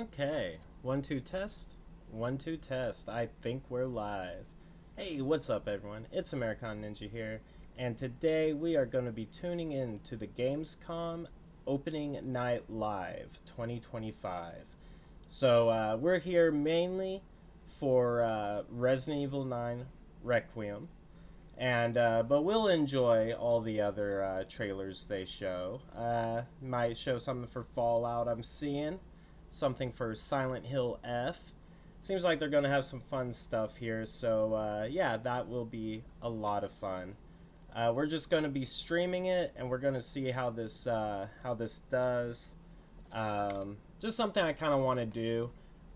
Okay, 1 2 test. 1 2 test. I think we're live. Hey, what's up, everyone? It's Americana Ninja here, and today we are going to be tuning in to the Gamescom Opening Night Live 2025. So we're here mainly for Resident Evil 9 Requiem, and but we'll enjoy all the other trailers they show. Might show something for Fallout. I'm seeing something for Silent Hill F. Seems like they're gonna have some fun stuff here. So yeah, that will be a lot of fun. We're just gonna be streaming it, and we're gonna see how this does. Just something I kind of want to do.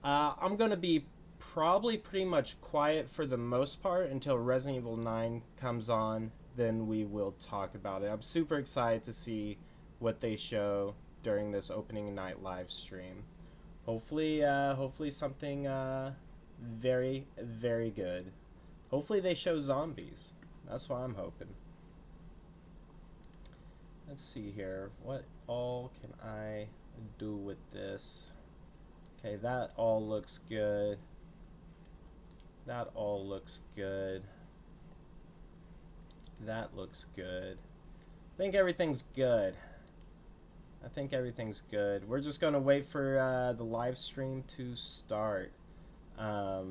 I'm gonna be probably pretty much quiet for the most part until Resident Evil 9 comes on. Then we will talk about it. I'm super excited to see what they show during this opening night live stream. Hopefully something very, very good. Hopefully they show zombies. That's what I'm hoping. Let's see here. What all can I do with this? Okay, that all looks good. That all looks good. That looks good. I think everything's good. I think everything's good. We're just gonna wait for the live stream to start. Yeah,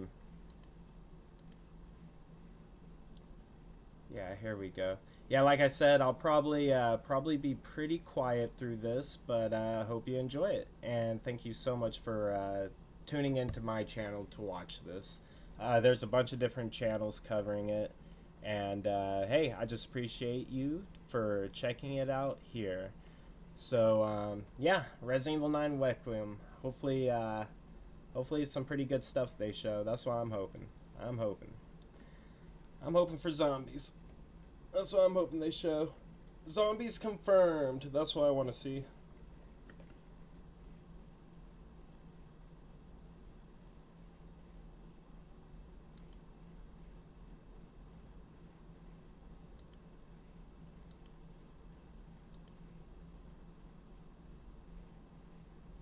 here we go. Yeah, like I said, I'll probably be pretty quiet through this, but I hope you enjoy it. And thank you so much for tuning into my channel to watch this. There's a bunch of different channels covering it, and hey, I just appreciate you for checking it out here. So yeah, Resident Evil 9 Requiem. Hopefully some pretty good stuff they show. That's what I'm hoping. I'm hoping for zombies. That's what I'm hoping they show. Zombies confirmed. That's what I want to see.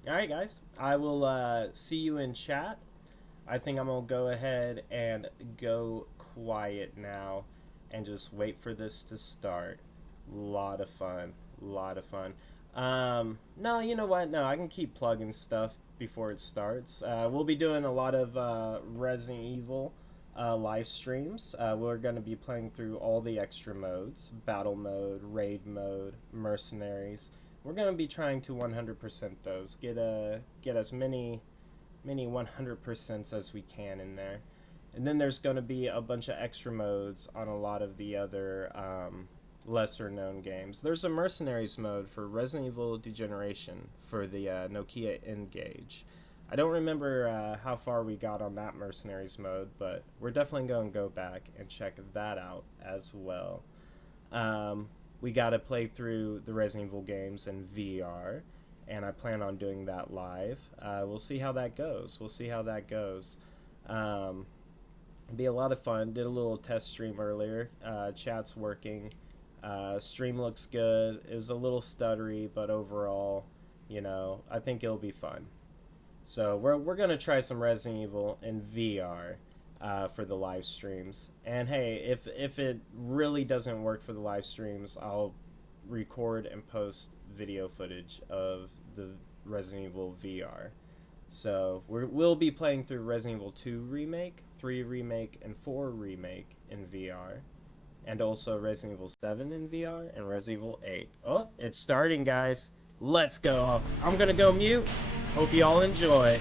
Alright, guys. I will see you in chat. I think I'm going to go ahead and go quiet now and just wait for this to start. Lot of fun. Lot of fun. No, you know what? No, I can keep plugging stuff before it starts. We'll be doing a lot of Resident Evil live streams. We're going to be playing through all the extra modes. Battle mode, raid mode, mercenaries. We're going to be trying to 100% those. Get as many 100% as we can in there. And then there's going to be a bunch of extra modes on a lot of the other lesser known games. There's a mercenaries mode for Resident Evil Degeneration for the Nokia N-Gage. I don't remember how far we got on that mercenaries mode, but we're definitely going to go back and check that out as well. We got to play through the Resident Evil games in VR, and I plan on doing that live. We'll see how that goes. It'll be a lot of fun. Did a little test stream earlier. Chat's working. Stream looks good. It was a little stuttery, but overall, you know, I think it'll be fun. So we're gonna try some Resident Evil in VR for the live streams. And hey, if it really doesn't work for the live streams, I'll record and post video footage of the Resident Evil VR. So we'll be playing through Resident Evil 2 Remake, 3 Remake, and 4 Remake in VR. And also Resident Evil 7 in VR and Resident Evil 8. Oh, it's starting, guys. Let's go. I'm gonna go mute. Hope you all enjoy.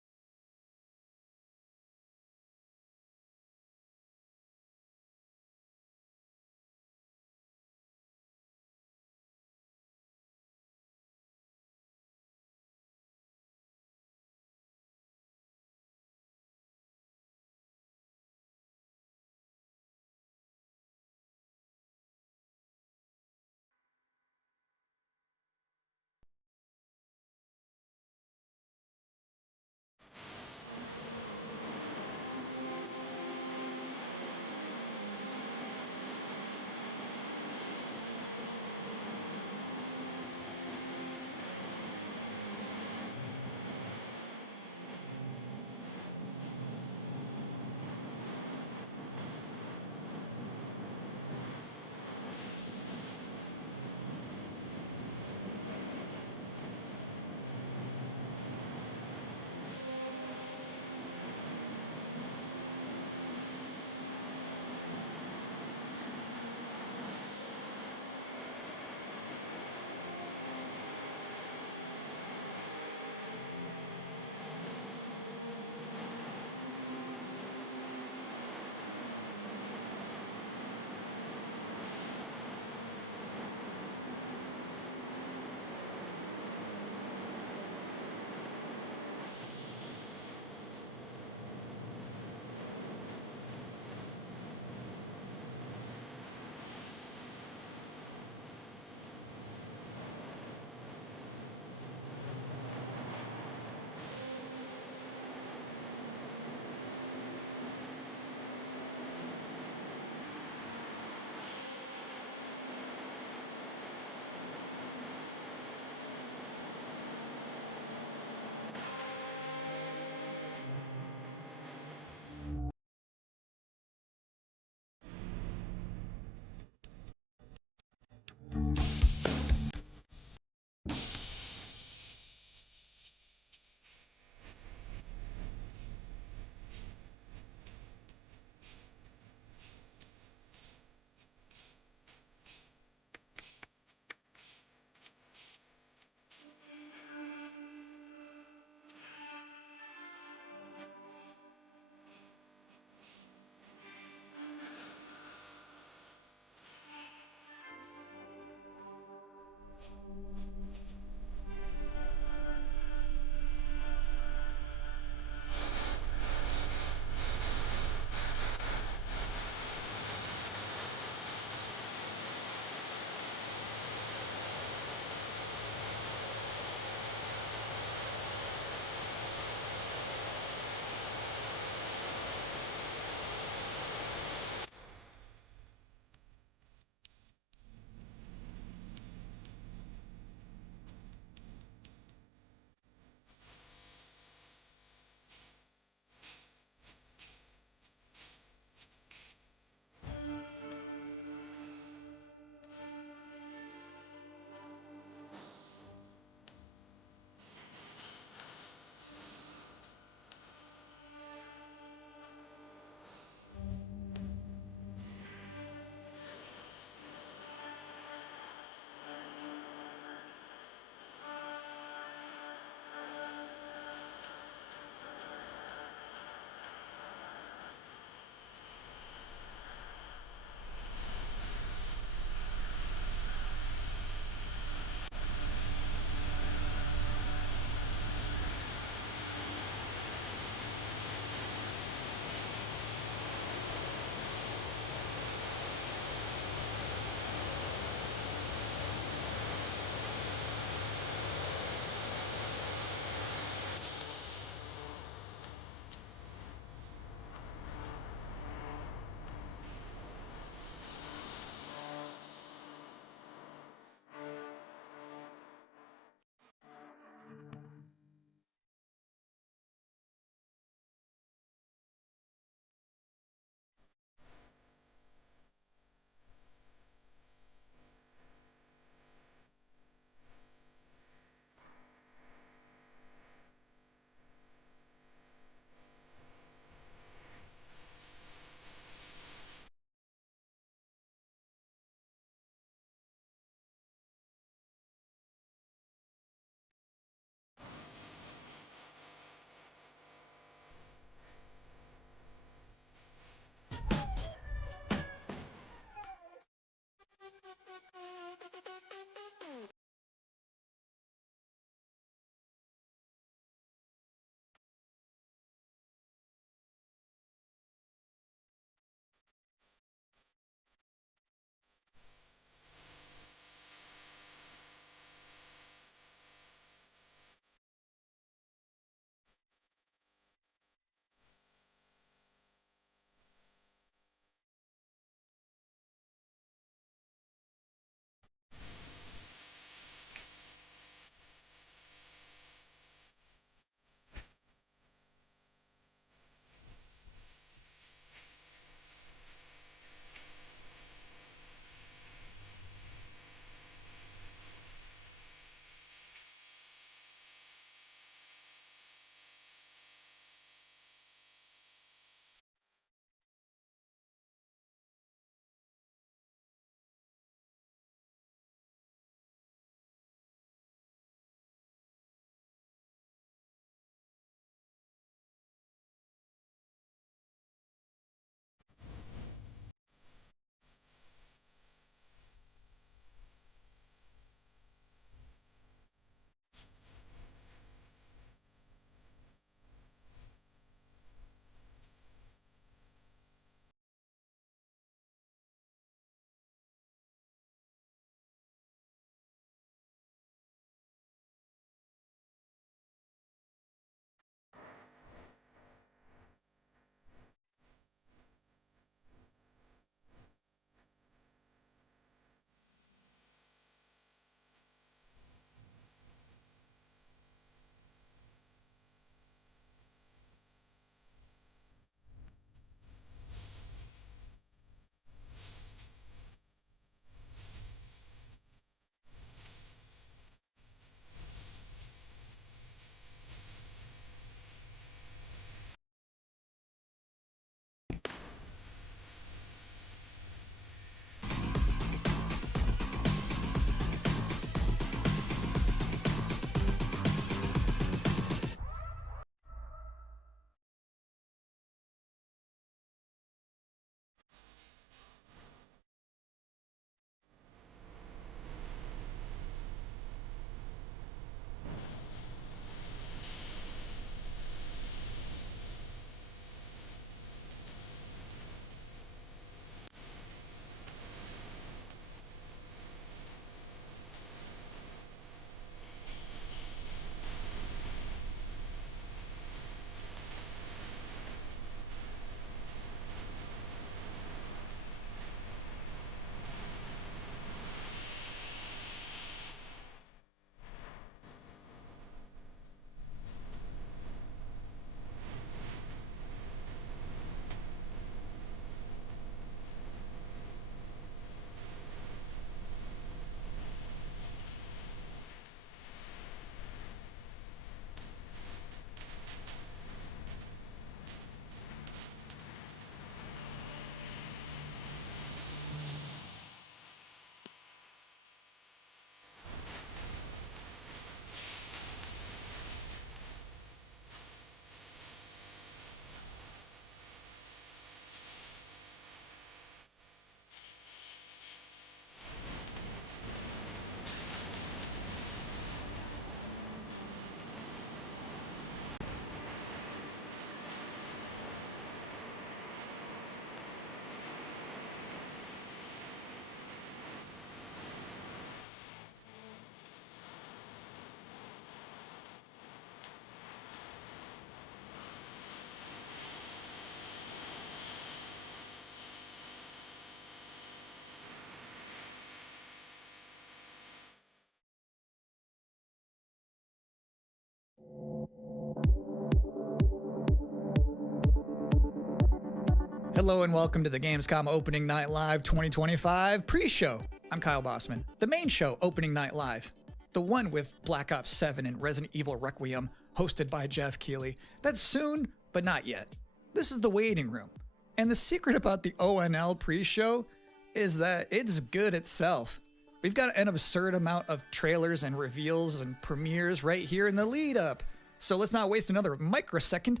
Hello and welcome to the Gamescom Opening Night Live 2025 pre-show. I'm Kyle Bossman. The main show, Opening Night Live, the one with Black Ops 7 and Resident Evil Requiem, hosted by Geoff Keighley. That's soon, but not yet. This is the waiting room. And the secret about the ONL pre-show is that it's good itself. We've got an absurd amount of trailers and reveals and premieres right here in the lead up. So let's not waste another microsecond.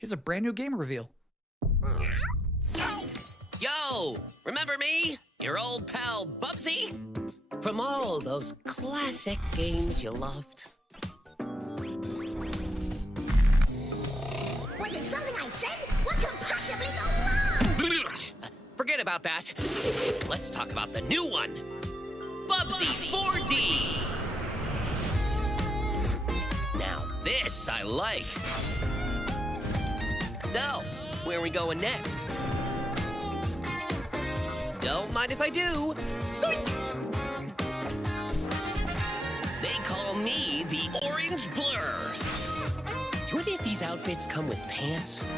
Here's a brand new game reveal. Yo, remember me? Your old pal Bubsy? From all those classic games you loved. Was it something I said? What could possibly go wrong? Forget about that. Let's talk about the new one. Bubsy 4D. Now this I like. So, where are we going next? Don't mind if I do. Zoink! They call me the Orange Blur. Do any of these outfits come with pants?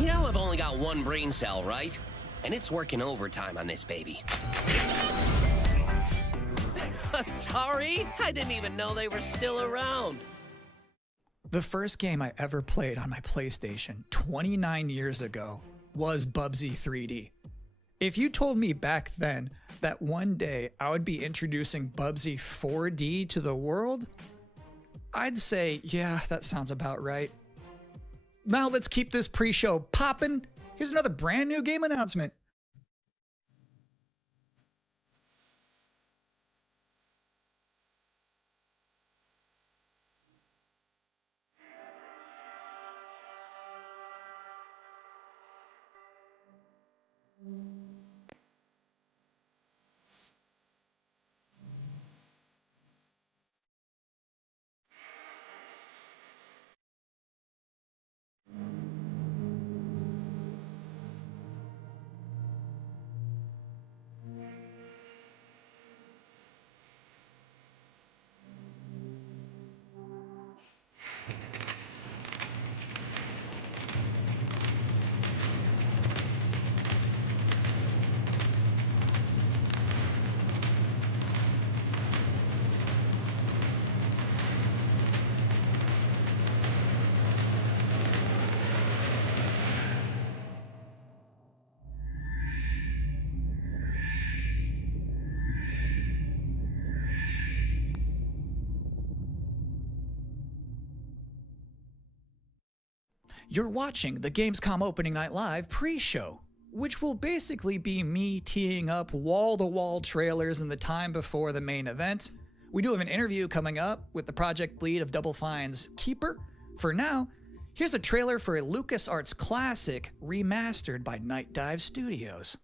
You know, I've only got one brain cell, right? And it's working overtime on this baby. Atari? I didn't even know they were still around. The first game I ever played on my PlayStation 29 years ago was Bubsy 3D. If you told me back then that one day I would be introducing Bubsy 4D to the world, I'd say, yeah, that sounds about right. Now let's keep this pre-show poppin'. Here's another brand new game announcement. You're watching the Gamescom Opening Night Live pre-show, which will basically be me teeing up wall-to-wall trailers in the time before the main event. We do have an interview coming up with the project lead of Double Fine's Keeper. For now, here's a trailer for a LucasArts classic remastered by Night Dive Studios.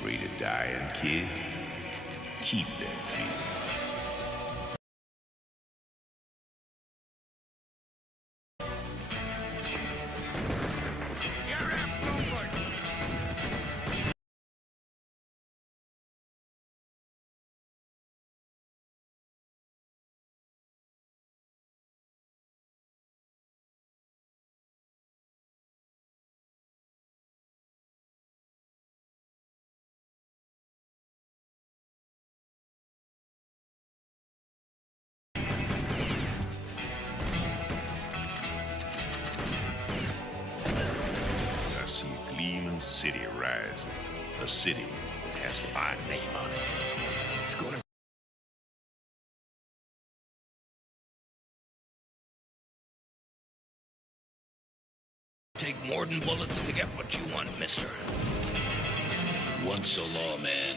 Afraid of dying, kid? Keep that feeling. City rising. A city that has my name on it. It's gonna take more than bullets to get what you want, mister. Once a lawman,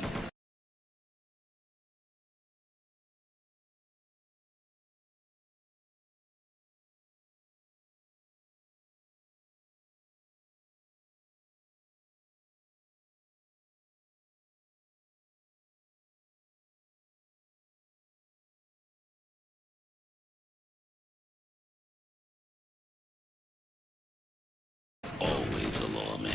news, a lawman.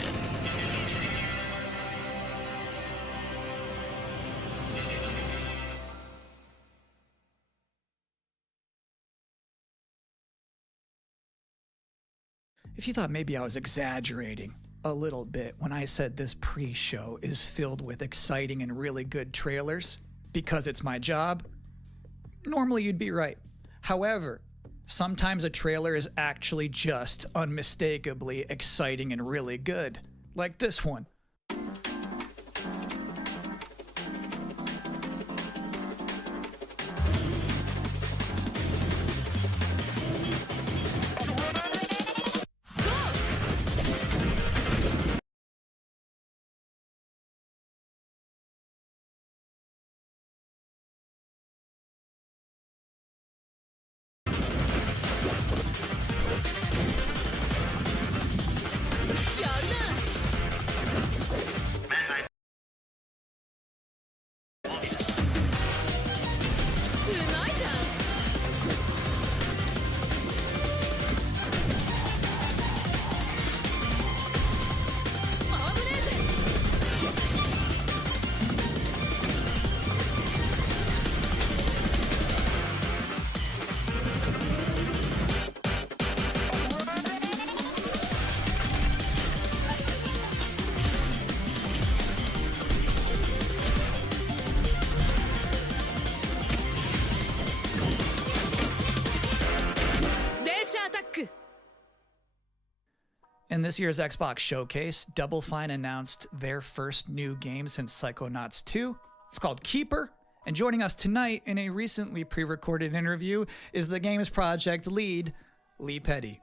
If you thought maybe I was exaggerating a little bit when I said this pre-show is filled with exciting and really good trailers because it's my job, normally you'd be right. However, sometimes a trailer is actually just unmistakably exciting and really good, like this one. In this year's Xbox Showcase, Double Fine announced their first new game since Psychonauts 2. It's called Keeper, and joining us tonight in a recently pre-recorded interview is the game's project lead, Lee Petty.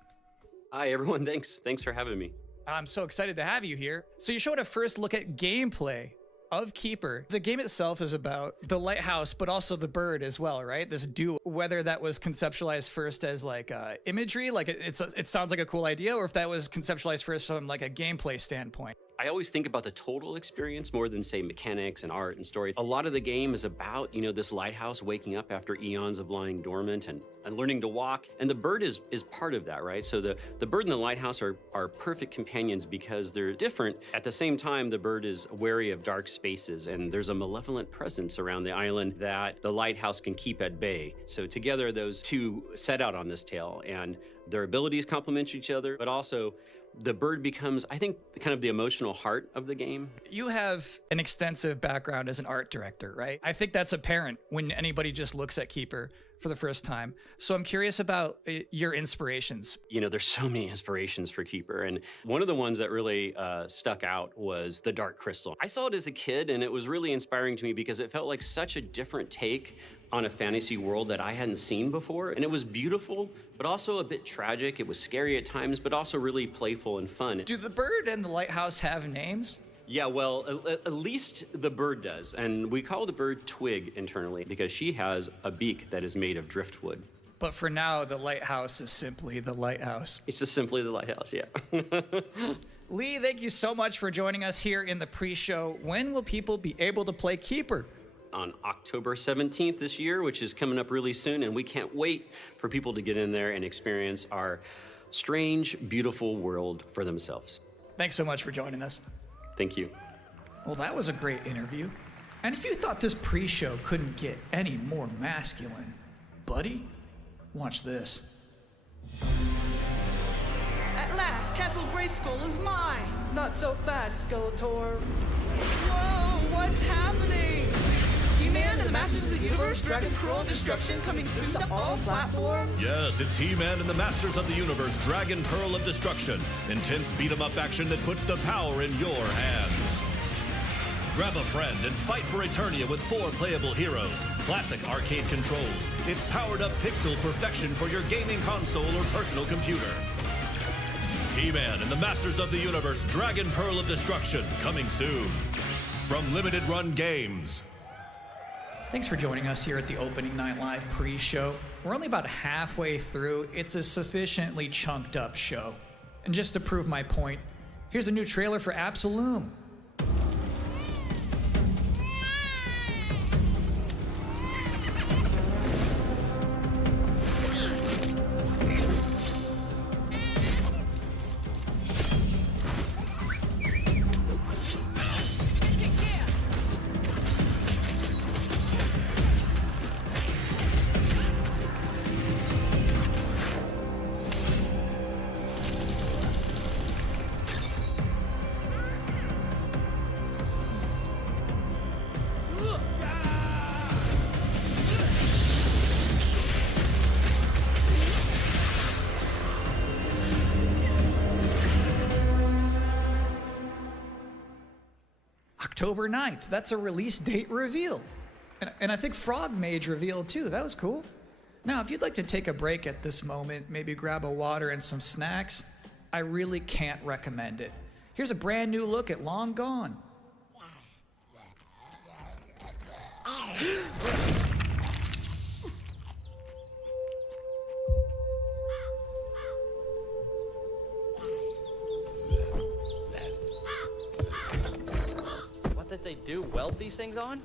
Hi everyone, thanks for having me. I'm so excited to have you here. So you showed a first look at gameplay of Keeper. The game itself is about the lighthouse, but also the bird as well, right? This duo, whether that was conceptualized first as like imagery, like it sounds like a cool idea, or if that was conceptualized first from like a gameplay standpoint. I always think about the total experience more than, say, mechanics and art and story. A lot of the game is about, this lighthouse waking up after eons of lying dormant and learning to walk. And the bird is part of that, right? So the bird and the lighthouse are perfect companions because they're different. At the same time, the bird is wary of dark spaces, and there's a malevolent presence around the island that the lighthouse can keep at bay. So together, those two set out on this tale, and their abilities complement each other, but also the bird becomes, I think, kind of the emotional heart of the game. You have an extensive background as an art director, right? I think that's apparent when anybody just looks at Keeper for the first time. So I'm curious about your inspirations. There's so many inspirations for Keeper, and one of the ones that really stuck out was the Dark Crystal. I saw it as a kid, and it was really inspiring to me because it felt like such a different take on a fantasy world that I hadn't seen before. And it was beautiful, but also a bit tragic. It was scary at times, but also really playful and fun. Do the bird and the lighthouse have names? Yeah, well, at least the bird does. And we call the bird Twig internally because she has a beak that is made of driftwood. But for now, the lighthouse is simply the lighthouse. It's just simply the lighthouse, yeah. Lee, thank you so much for joining us here in the pre-show. When will people be able to play Keeper? On October 17th this year, which is coming up really soon, and we can't wait for people to get in there and experience our strange, beautiful world for themselves. Thanks so much for joining us. Thank you. Well, that was a great interview. And if you thought this pre-show couldn't get any more masculine, buddy, watch this. At last, Castle Grayskull is mine! Not so fast, Skeletor. Whoa, what's happening? He-Man and the Masters of the Universe, Dragon Pearl of Destruction coming soon to all platforms? Yes, it's He-Man and the Masters of the Universe, Dragon Pearl of Destruction. Intense beat-em-up action that puts the power in your hands. Grab a friend and fight for Eternia with 4 playable heroes. Classic arcade controls. It's powered-up pixel perfection for your gaming console or personal computer. He-Man and the Masters of the Universe, Dragon Pearl of Destruction, coming soon. From Limited Run Games. Thanks for joining us here at the Opening Night Live pre-show. We're only about halfway through. It's a sufficiently chunked up show. And just to prove my point, here's a new trailer for Absolum. October 9th. That's a release date reveal. And I think Frog Mage revealed too. That was cool. Now, if you'd like to take a break at this moment, maybe grab a water and some snacks, I really can't recommend it. Here's a brand new look at Long Gone. What did they do? Weld these things on?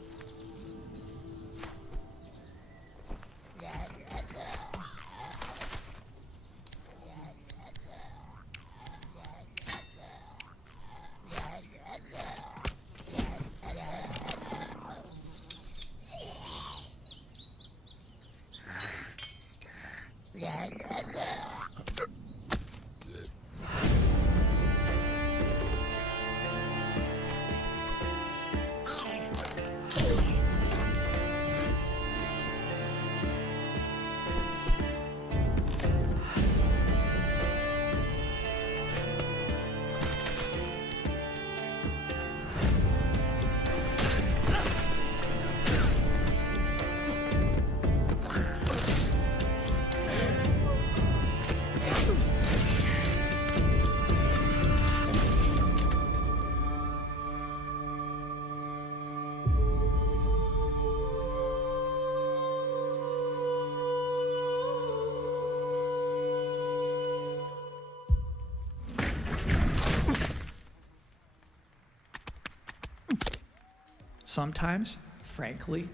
Sometimes, frankly,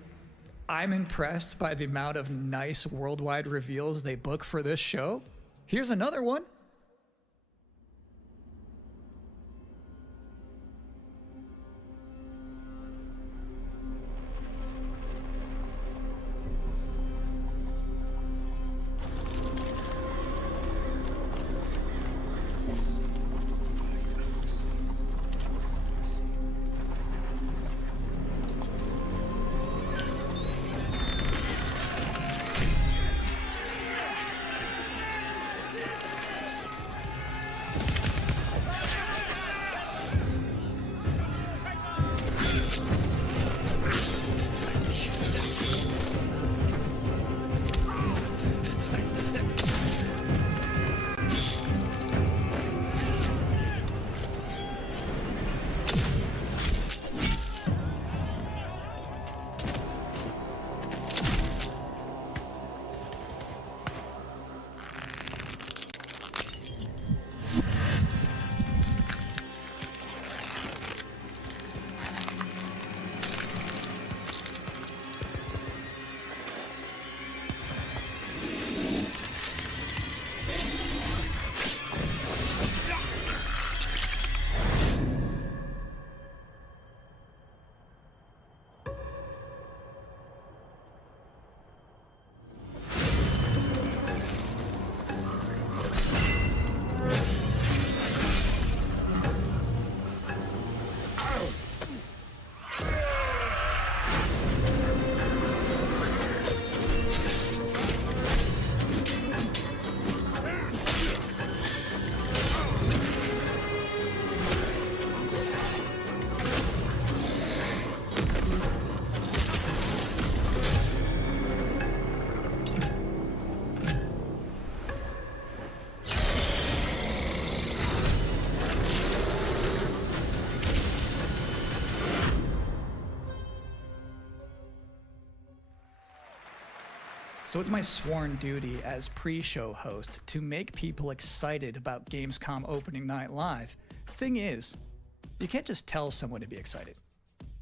I'm impressed by the amount of nice worldwide reveals they book for this show. Here's another one. So it's my sworn duty as pre-show host to make people excited about Gamescom opening night live. Thing is, you can't just tell someone to be excited.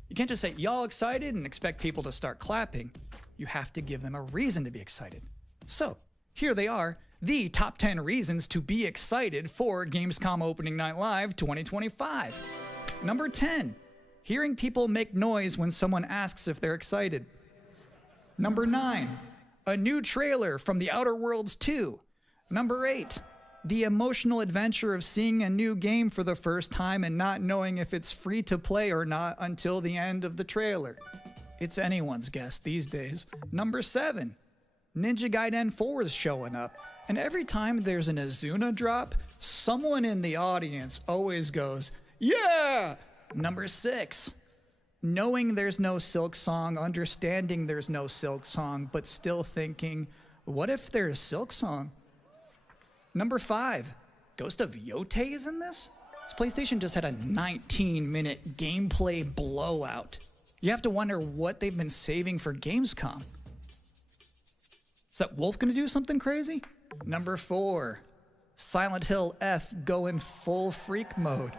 You can't just say, y'all excited, and expect people to start clapping. You have to give them a reason to be excited. So, here they are, the top 10 reasons to be excited for Gamescom opening night live 2025. Number 10, hearing people make noise when someone asks if they're excited. Number 9, a new trailer from The Outer Worlds 2. Number 8, the emotional adventure of seeing a new game for the first time and not knowing if it's free to play or not until the end of the trailer. It's anyone's guess these days. Number 7, Ninja Gaiden 4 is showing up, and every time there's an Azuna drop, someone in the audience always goes, yeah! Number 6, knowing there's no Silk Song, understanding there's no Silk Song, but still thinking, what if there's Silk Song? Number 5, Ghost of Yotei is in this? This PlayStation just had a 19-minute gameplay blowout. You have to wonder what they've been saving for Gamescom. Is that Wolf gonna do something crazy? Number 4, Silent Hill F going full freak mode.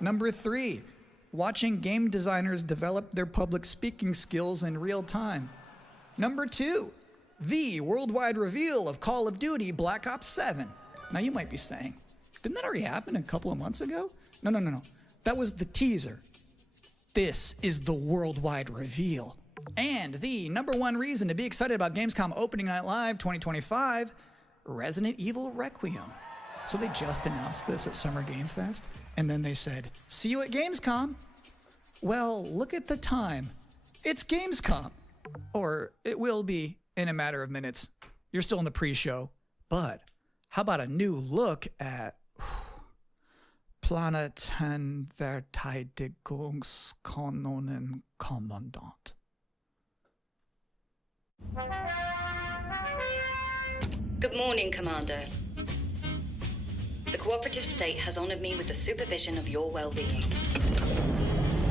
Number 3, watching game designers develop their public speaking skills in real time. Number 2, the worldwide reveal of Call of Duty Black Ops 7. Now you might be saying, didn't that already happen a couple of months ago? No. That was the teaser. This is the worldwide reveal. And the number 1 reason to be excited about Gamescom Opening Night Live 2025, Resident Evil Requiem. So they just announced this at Summer Game Fest, and then they said, see you at Gamescom. Well, look at the time. It's Gamescom. Or it will be in a matter of minutes. You're still in the pre-show. But how about a new look at Planetverteidigungskanonen-Kommandant? Good morning, Commander. The cooperative state has honored me with the supervision of your well-being.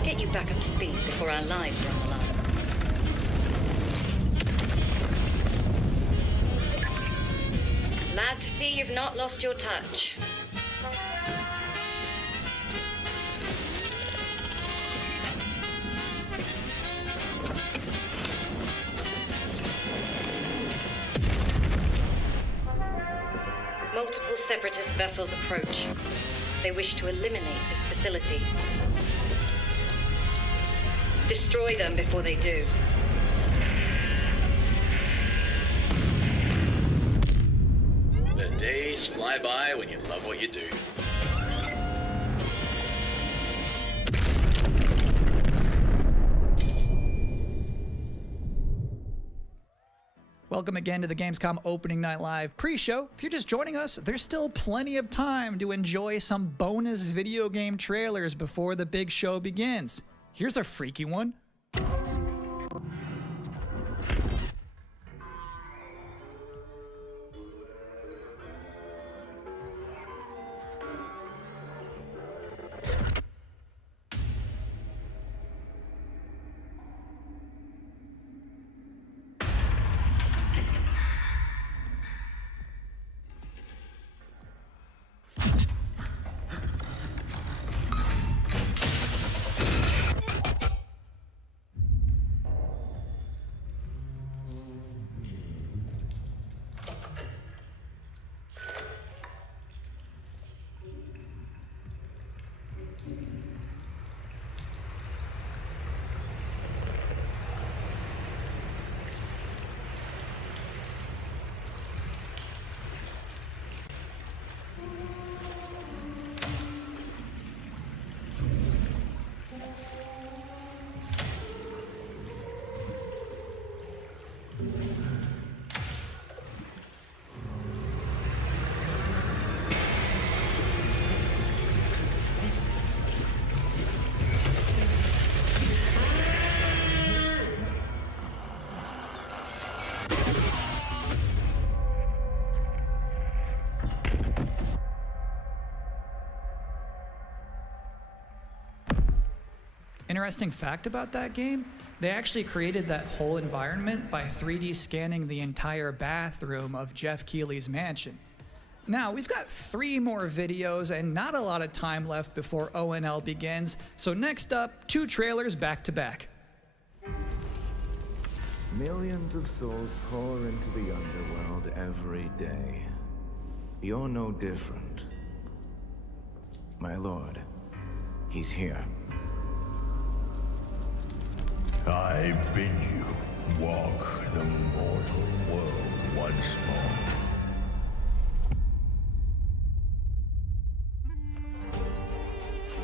Get you back up to speed before our lives are on the line. Glad to see you've not lost your touch. Multiple separatist vessels approach. They wish to eliminate this facility. Destroy them before they do. The days fly by when you love what you do. Welcome again to the Gamescom Opening Night Live pre-show. If you're just joining us, there's still plenty of time to enjoy some bonus video game trailers before the big show begins. Here's a freaky one. Interesting fact about that game, they actually created that whole environment by 3D scanning the entire bathroom of Geoff Keighley's mansion. Now, we've got 3 more videos and not a lot of time left before ONL begins, so next up, 2 trailers back to back. Millions of souls pour into the underworld every day. You're no different. My lord, he's here. I bid you walk the mortal world once more.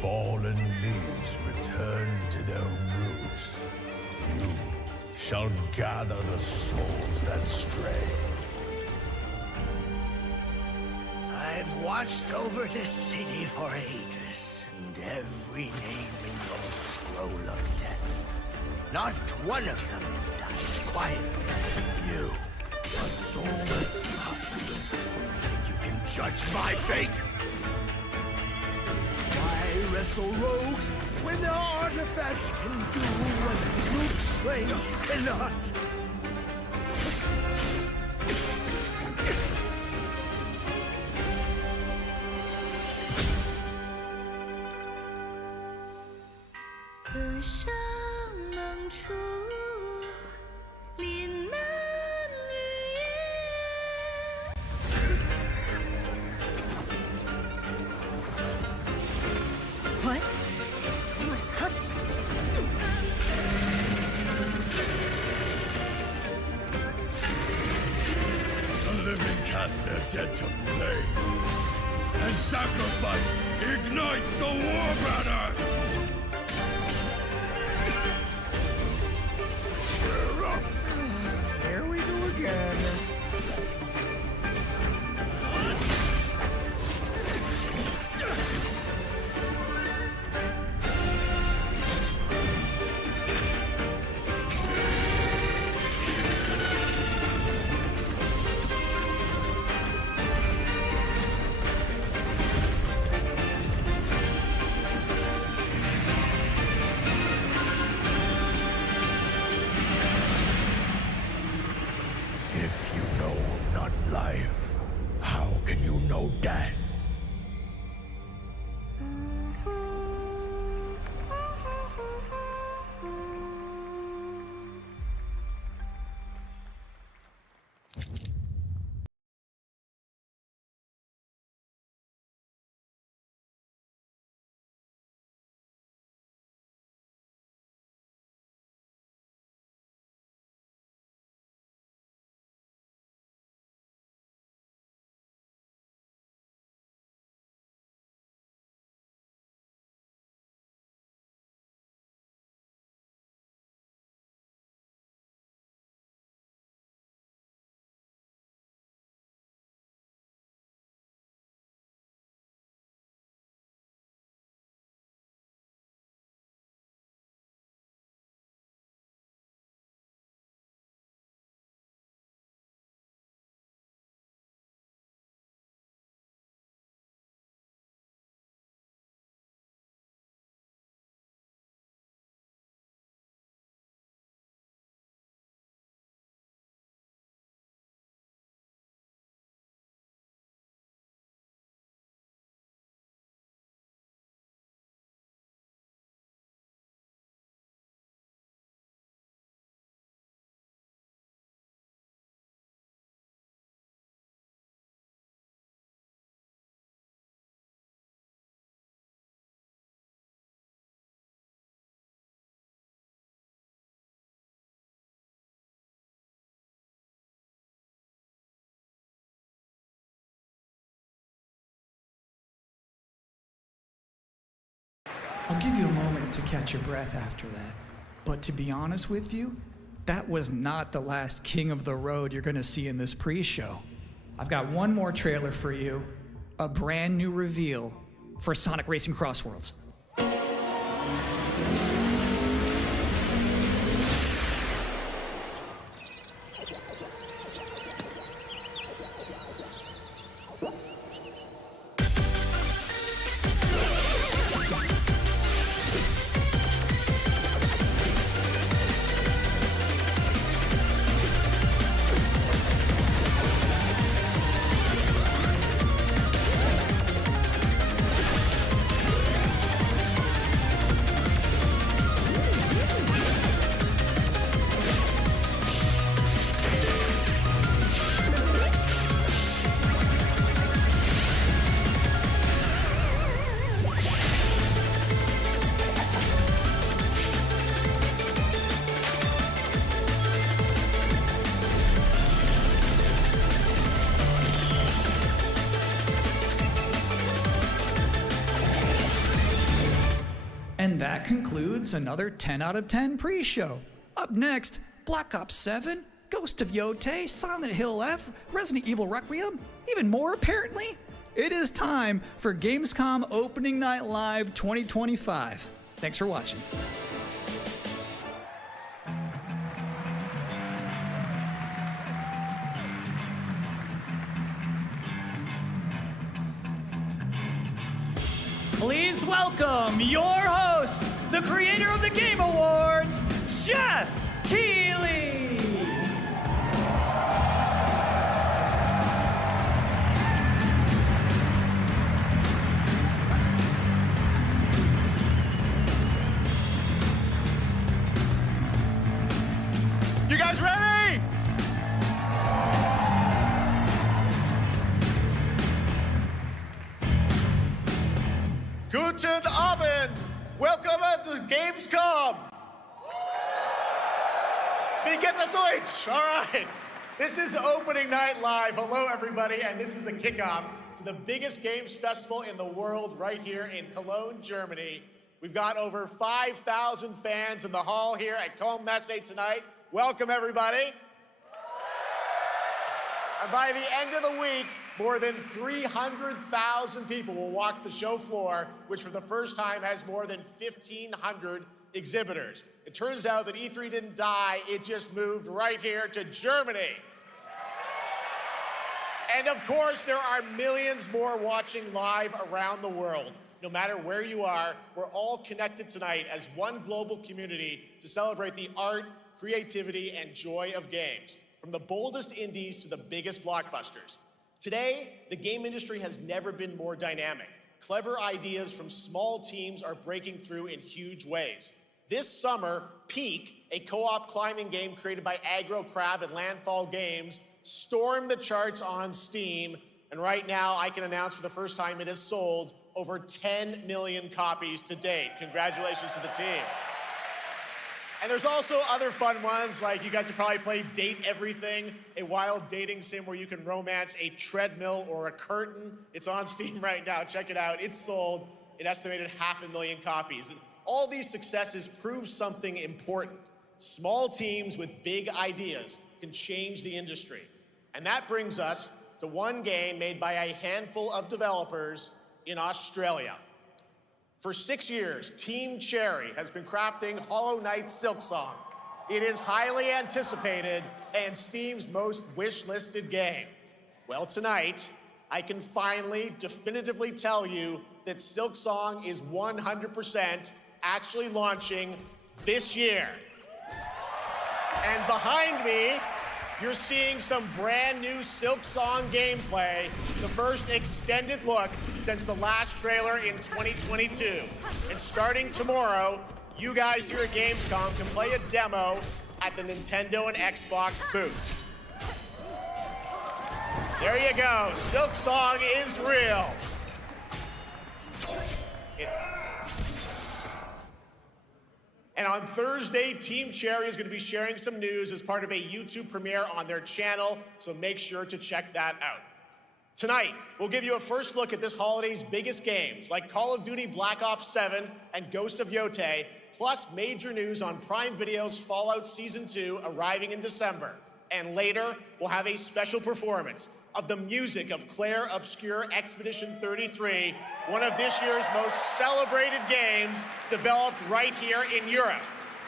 Fallen leaves return to their roots. You shall gather the souls that stray. I've watched over this city for ages, and every name in your scroll of death Not one of them dies quietly. You, a soulless husk. You can judge my fate. Why wrestle rogues when their artifacts can do what brute strength cannot? What? A soulless husk? The living cast their dead to flame, and sacrifice ignites the war banners! Here we go again. If you know not life, how can you know death? I'll give you a moment to catch your breath after that. But to be honest with you, that was not the last king of the road you're gonna see in this pre-show. I've got one more trailer for you, a brand new reveal for Sonic Racing Crossworlds. And that concludes another 10 out of 10 pre-show. Up next, Black Ops 7, Ghost of Yotei, Silent Hill F, Resident Evil Requiem, even more apparently. It is time for Gamescom Opening Night Live 2025. Thanks for watching. Please welcome your host, the creator of the Game Awards, Geoff Keighley. You guys ready? Guten Abend! Welcome to Gamescom! Wie geht das Deutsch? All right. This is opening night live. Hello, everybody, and this is the kickoff to the biggest games festival in the world right here in Cologne, Germany. We've got over 5,000 fans in the hall here at Cologne Messe tonight. Welcome, everybody. And by the end of the week, more than 300,000 people will walk the show floor, which for the first time has more than 1,500 exhibitors. It turns out that E3 didn't die, it just moved right here to Germany. And of course, there are millions more watching live around the world. No matter where you are, we're all connected tonight as one global community to celebrate the art, creativity, and joy of games, from the boldest indies to the biggest blockbusters. Today, the game industry has never been more dynamic. Clever ideas from small teams are breaking through in huge ways. This summer, Peak, a co-op climbing game created by Aggro Crab and Landfall Games, stormed the charts on Steam, and right now I can announce for the first time it has sold over 10 million copies to date. Congratulations to the team. And there's also other fun ones, like you guys have probably played Date Everything, a wild dating sim where you can romance a treadmill or a curtain. It's on Steam right now, check it out. It's sold an estimated 500,000 copies. And all these successes prove something important. Small teams with big ideas can change the industry. And that brings us to one game made by a handful of developers in Australia. For 6 years, Team Cherry has been crafting Hollow Knight's Silksong. It is highly anticipated and Steam's most wish-listed game. Well, tonight, I can finally definitively tell you that Silksong is 100% actually launching this year. And behind me, you're seeing some brand new Silksong gameplay, the first extended look since the last trailer in 2022. And starting tomorrow, you guys here at Gamescom can play a demo at the Nintendo and Xbox booths. There you go, Silksong is real. And on Thursday, Team Cherry is going to be sharing some news as part of a YouTube premiere on their channel, so make sure to check that out. Tonight, we'll give you a first look at this holiday's biggest games, like Call of Duty Black Ops 7 and Ghost of Yotei, plus major news on Prime Video's Fallout Season 2 arriving in December. And later, we'll have a special performance of the music of Claire Obscure Expedition 33, one of this year's most celebrated games developed right here in Europe.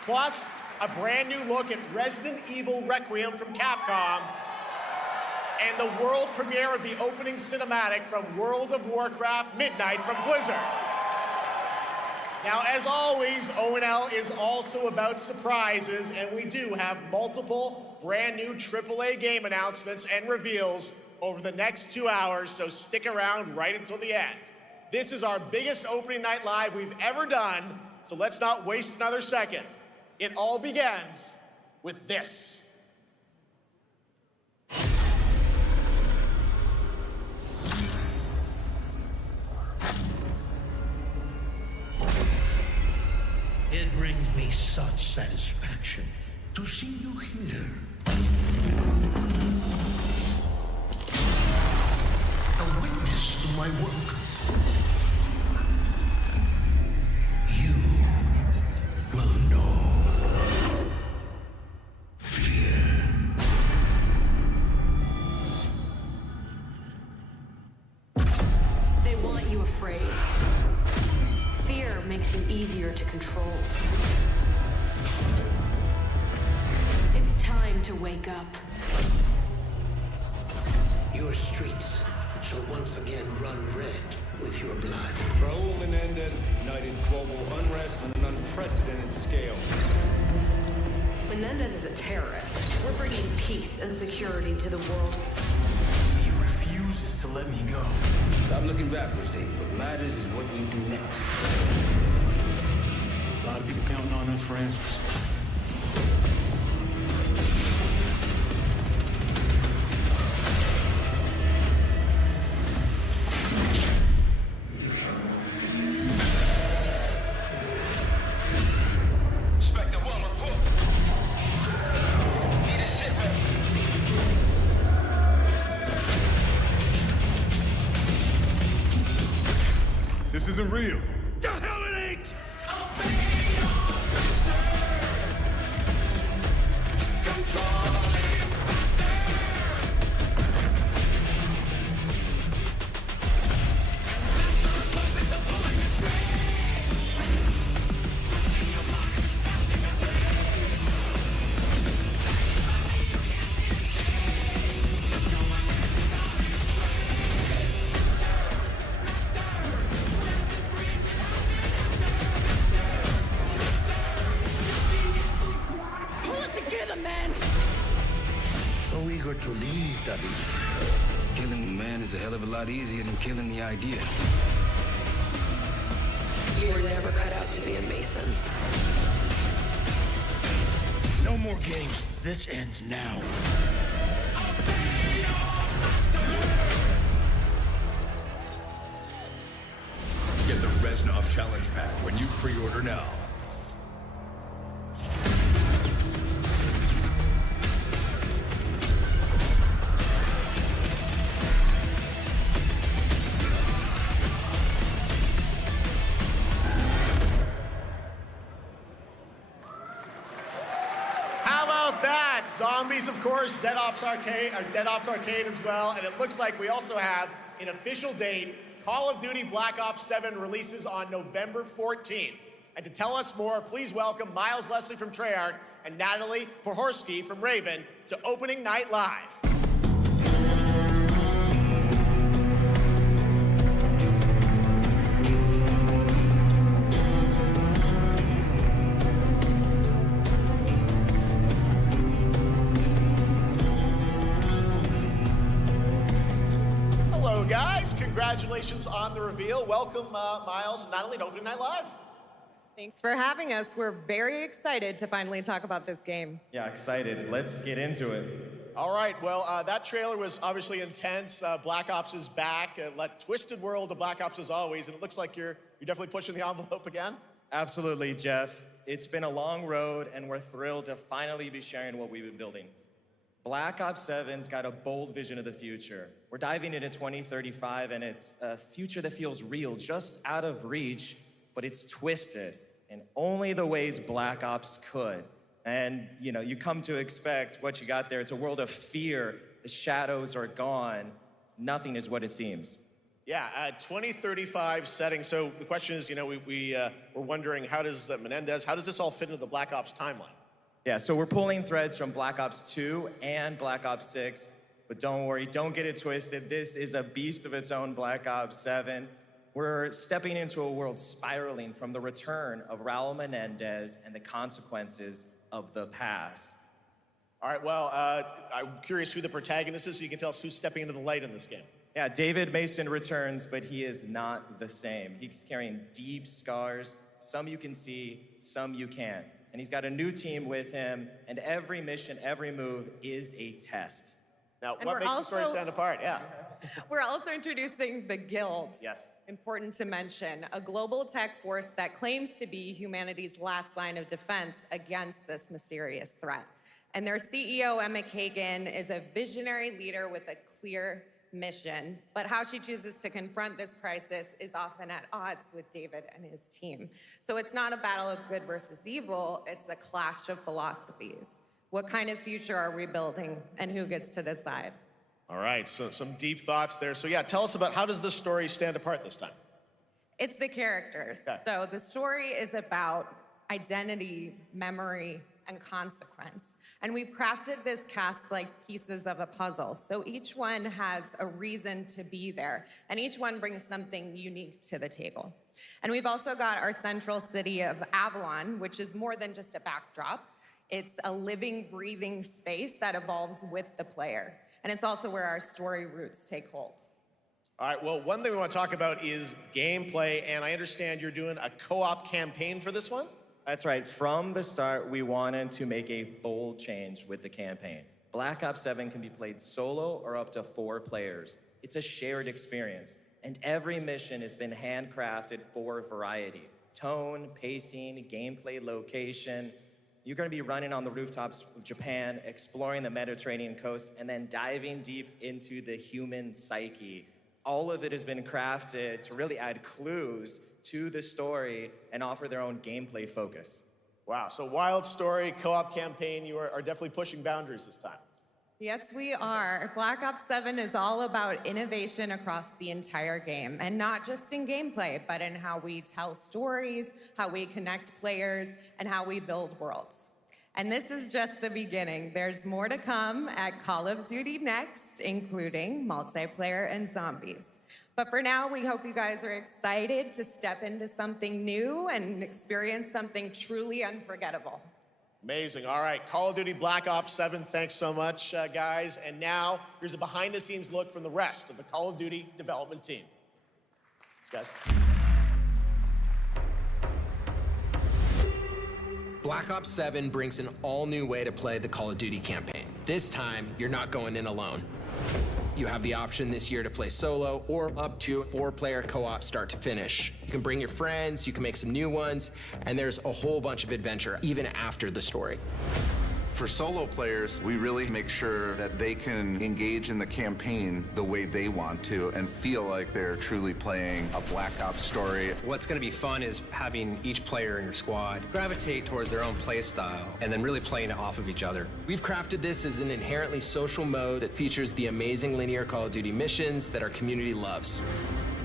Plus, a brand new look at Resident Evil Requiem from Capcom, and the world premiere of the opening cinematic from World of Warcraft Midnight from Blizzard. Now, as always, ONL is also about surprises, and we do have multiple brand new AAA game announcements and reveals over the next 2 hours, so stick around right until the end. This is our biggest opening night live we've ever done, so let's not waste another second. It all begins with this. It brings me such satisfaction to see you here. A witness to my work. You will know fear. They want you afraid. Fear makes you easier to control. It's time to wake up. Your streets shall once again run red. with your blood. Raul Menendez ignited global unrest on an unprecedented scale. Menendez is a terrorist. We're bringing peace and security to the world. He refuses to let me go. Stop looking backwards, David. What matters is what we do next. A lot of people counting on us for answers. This isn't real. The hell it ain't! So eager to lead, David. Killing the man is a hell of a lot easier than killing the idea. You were never cut out to be a Mason. No more games. This ends now. Get the Reznov Challenge Pack when you pre-order now. How about that? Zombies, of course, Dead Ops Arcade as well, and it looks like we also have an official date. Call of Duty Black Ops 7 releases on November 14th. And to tell us more, please welcome Miles Leslie from Treyarch and Natalie Pohorsky from Raven to Opening Night Live. Hello, guys. Congratulations on the reveal. Welcome, Miles and Natalie, to Opening Night Live. Thanks for having us. We're very excited to finally talk about this game. Yeah, excited. Let's get into it. All right, well, that trailer was obviously intense. Black Ops is back. Twisted world of Black Ops as always, and it looks like you're definitely pushing the envelope again. Absolutely, Jeff. It's been a long road, and we're thrilled to finally be sharing what we've been building. Black Ops 7's got a bold vision of the future. We're diving into 2035, and it's a future that feels real, just out of reach, but it's twisted in only the ways Black Ops could. And, you know, you come to expect what you got there. It's a world of fear. The shadows are gone. Nothing is what it seems. Yeah, 2035 setting. So the question is, you know, we're wondering, how does Menendez, how does this all fit into the Black Ops timeline? Yeah, so we're pulling threads from Black Ops 2 and Black Ops 6, but don't worry, don't get it twisted. This is a beast of its own, Black Ops 7. We're stepping into a world spiraling from the return of Raul Menendez and the consequences of the past. All right, well, I'm curious who the protagonist is, so you can tell us who's stepping into the light in this game. Yeah, David Mason returns, but he is not the same. He's carrying deep scars. Some you can see, some you can't. And he's got a new team with him, and every mission, every move is a test. Now, what makes the story stand apart? Yeah. We're also introducing the Guild. Yes. Important to mention, a global tech force that claims to be humanity's last line of defense against this mysterious threat. And their CEO, Emma Kagan, is a visionary leader with a clear mission, but how she chooses to confront this crisis is often at odds with David and his team. So it's not a battle of good versus evil, it's a clash of philosophies. What kind of future are we building, and who gets to decide? All right, so some deep thoughts there. So yeah, tell us about, how does this story stand apart this time? It's the characters. Okay. So the story is about identity, memory, and consequence. And we've crafted this cast like pieces of a puzzle. So each one has a reason to be there, and each one brings something unique to the table. And we've also got our central city of Avalon, which is more than just a backdrop. It's a living, breathing space that evolves with the player. And it's also where our story roots take hold. All right, well, one thing we want to talk about is gameplay, and I understand you're doing a co-op campaign for this one? That's right. From the start, we wanted to make a bold change with the campaign. Black Ops 7 can be played solo or up to 4 players. It's a shared experience, and every mission has been handcrafted for variety. Tone, pacing, gameplay location. You're going to be running on the rooftops of Japan, exploring the Mediterranean coast, and then diving deep into the human psyche. All of it has been crafted to really add clues to the story and offer their own gameplay focus. Wow, so wild story, co-op campaign, you are definitely pushing boundaries this time. Yes, we are. Black Ops 7 is all about innovation across the entire game, and not just in gameplay, but in how we tell stories, how we connect players, and how we build worlds. And this is just the beginning. There's more to come at Call of Duty Next, including multiplayer and zombies. But for now, we hope you guys are excited to step into something new and experience something truly unforgettable. Amazing. All right, Call of Duty Black Ops 7, thanks so much, guys. And now, here's a behind-the-scenes look from the rest of the Call of Duty development team. Thanks, guys. Black Ops 7 brings an all-new way to play the Call of Duty campaign. This time, you're not going in alone. You have the option this year to play solo or up to 4-player co-op start to finish. You can bring your friends, you can make some new ones, and there's a whole bunch of adventure even after the story. For solo players, we really make sure that they can engage in the campaign the way they want to and feel like they're truly playing a Black Ops story. What's going to be fun is having each player in your squad gravitate towards their own play style and then really playing it off of each other. We've crafted this as an inherently social mode that features the amazing linear Call of Duty missions that our community loves.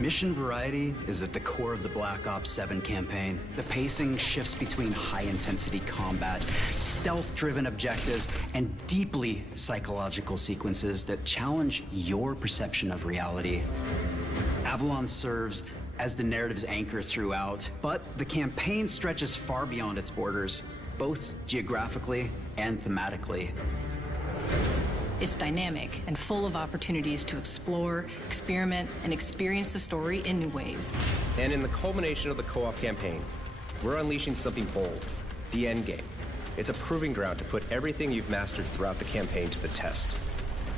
Mission variety is at the core of the Black Ops 7 campaign. The pacing shifts between high-intensity combat, stealth-driven objectives, and deeply psychological sequences that challenge your perception of reality. Avalon serves as the narrative's anchor throughout, but the campaign stretches far beyond its borders, both geographically and thematically. It's dynamic and full of opportunities to explore, experiment, and experience the story in new ways. And in the culmination of the co-op campaign, we're unleashing something bold, the end game. It's a proving ground to put everything you've mastered throughout the campaign to the test.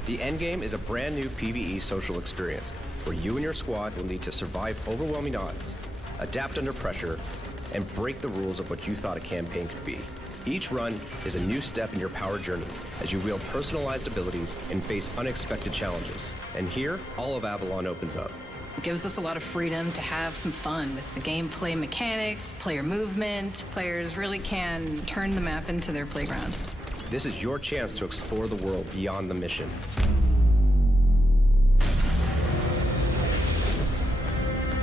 The end game is a brand new PvE social experience where you and your squad will need to survive overwhelming odds, adapt under pressure, and break the rules of what you thought a campaign could be. Each run is a new step in your power journey as you wield personalized abilities and face unexpected challenges. And here, all of Avalon opens up. It gives us a lot of freedom to have some fun with the gameplay mechanics, player movement. Players really can turn the map into their playground. This is your chance to explore the world beyond the mission.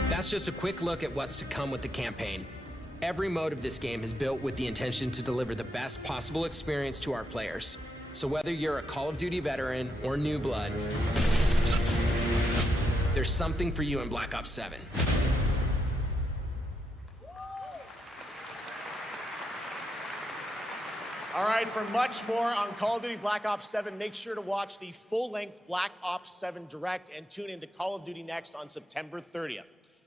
That's just a quick look at what's to come with the campaign. Every mode of this game is built with the intention to deliver the best possible experience to our players. So whether you're a Call of Duty veteran or new blood, there's something for you in Black Ops 7. All right, for much more on Call of Duty Black Ops 7, make sure to watch the full-length Black Ops 7 Direct and tune into Call of Duty Next on September 30th.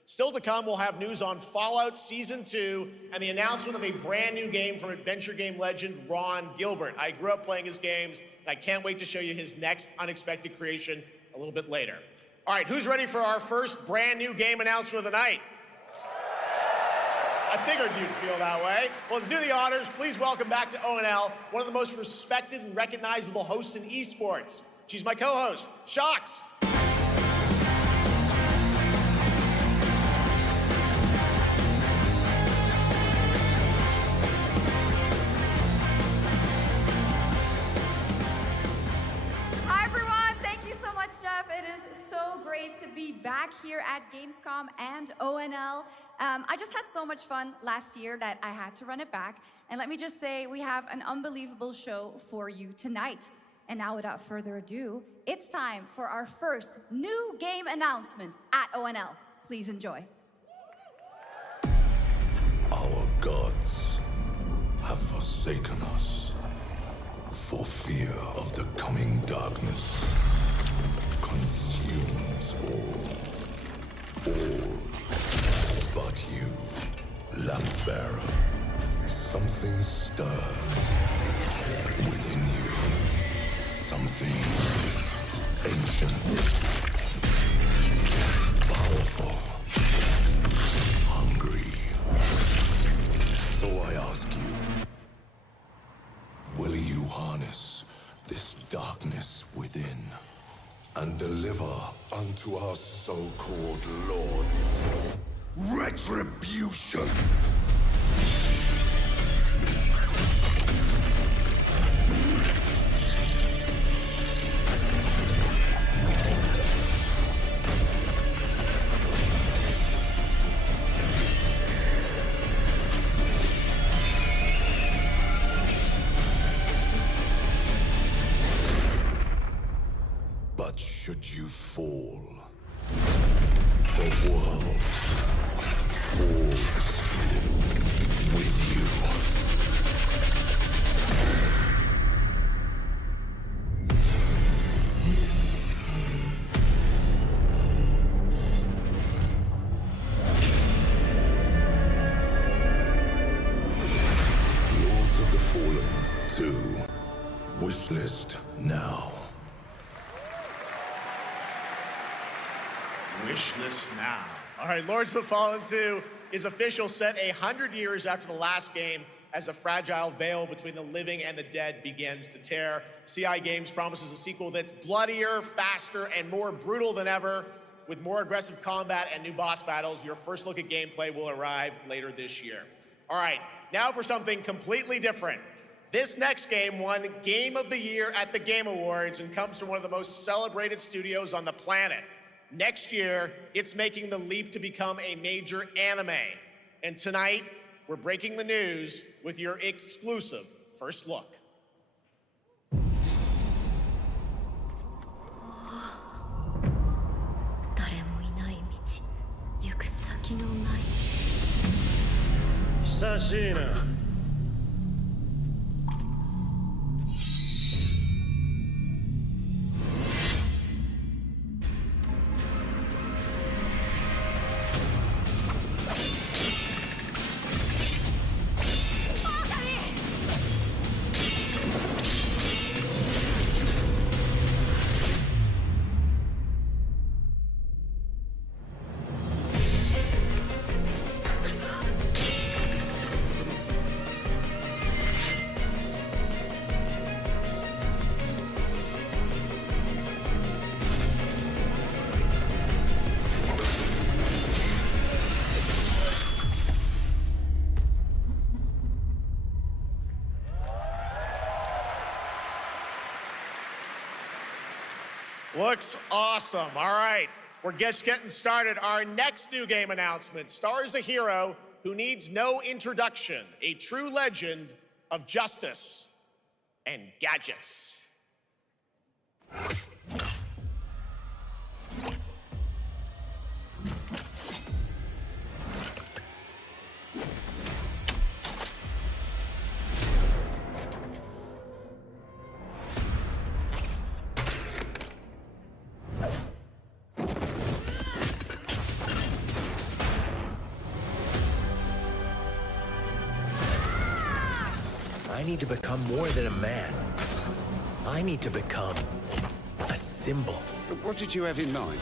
Still to come, we'll have news on Fallout Season 2 and the announcement of a brand new game from adventure game legend Ron Gilbert. I grew up playing his games, and I can't wait to show you his next unexpected creation a little bit later. All right, who's ready for our first brand new game announcement of the night? I figured you'd feel that way. Well, to do the honors, please welcome back to ONL, one of the most respected and recognizable hosts in esports. She's my co-host, Sjokz. Hi everyone, thank you so much, Jeff. It is so great to to be back here at Gamescom and ONL. I just had so much fun last year that I had to run it back. And let me just say, we have an unbelievable show for you tonight. And now, without further ado, it's time for our first new game announcement at ONL. Please enjoy. Our gods have forsaken us for fear of the coming darkness. Consumes all but you, lamp bearer. Something stirs within you. Something ancient, powerful, hungry. So I ask you, will you harness this darkness within and deliver unto our so-called lords retribution? Should you fall, the world falls with you. Lords of the Fallen 2. Wishlist now. Wishlist now. All right, Lords of the Fallen 2 is official, set 100 years after the last game, as a fragile veil between the living and the dead begins to tear. CI Games promises a sequel that's bloodier, faster, and more brutal than ever, with more aggressive combat and new boss battles. Your first look at gameplay will arrive later this year. All right, now for something completely different. This next game won Game of the Year at the Game Awards and comes from one of the most celebrated studios on the planet. Next year, it's making the leap to become a major anime. And tonight, we're breaking the news with your exclusive first look. Sashina. Looks awesome. All right, we're just getting started. Our next new game announcement stars a hero who needs no introduction, a true legend of justice and gadgets. I need to become more than a man. I need to become a symbol. What did you have in mind?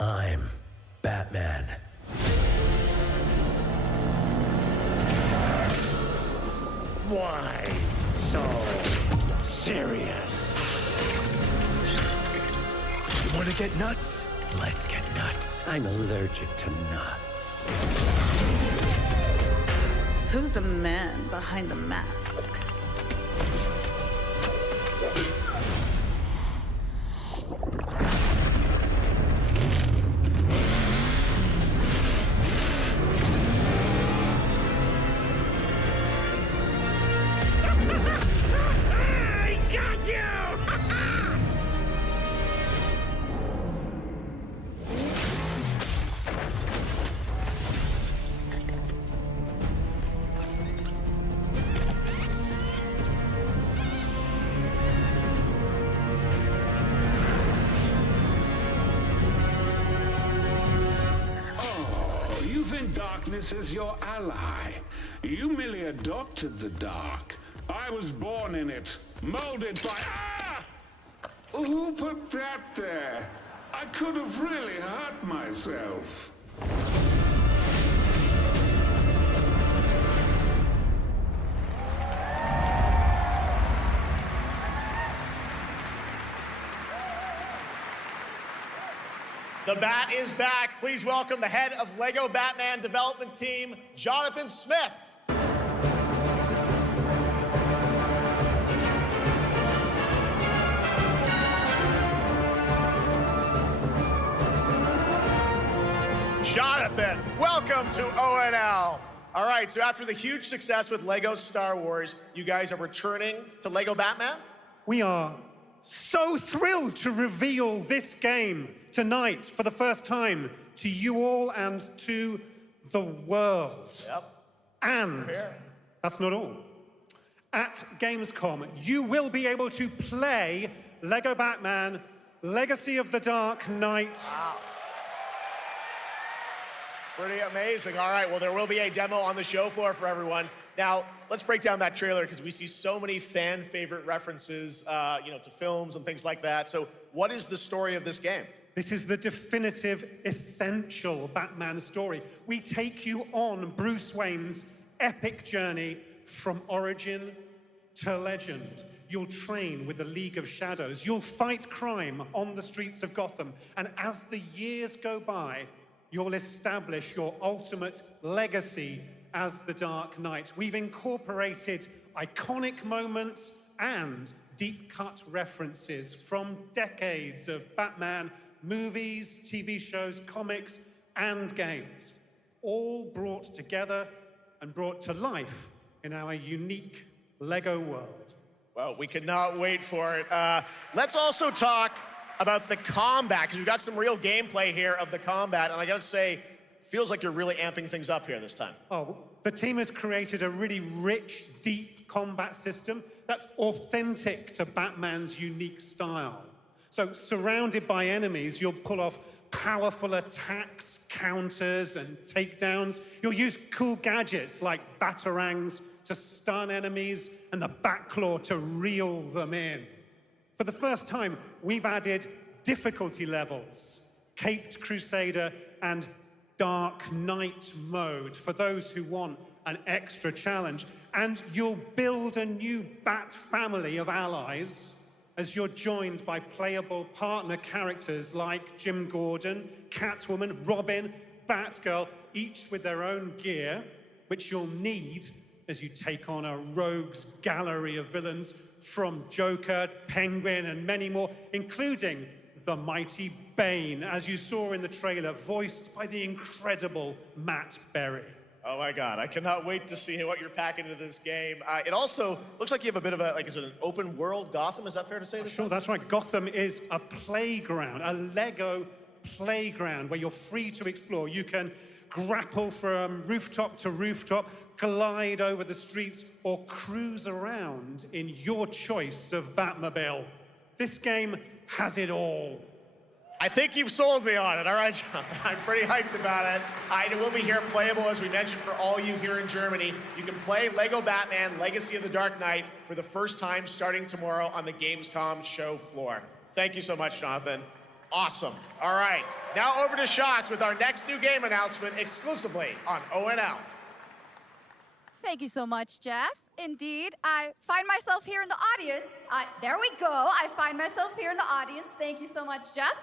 I'm Batman. Why so serious? You want to get nuts? Let's get nuts. I'm allergic to nuts. Who's the man behind the mask? I got you! Oh, you think darkness is your ally. You merely adopted the dark. I was born in it, molded by... Ah! Who put that there? I could have really hurt myself. The Bat is back. Please welcome the head of LEGO Batman development team, Jonathan Smith. Jonathan, welcome to ONL. All right, so after the huge success with LEGO Star Wars, you guys are returning to LEGO Batman? We are so thrilled to reveal this game tonight for the first time to you all and to the world. Yep. And that's not all. At Gamescom, you will be able to play LEGO Batman Legacy of the Dark Knight. Wow. Pretty amazing. All right, well, there will be a demo on the show floor for everyone. Now, let's break down that trailer because we see so many fan favorite references, to films and things like that. So what is the story of this game? This is the definitive, essential Batman story. We take you on Bruce Wayne's epic journey from origin to legend. You'll train with the League of Shadows. You'll fight crime on the streets of Gotham. And as the years go by, you'll establish your ultimate legacy as the Dark Knight. We've incorporated iconic moments and deep-cut references from decades of Batman movies, TV shows, comics, and games, all brought together and brought to life in our unique LEGO world. Well, we cannot wait for it. Let's also talk about the combat, because we've got some real gameplay here of the combat, and I gotta say, feels like you're really amping things up here this time. Oh, the team has created a really rich, deep combat system that's authentic to Batman's unique style. So, surrounded by enemies, you'll pull off powerful attacks, counters, and takedowns. You'll use cool gadgets like batarangs to stun enemies and the Batclaw to reel them in. For the first time, we've added difficulty levels, Caped Crusader and Dark Knight mode for those who want an extra challenge. And you'll build a new Bat family of allies as you're joined by playable partner characters like Jim Gordon, Catwoman, Robin, Batgirl, each with their own gear, which you'll need as you take on a rogues gallery of villains from Joker, Penguin, and many more, including the mighty Bane, as you saw in the trailer, voiced by the incredible Matt Berry. Oh my God, I cannot wait to see what you're packing into this game. It also looks like you have a bit of a, is it an open world Gotham? Is that fair to say? Sure, that's right. Gotham is a playground, a LEGO playground where you're free to explore. You can grapple from rooftop to rooftop, glide over the streets, or cruise around in your choice of Batmobile. This game has it all. I think you've sold me on it. All right, Jonathan, I'm pretty hyped about it. It will be here playable, as we mentioned, for all you here in Germany. You can play LEGO Batman Legacy of the Dark Knight for the first time starting tomorrow on the Gamescom show floor. Thank you so much, Jonathan. Awesome. All right, now over to Sjokz with our next new game announcement exclusively on ONL. Thank you so much, Geoff. Indeed, I find myself here in the audience. There we go. I find myself here in the audience. Thank you so much, Geoff.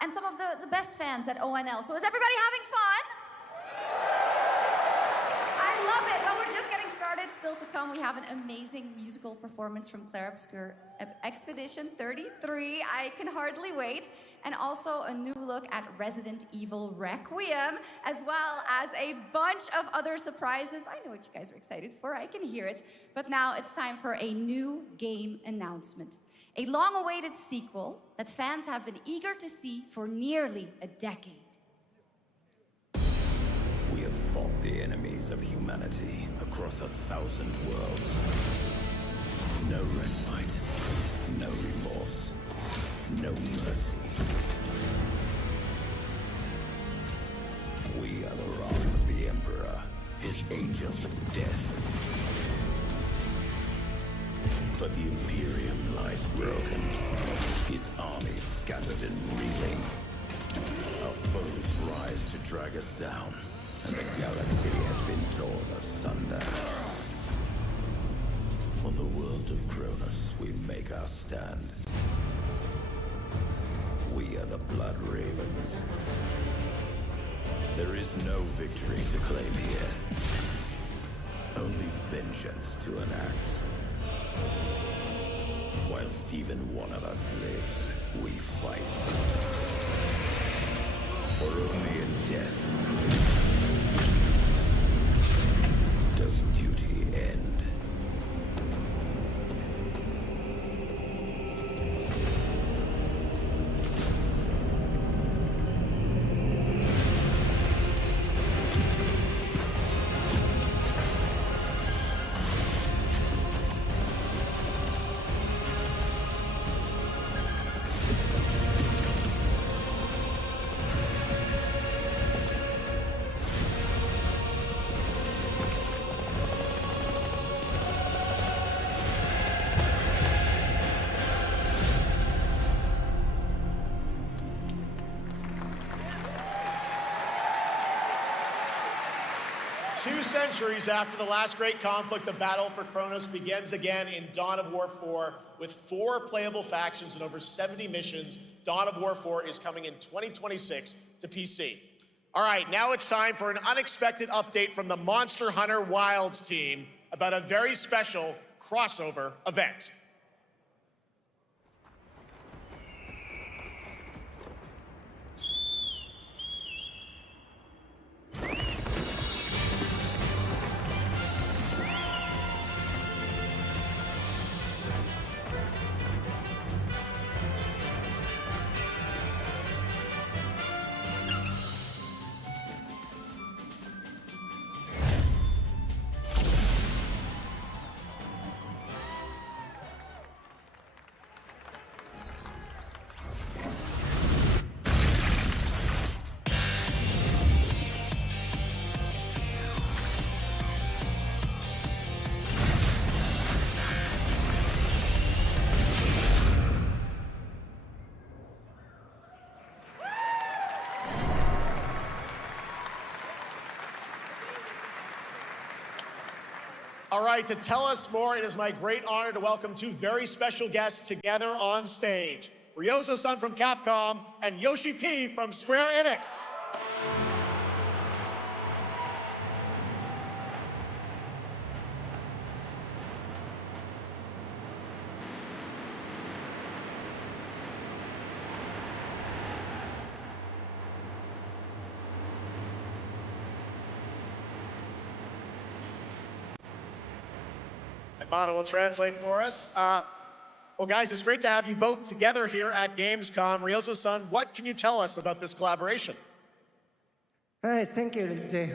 And some of the best fans at ONL. So is everybody having fun? I love it. But we're just getting started. Still to come, we have an amazing musical performance from Claire Obscure Expedition 33. I can hardly wait. And also a new look at Resident Evil Requiem, as well as a bunch of other surprises. I know what you guys are excited for. I can hear it. But now it's time for a new game announcement. A long-awaited sequel that fans have been eager to see for nearly a decade. We have fought the enemies of humanity across 1,000 worlds. No respite, no remorse, no mercy. We are the wrath of the Emperor, his angels of death. But the Imperium lies broken, its armies scattered and reeling. Our foes rise to drag us down, and the galaxy has been torn asunder. On the world of Cronus, we make our stand. We are the Blood Ravens. There is no victory to claim here. Only vengeance to enact. Whilst even one of us lives, we fight. For only in death does duty end. Two centuries after the last great conflict, the battle for Kronos begins again in Dawn of War 4 with 4 playable factions and over 70 missions. Dawn of War 4 is coming in 2026 to PC. All right, now it's time for an unexpected update from the Monster Hunter Wilds team about a very special crossover event. All right, to tell us more, it is my great honor to welcome 2 very special guests together on stage. Ryozo-san from Capcom and Yoshi P from Square Enix. Bono will translate for us. Well, guys, it's great to have you both together here at Gamescom. Ryozo-san, what can you tell us about this collaboration? Hi, thank you, Jeff.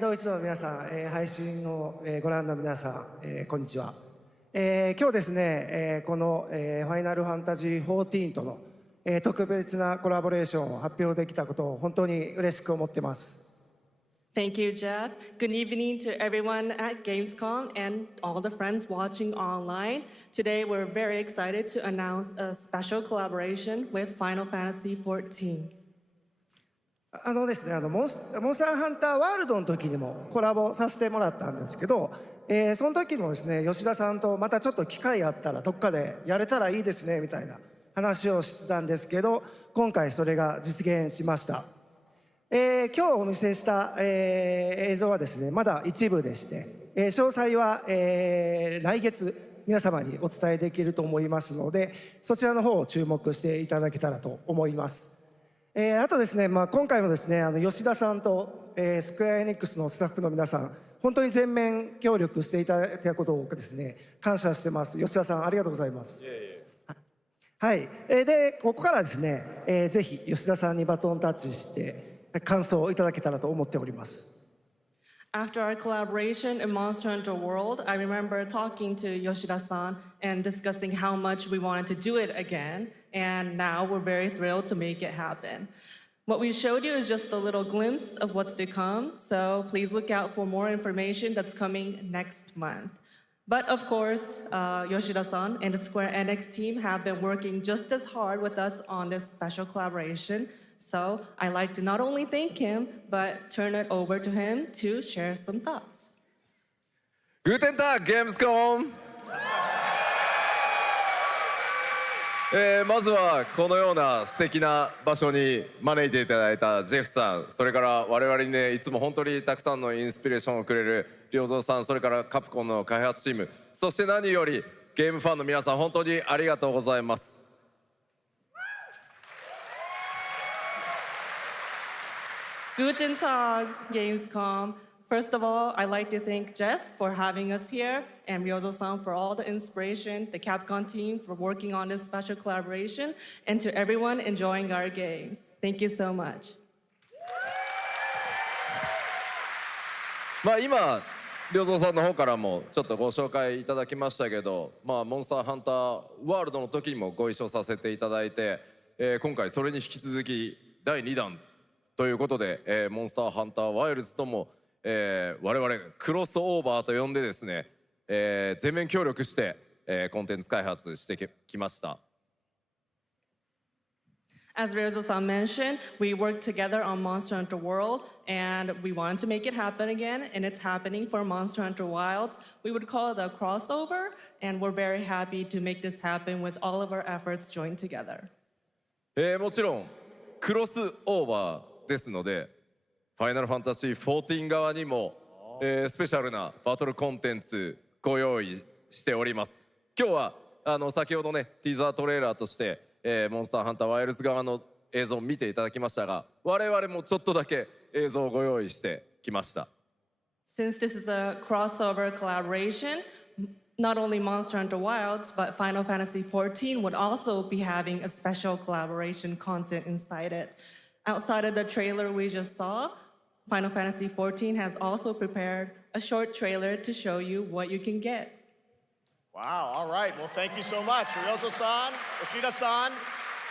ドイツの皆さん、配信をご覧の皆さん、こんにちは。今日ですね、このファイナルファンタジー14との特別なコラボレーションを発表できたことを本当に嬉しく思っています。Thank you, Jeff. Good evening to everyone at Gamescom and all the friends watching online. Today, we're very excited to announce a special collaboration with Final Fantasy XIV. ですね、モンスターハンターワールドの時にもコラボさせてもらったんですけど、その時もですね、吉田さんとまたちょっと機会あったらどっかでやれたらいいですねみたいな話をしてたんですけど、今回それが実現しました。今日お見せした、映像はですね、まだ一部でして、詳細は、来月皆様にお伝えできると思いますので、そちらの方を注目していただけたらと思います。あとですね、今回もですね、吉田さんと、スクエアエニックスのスタッフの皆さん、本当に全面協力していただいたことをですね、感謝してます。吉田さん、ありがとうございます。はい。で、ここからですね、ぜひ吉田さんにバトンタッチして感想をいただけたらと思っております。After our collaboration in Monster Hunter World, I remember talking to Yoshida-san and discussing how much we wanted to do it again, and now we're very thrilled to make it happen. What we showed you is just a little glimpse of what's to come, so please look out for more information that's coming next month. But of course, Yoshida-san and the Square Enix team have been working just as hard with us on this special collaboration. So I'd like to not only thank him, but turn it over to him to share some thoughts. Guten Tag, Gamescom! まずはこのような素敵な場所に招いていただいたジェフさん、それから我々にね、いつも本当にたくさんのインスピレーションをくれる良三さん、それからカプコンの開発チーム、そして何よりゲームファンの皆さん、本当にありがとうございます。Guten Tag, Gamescom. First of all, I'd like to thank Geoff for having us here and Ryozo-san for all the inspiration, the Capcom team for working on this special collaboration, and to everyone enjoying our games. Thank you so much. 今、良三さんの方からもちょっとご紹介いただきましたけど、モンスターハンターワールドの時にもご一緒させていただいて、今回それに引き続き第2弾ということで、モンスターハンターワイルズとも、我々クロスオーバーと呼んでですね、全面協力して、コンテンツ開発してきました。As Ryozo-san mentioned, we worked together on Monster Hunter World, and we wanted to make it happen again, and it's happening for Monster Hunter Wilds. We would call it a crossover, and we're very happy to make this happen with all of our efforts joined together. もちろんクロスオーバーですので、ファイナルファンタジー14側にも、スペシャルなバトルコンテンツご用意しております。今日は先ほどね、ティザートレーラーとして、モンスターハンターワイルズ側の映像を見ていただきましたが、我々もちょっとだけ映像をご用意してきました。Since this is a crossover collaboration, not only Monster Hunter Wilds, but Final Fantasy XIV would also be having a special collaboration content inside it. Outside of the trailer we just saw, Final Fantasy XIV has also prepared a short trailer to show you what you can get. Wow, all right. Well, thank you so much. Ryozo-san, Yoshida-san,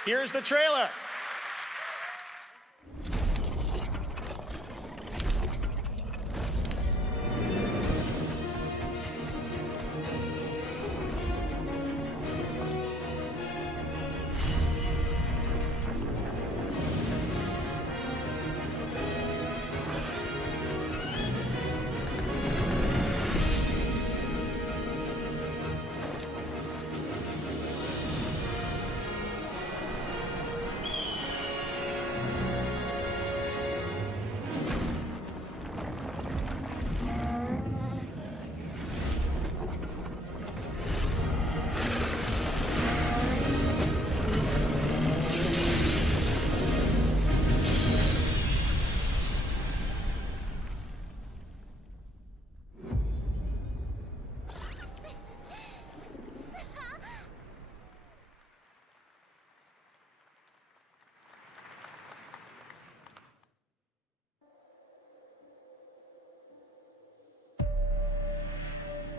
here's the trailer.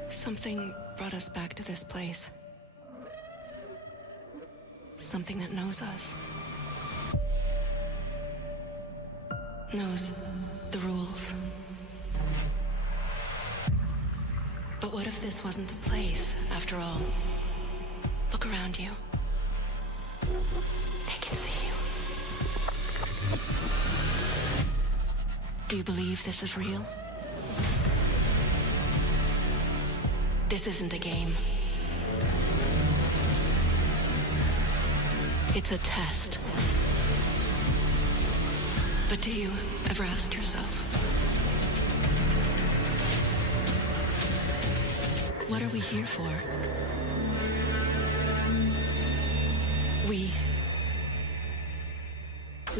Something brought us back to this place. Something that knows us. Knows the rules. But what if this wasn't the place, after all? Look around you. They can see you. Do you believe this is real? This isn't a game. It's a test. But do you ever ask yourself, what are we here for? We're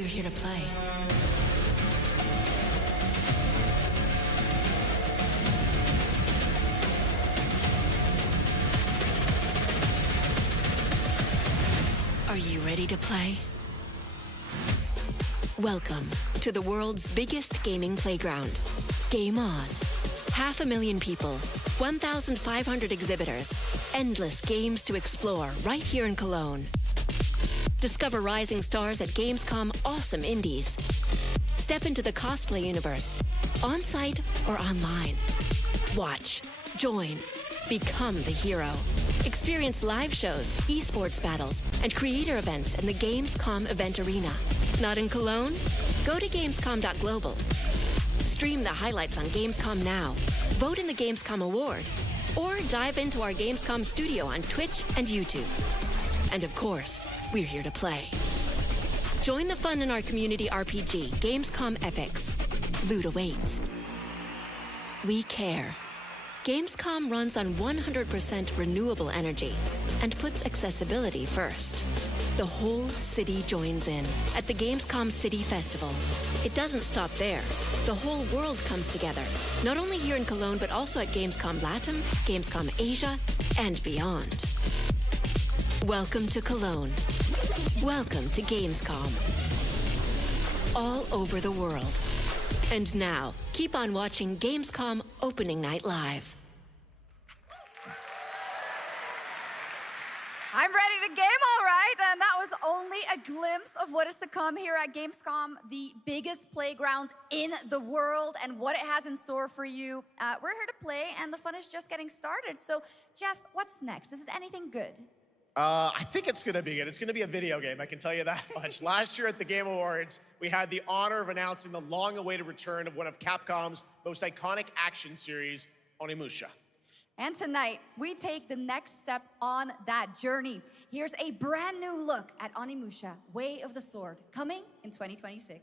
here to play. Are you ready to play? Welcome to the world's biggest gaming playground. Game on. 500,000 people, 1,500 exhibitors, endless games to explore right here in Cologne. Discover rising stars at Gamescom awesome indies. Step into the cosplay universe, on-site or online. Watch, join, become the hero. Experience live shows, esports battles, and creator events in the Gamescom event arena. Not in Cologne? Go to Gamescom.global. Stream the highlights on Gamescom Now. Vote in the Gamescom Award. Or dive into our Gamescom studio on Twitch and YouTube. And of course, we're here to play. Join the fun in our community RPG, Gamescom Epics. Loot awaits. We care. Gamescom runs on 100% renewable energy and puts accessibility first. The whole city joins in at the Gamescom City Festival. It doesn't stop there. The whole world comes together, not only here in Cologne, but also at Gamescom Latam, Gamescom Asia, and beyond. Welcome to Cologne. Welcome to Gamescom. All over the world. And now, keep on watching Gamescom Opening Night Live. I'm ready to game, all right. And that was only a glimpse of what is to come here at Gamescom, the biggest playground in the world, and what it has in store for you. We're here to play, and the fun is just getting started. So, Geoff, what's next? Is it anything good? I think it's going to be good. It's going to be a video game, I can tell you that much. Last year at the Game Awards, we had the honor of announcing the long-awaited return of one of Capcom's most iconic action series, Onimusha. And tonight, we take the next step on that journey. Here's a brand new look at Onimusha, Way of the Sword, coming in 2026.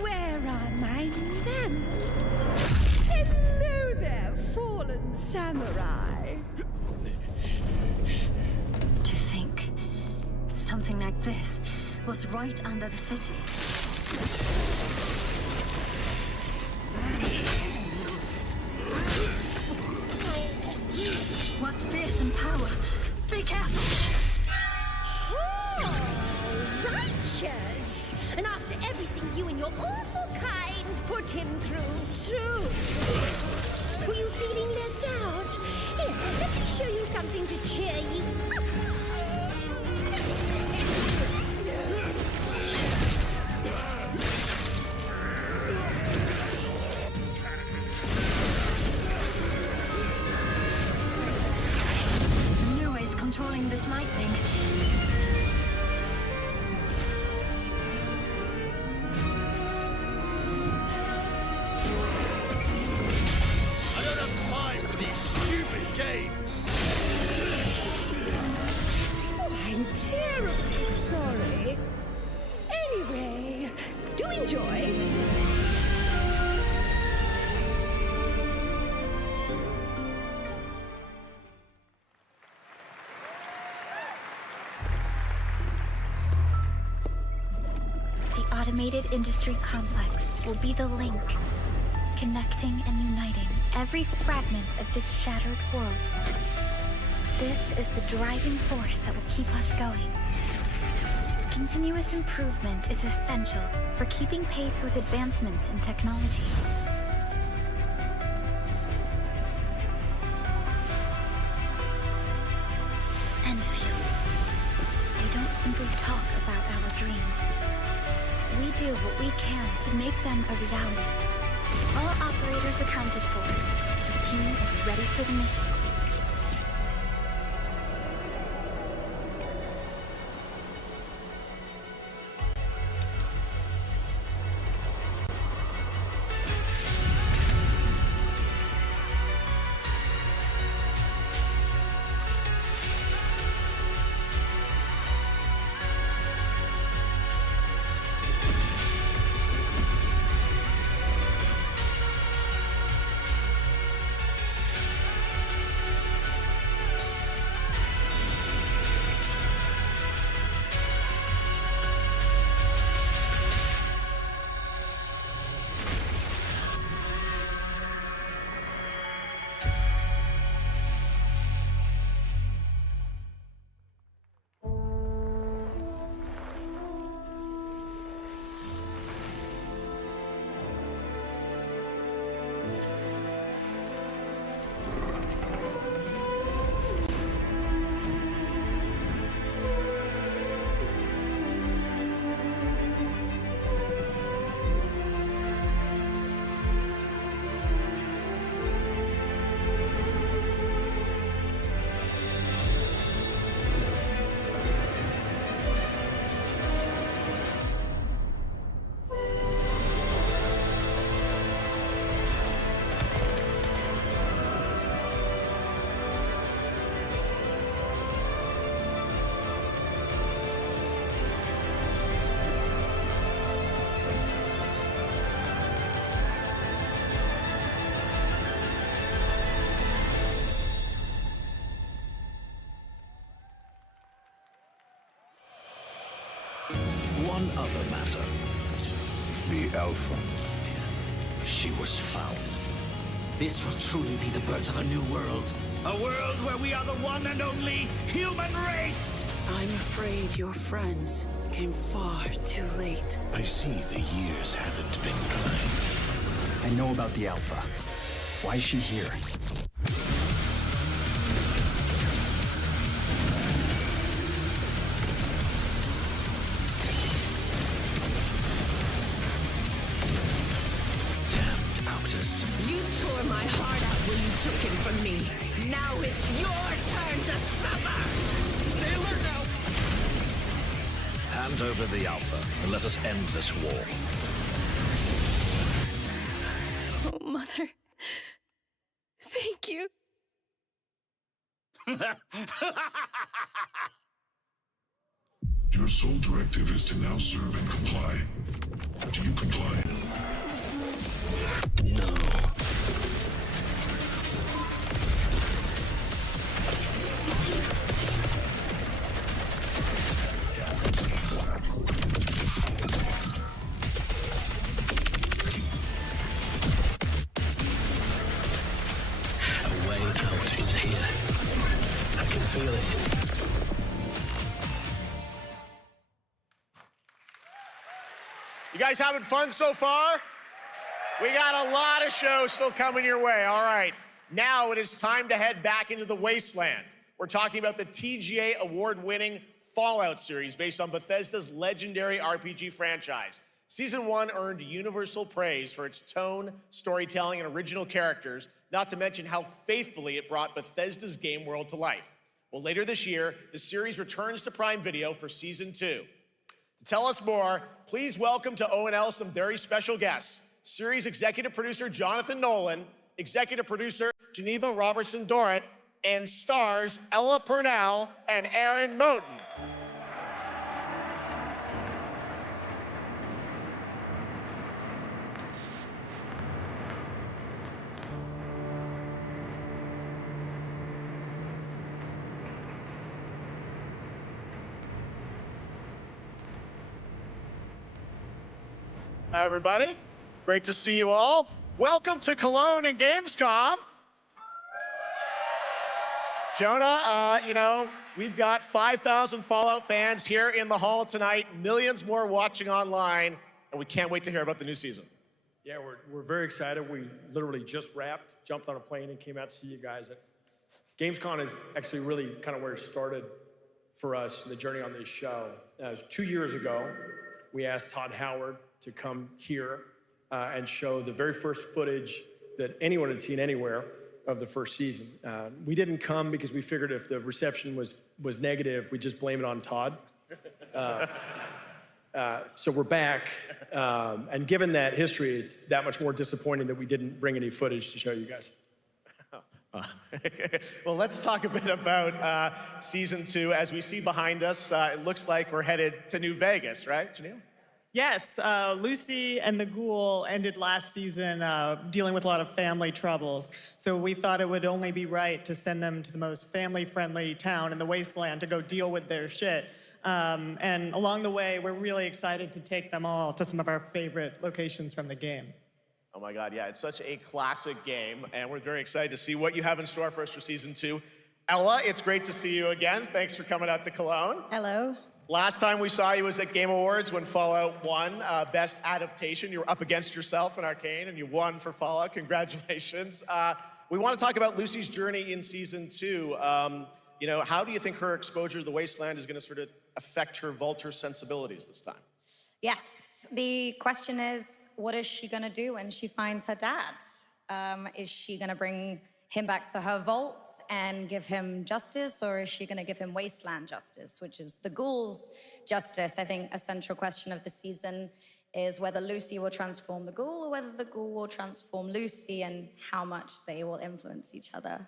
Where are my manners? Hello there, fallen samurai. To think something like this was right under the city. What fearsome power! Be careful! Oh, righteous! And after everything you and your awful kind put him through, too. Were you feeling left out? Here, let me show you something to cheer you up. New ways controlling this lightning. I'm terribly sorry. Anyway, do enjoy. The automated industry complex will be the link, connecting and uniting every fragment of this shattered world. This is the driving force that will keep us going. Continuous improvement is essential for keeping pace with advancements in technology. Enfield. They don't simply talk about our dreams. We do what we can to make them a reality. All operators accounted for. The team is ready for the mission. one other matter. The Alpha. She was found. This will truly be the birth of a new world. A world where we are the one and only human race! I'm afraid your friends came far too late. I see the years haven't been kind. I know about the Alpha. Why is she here? Damned outers. You tore my heart out when you took him from me. Now it's your turn to suffer! Stay alert now! Hand over the Alpha and let us end this war. Oh, Mother. Thank you. Your sole directive is to now serve and comply. Do you comply? No. A way out is here. I can feel it. You guys having fun so far? We got a lot of shows still coming your way. All right, now it is time to head back into the wasteland. We're talking about the TGA award-winning Fallout series based on Bethesda's legendary RPG franchise. Season 1 earned universal praise for its tone, storytelling, and original characters, not to mention how faithfully it brought Bethesda's game world to life. Well, later this year, the series returns to Prime Video for Season 2. To tell us more, please welcome to ONL some very special guests. Series executive producer Jonathan Nolan, executive producer Geneva Robertson-Dorrit, and stars Ella Purnell and Aaron Moten. Hi, everybody. Great to see you all. Welcome to Cologne and Gamescom. Jonah, you know, we've got 5,000 Fallout fans here in the hall tonight, millions more watching online, and we can't wait to hear about the new season. Yeah, we're very excited. We literally just wrapped, jumped on a plane, and came out to see you guys. Gamescom is actually really kind of where it started for us, the journey on this show. It was 2 years ago. We asked Todd Howard to come here and show the very first footage that anyone had seen anywhere of the first season. We didn't come because we figured if the reception was negative, we'd just blame it on Todd. So we're back, and given that history, it's that much more disappointing that we didn't bring any footage to show you guys. Well, let's talk a bit about Season 2. As we see behind us, it looks like we're headed to New Vegas, right, Janelle? Yes, Lucy and the Ghoul ended last season dealing with a lot of family troubles. So we thought it would only be right to send them to the most family-friendly town in the wasteland to go deal with their shit. And along the way, we're really excited to take them all to some of our favorite locations from the game. Oh my God, yeah, it's such a classic game, and we're very excited to see what you have in store for us for Season 2. Ella, it's great to see you again. Thanks for coming out to Cologne. Hello. Last time we saw you was at Game Awards when Fallout won Best Adaptation. You were up against yourself in Arcane, and you won for Fallout. Congratulations. We want to talk about Lucy's journey in Season 2. You know, how do you think her exposure to the Wasteland is going to sort of affect her Vulture sensibilities this time? Yes, the question is, what is she going to do when she finds her dad? Is she going to bring him back to her vault and give him justice, or is she going to give him wasteland justice, which is the ghouls' justice? I think a central question of the season is whether Lucy will transform the ghoul or whether the ghoul will transform Lucy, and how much they will influence each other.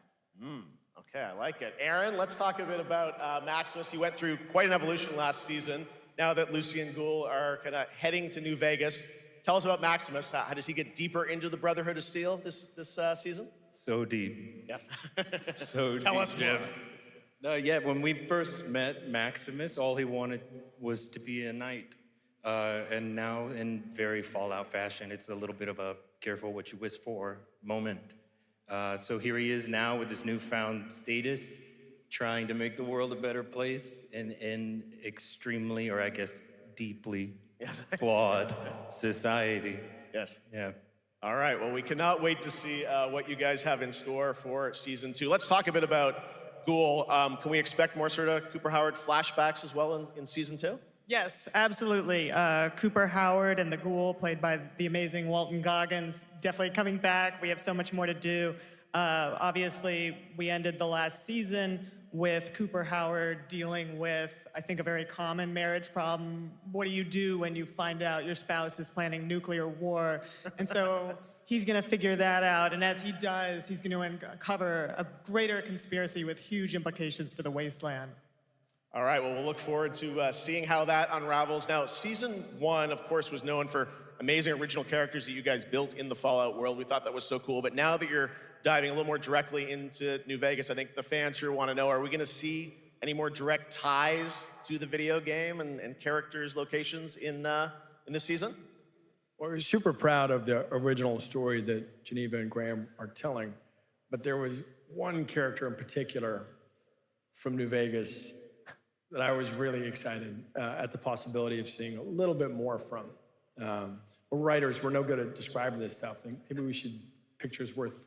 Okay, I like it. Aaron, let's talk a bit about Maximus. He went through quite an evolution last season. Now that Lucy and Ghoul are kind of heading to New Vegas, tell us about Maximus. How does he get deeper into the Brotherhood of Steel this season? So deep. Yes. So Tell deep, us more. Jeff. Yeah, when we first met Maximus, all he wanted was to be a knight. And now, in very Fallout fashion, it's a little bit of a careful what you wish for moment. So here he is now with this newfound status, trying to make the world a better place in extremely, or I guess deeply flawed society. Yes. Yeah. All right, well, we cannot wait to see what you guys have in store for season 2. Let's talk a bit about Ghoul. Can we expect more sort of Cooper Howard flashbacks as well in season 2? Yes, absolutely. Cooper Howard and the Ghoul, played by the amazing Walton Goggins, definitely coming back. We have so much more to do. Obviously, we ended the last season with Cooper Howard dealing with, I think, a very common marriage problem. What do you do when you find out your spouse is planning nuclear war? And so he's going to figure that out. And as he does, he's going to uncover a greater conspiracy with huge implications for the Wasteland. All right, well, we'll look forward to seeing how that unravels. Now, season 1, of course, was known for amazing original characters that you guys built in the Fallout world. We thought that was so cool. But now that you're diving a little more directly into New Vegas, I think the fans here want to know, are we going to see any more direct ties to the video game and characters, locations in this season? Well, we're super proud of the original story that Geneva and Graham are telling, but there was one character in particular from New Vegas that I was really excited at the possibility of seeing a little bit more from. We're writers, we're no good at describing this stuff. Maybe we should, pictures worth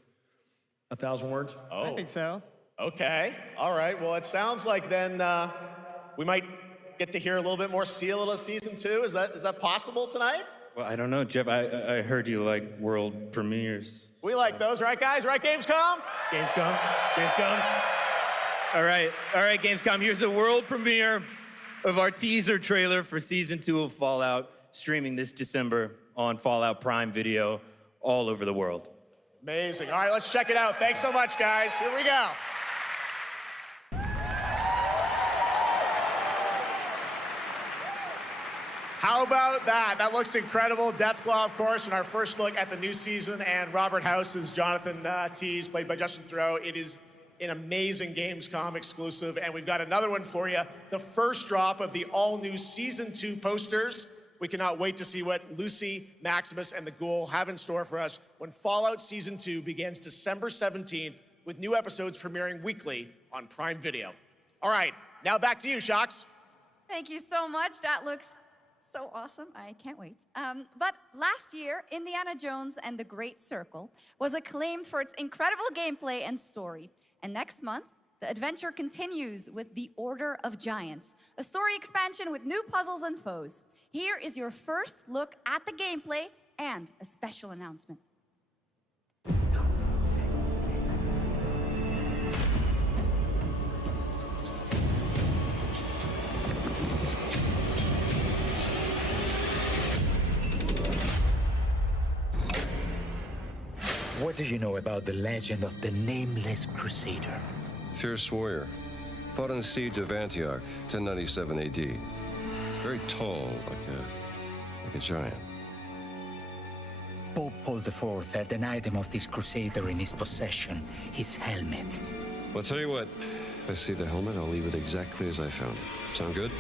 1,000 words? Oh. I think so. Okay, all right. Well, it sounds like then we might get to hear a little bit more Seal of season 2. Is that possible tonight? Well, I don't know, Jeff. I heard you like world premieres. We like those, right, guys? Right, Gamescom? Gamescom. All right, Gamescom. Here's a world premiere of our teaser trailer for season 2 of Fallout, streaming this December on Fallout Prime Video all over the world. Amazing. All right, let's check it out. Thanks so much, guys. Here we go. How about that? That looks incredible. Deathclaw, of course, in our first look at the new season, and Robert House is Jonathan Tease, played by Justin Theroux. It is an amazing Gamescom exclusive, and we've got another one for you. The first drop of the all-new Season 2 posters. We cannot wait to see what Lucy, Maximus, and the Ghoul have in store for us when Fallout Season 2 begins December 17th, with new episodes premiering weekly on Prime Video. All right, now back to you, Sjokz. Thank you so much. That looks so awesome. I can't wait. But last year, Indiana Jones and the Great Circle was acclaimed for its incredible gameplay and story. And next month, the adventure continues with The Order of Giants, a story expansion with new puzzles and foes. Here is your first look at the gameplay and a special announcement. What do you know about the legend of the Nameless Crusader? Fierce warrior. Fought in the siege of Antioch, 1097 AD. Very tall, like a giant. Pope Paul IV had an item of this crusader in his possession, his helmet. Well, I'll tell you what. If I see the helmet, I'll leave it exactly as I found it. Sound good?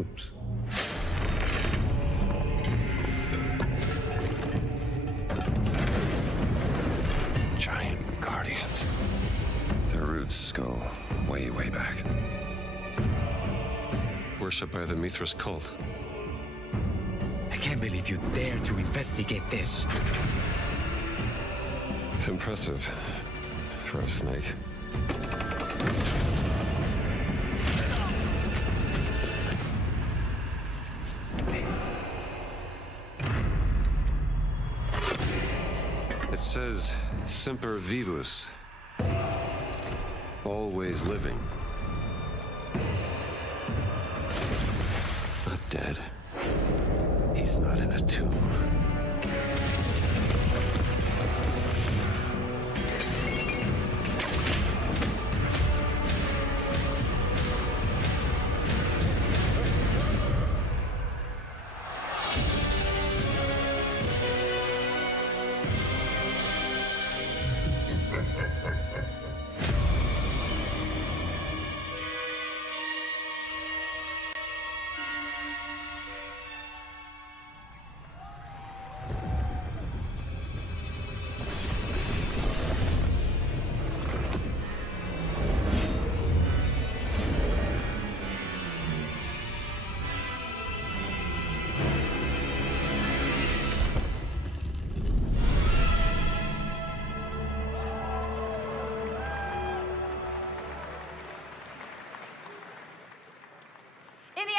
Oops. Giant guardians. Their roots go way, way back. Worshipped by the Mithras cult. I can't believe you dare to investigate this. Impressive for a snake. It says Semper Vivus. Always living. Not dead. He's not in a tomb.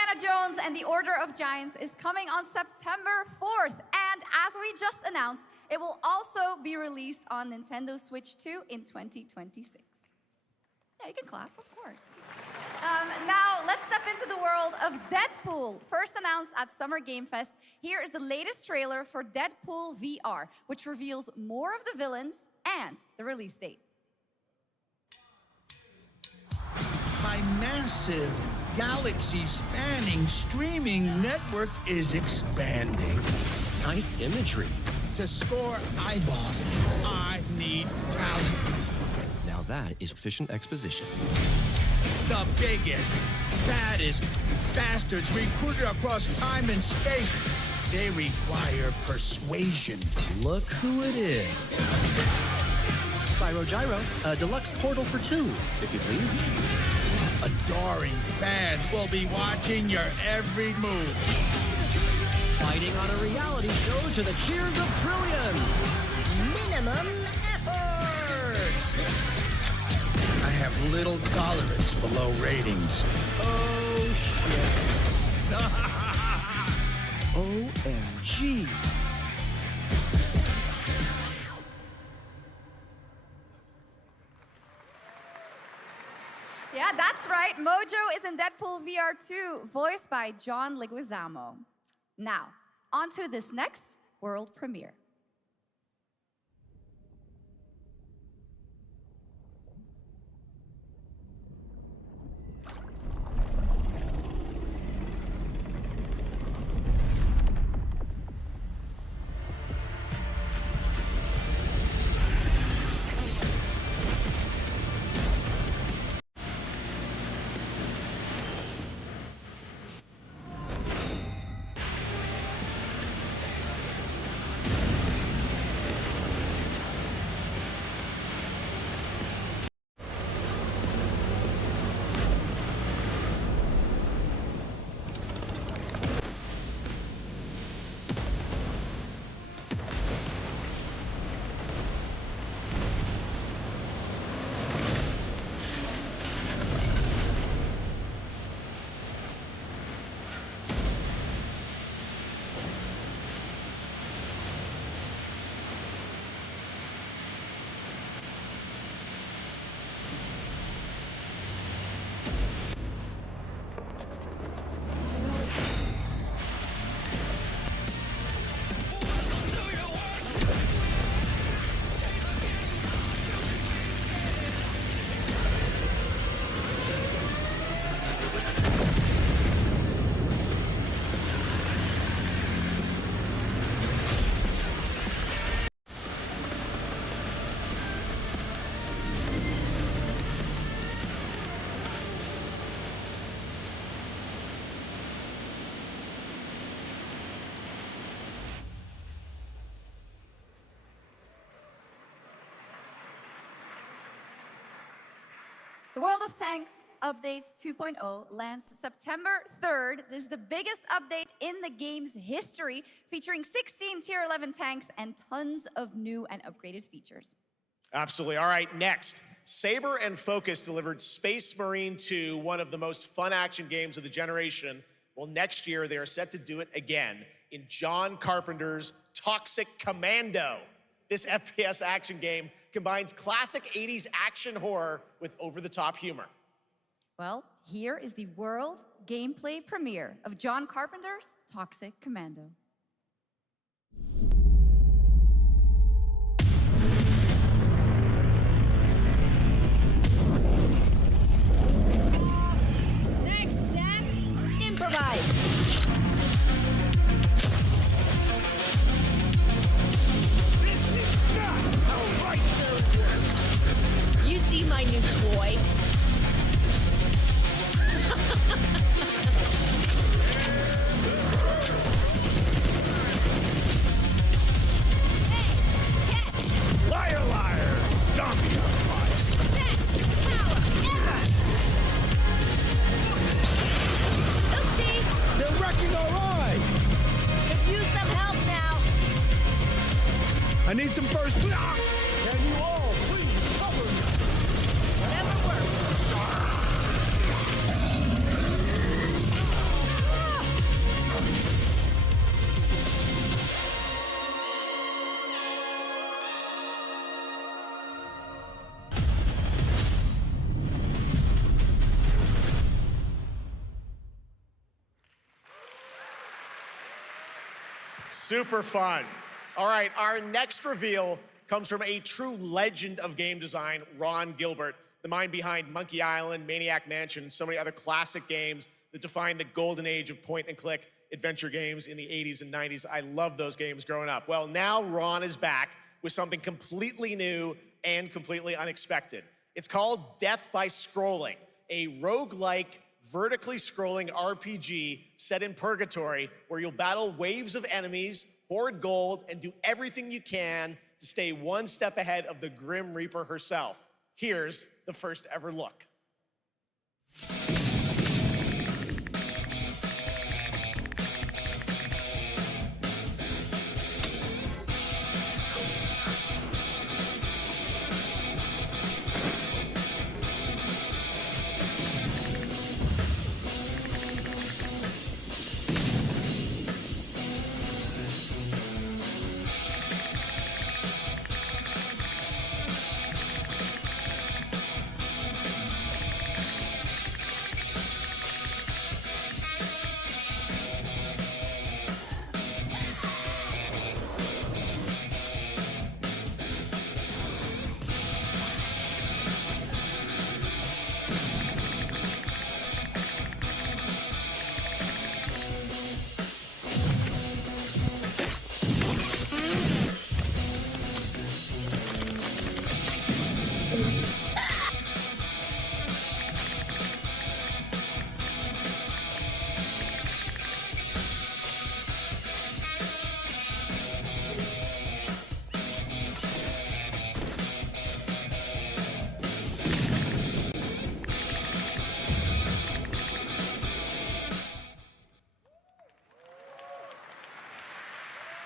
Indiana Jones and the Order of Giants is coming on September 4th. And as we just announced, it will also be released on Nintendo Switch 2 in 2026. Yeah, you can clap, of course. Now, let's step into the world of Deadpool. First announced at Summer Game Fest, here is the latest trailer for Deadpool VR, which reveals more of the villains and the release date. My massive, galaxy-spanning streaming network is expanding. Nice imagery. To score eyeballs, I need talent. Now that is efficient exposition. The biggest, baddest bastards recruited across time and space. They require persuasion. Look who it is. Spyro Gyro, a deluxe portal for 2, if you please. Adoring fans will be watching your every move. Fighting on a reality show to the cheers of trillions. Minimum effort. I have little tolerance for low ratings. Oh, shit. OMG. Yeah, that's right. Mojo is in Deadpool VR 2, voiced by John Leguizamo. Now, on to this next world premiere. The World of Tanks Update 2.0 lands September 3rd. This is the biggest update in the game's history, featuring 16 Tier 11 tanks and tons of new and upgraded features. Absolutely. All right, next. Saber and Focus delivered Space Marine 2, one of the most fun action games of the generation. Well, next year, they are set to do it again in John Carpenter's Toxic Commando. This FPS action game combines classic 80s action horror with over-the-top humor. Well, here is the world gameplay premiere of John Carpenter's Toxic Commando. Next step, improvise. You see my new toy? Liar, liar! Zombie Best power ever! Oopsie! They're wrecking our ride! Could use some help now. I need some first. Can you all please cover me? Whatever works. Super fun. All right, our next reveal comes from a true legend of game design, Ron Gilbert, the mind behind Monkey Island, Maniac Mansion, and so many other classic games that defined the golden age of point-and-click adventure games in the 80s and 90s. I loved those games growing up. Well, now Ron is back with something completely new and completely unexpected. It's called Death by Scrolling, a roguelike, vertically scrolling RPG set in purgatory where you'll battle waves of enemies, hoard gold, and do everything you can to stay one step ahead of the Grim Reaper herself. Here's the first ever look.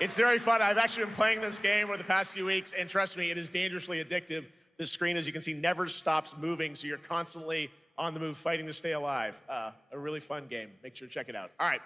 It's very fun. I've actually been playing this game over the past few weeks, and trust me, it is dangerously addictive. The screen, as you can see, never stops moving, so you're constantly on the move fighting to stay alive. A really fun game. Make sure to check it out. All right,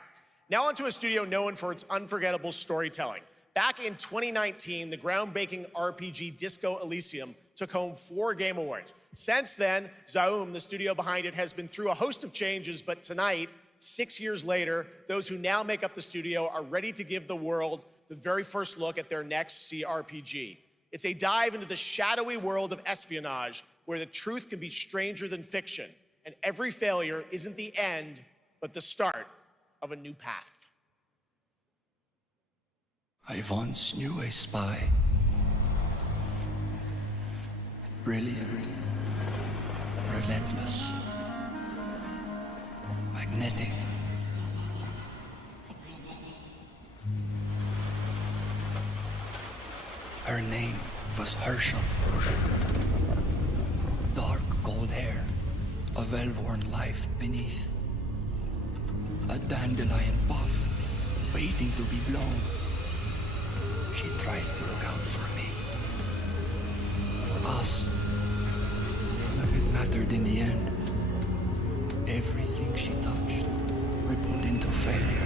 now onto a studio known for its unforgettable storytelling. Back in 2019, the groundbreaking RPG Disco Elysium took home 4 Game Awards. Since then, Zaum, the studio behind it, has been through a host of changes, but tonight, 6 years later, those who now make up the studio are ready to give the world the very first look at their next CRPG. It's a dive into the shadowy world of espionage, where the truth can be stranger than fiction, and every failure isn't the end, but the start of a new path. I once knew a spy. Brilliant, relentless, magnetic. Her name was Herschel. Dark gold hair, a well-worn life beneath. A dandelion puff, waiting to be blown. She tried to look out for me. For us. None of it mattered in the end. Everything she touched rippled into failure.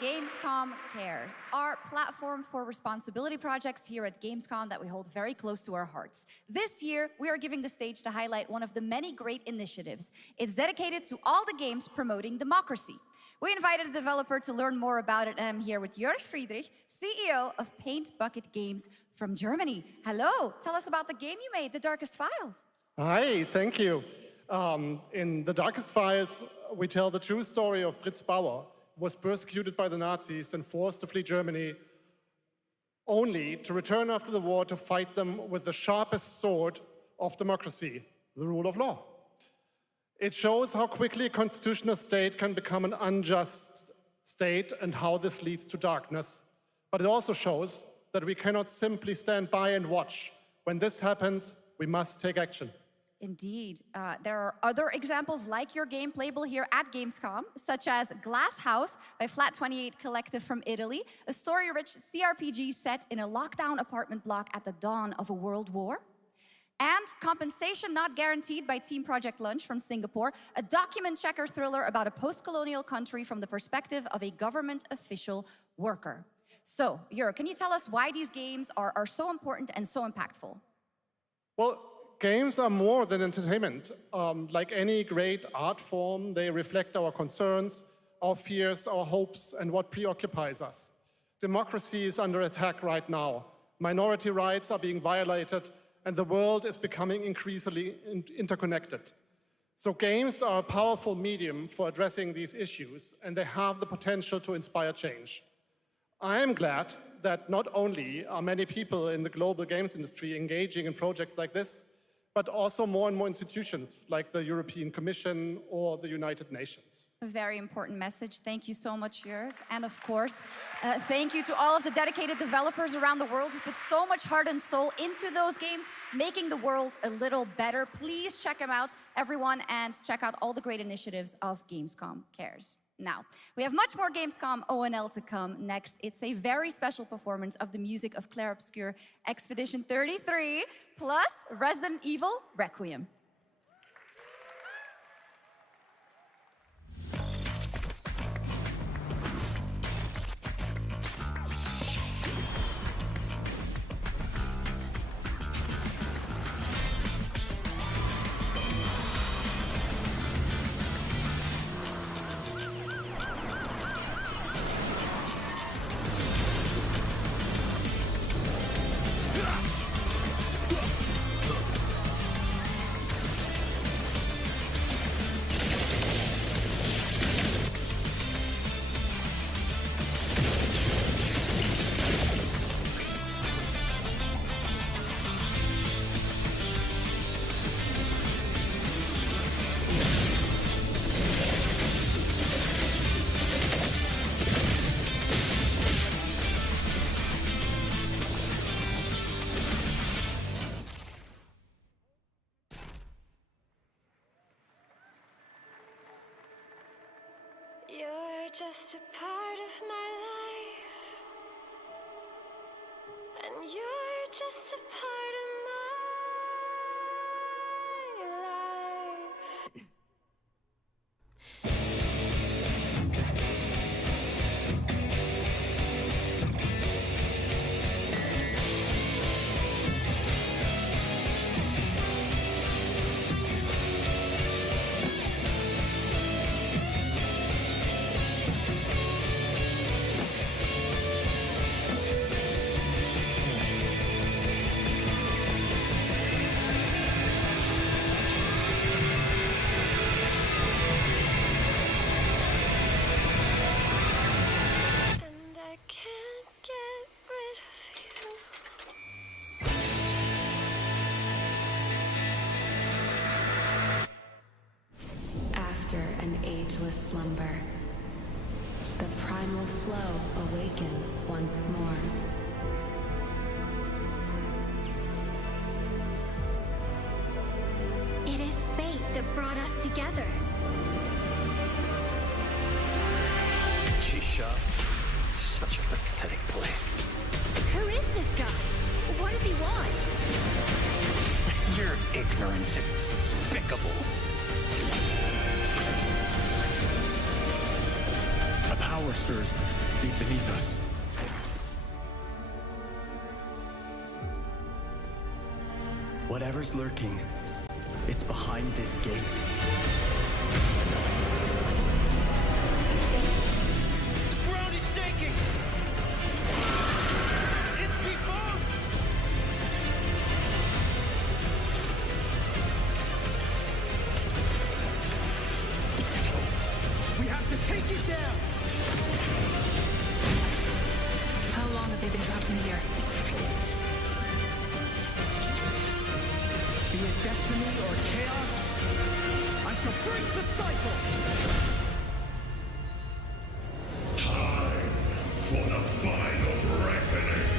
Gamescom Cares, our platform for responsibility projects here at Gamescom that we hold very close to our hearts. This year, we are giving the stage to highlight one of the many great initiatives. It's dedicated to all the games promoting democracy. We invited a developer to learn more about it, and I'm here with Jörg Friedrich, CEO of Paint Bucket Games from Germany. Hello, tell us about the game you made, The Darkest Files. Hi, thank you. In The Darkest Files, we tell the true story of Fritz Bauer, was persecuted by the Nazis and forced to flee Germany, only to return after the war to fight them with the sharpest sword of democracy, the rule of law. It shows how quickly a constitutional state can become an unjust state and how this leads to darkness. But it also shows that we cannot simply stand by and watch. When this happens, we must take action. Indeed. There are other examples like your game playable here at Gamescom, such as Glass House by Flat 28 Collective from Italy, a story-rich CRPG set in a lockdown apartment block at the dawn of a world war. And Compensation Not Guaranteed by Team Project Lunch from Singapore, a document checker thriller about a post-colonial country from the perspective of a government official worker. So, Jörg, can you tell us why these games are so important and so impactful? Well, games are more than entertainment. Like any great art form, they reflect our concerns, our fears, our hopes, and what preoccupies us. Democracy is under attack right now. Minority rights are being violated, and the world is becoming increasingly interconnected. So games are a powerful medium for addressing these issues, and they have the potential to inspire change. I am glad that not only are many people in the global games industry engaging in projects like this, but also more and more institutions like the European Commission or the United Nations. A very important message. Thank you so much, Jörg. And of course, thank you to all of the dedicated developers around the world who put so much heart and soul into those games, making the world a little better. Please check them out, everyone, and check out all the great initiatives of Gamescom Cares. Now, we have much more Gamescom ONL to come. Next, it's a very special performance of the music of Clair Obscur Expedition 33, plus Resident Evil Requiem. You're just a part of my life, and you're just a part of my life. After an ageless slumber, the primal flow awakens once more. It is fate that brought us together. Shisha. Such a pathetic place. Who is this guy? What does he want? Your ignorance is despicable. A power stirs deep beneath us. Whatever's lurking, it's behind this gate. The ground is shaking! It's people! We have to take it down! How long have they been trapped in here? Be it destiny or chaos, I shall break the cycle! Time for the final reckoning.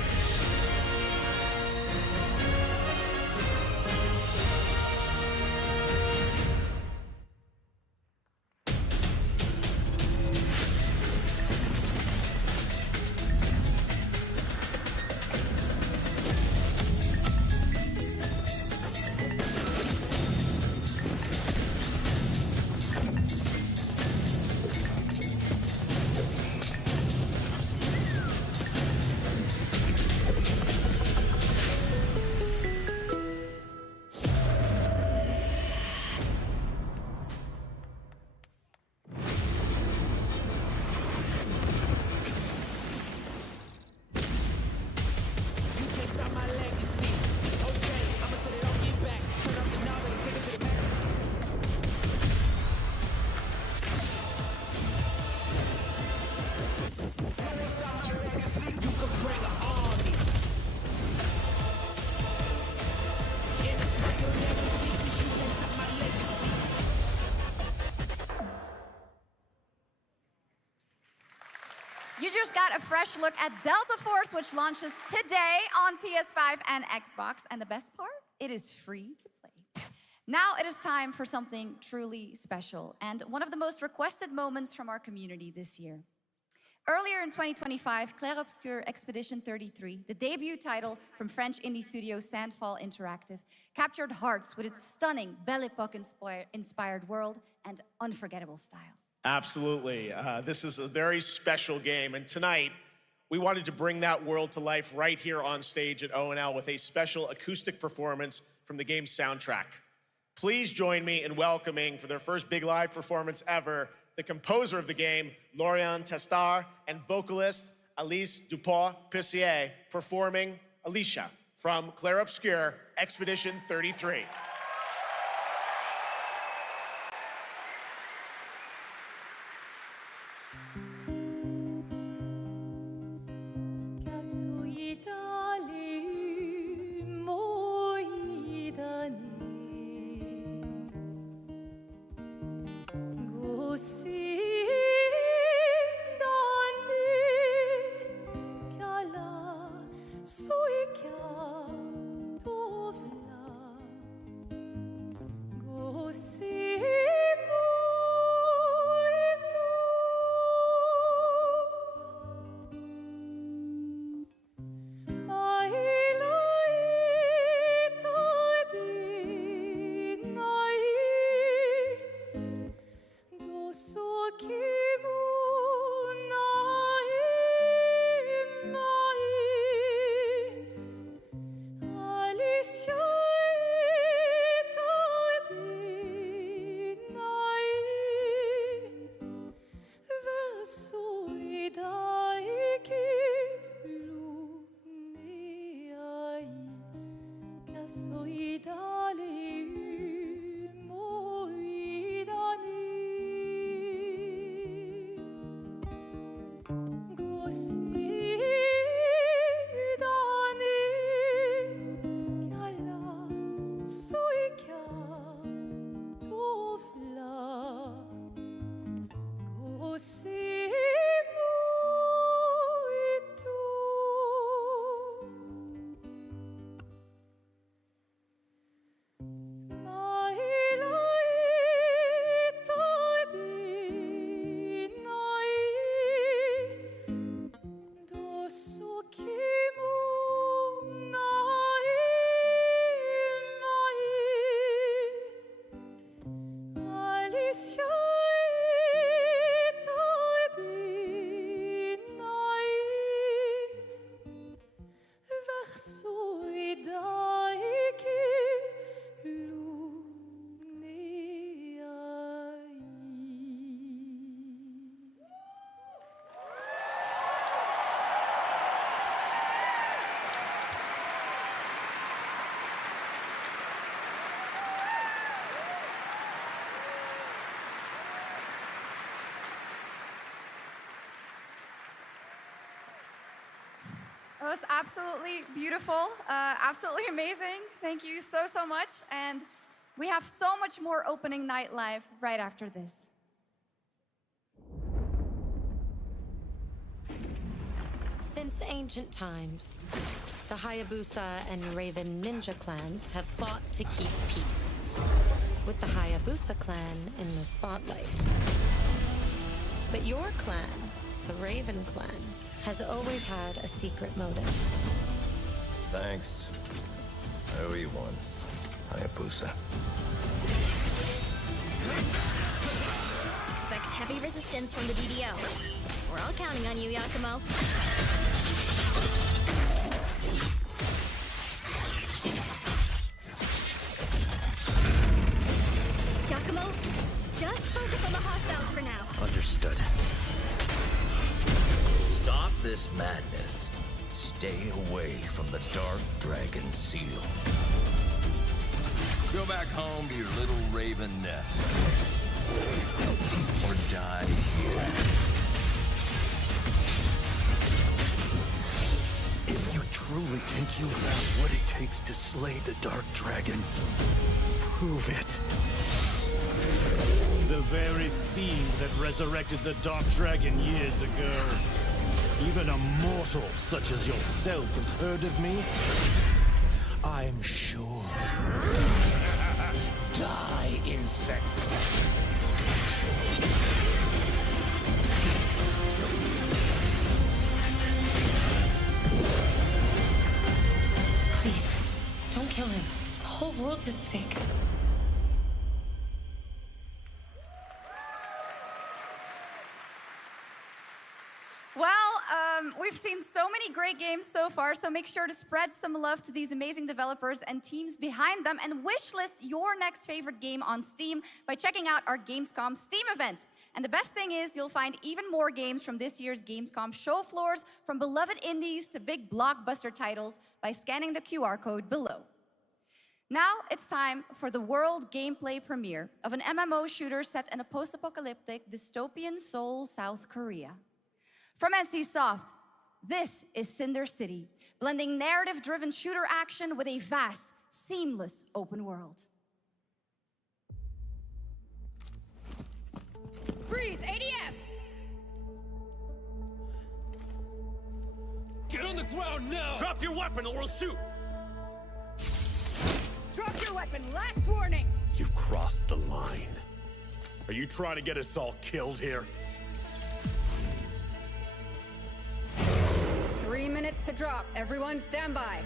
got a fresh look at Delta Force, which launches today on PS5 and Xbox. And the best part, it is free to play. Now it is time for something truly special and one of the most requested moments from our community this year. Earlier in 2025, Clair Obscur Expedition 33, the debut title from French indie studio Sandfall Interactive, captured hearts with its stunning Belle Epoque-inspired world and unforgettable style. Absolutely. This is a very special game, and tonight we wanted to bring that world to life right here on stage at ONL with a special acoustic performance from the game's soundtrack. Please join me in welcoming, for their first big live performance ever, the composer of the game, Laurent Testard, and vocalist Alice Dupont-Pessier, performing Alicia from Clair Obscur Expedition 33. It was absolutely beautiful, absolutely amazing. Thank you so, so much. And we have so much more opening night live right after this. Since ancient times, the Hayabusa and Raven ninja clans have fought to keep peace, with the Hayabusa clan in the spotlight. But your clan, the Raven clan, has always had a secret motive. Thanks. I owe you one, Hayabusa. Expect heavy resistance from the DDO. We're all counting on you, Yakumo. Yakumo, just focus on the hostiles for now. Understood. Stop this madness. Stay away from the Dark Dragon Seal. Go back home to your little raven nest. Or die here. If you truly think you have what it takes to slay the Dark Dragon, prove it. The very fiend that resurrected the Dark Dragon years ago. Even a mortal such as yourself has heard of me? I'm sure. Die, insect. Please, don't kill him. The whole world's at stake. Well, we've seen so many great games so far, so make sure to spread some love to these amazing developers and teams behind them, and wishlist your next favorite game on Steam by checking out our Gamescom Steam event. And the best thing is you'll find even more games from this year's Gamescom show floors, from beloved indies to big blockbuster titles, by scanning the QR code below. Now it's time for the world gameplay premiere of an MMO shooter set in a post-apocalyptic dystopian Seoul, South Korea. From NCSoft, this is Cinder City, blending narrative-driven shooter action with a vast, seamless open world. Freeze! ADF! Get on the ground now! Drop your weapon or we'll shoot! Drop your weapon, last warning! You've crossed the line. Are you trying to get us all killed here? 3 minutes to drop. Everyone stand by.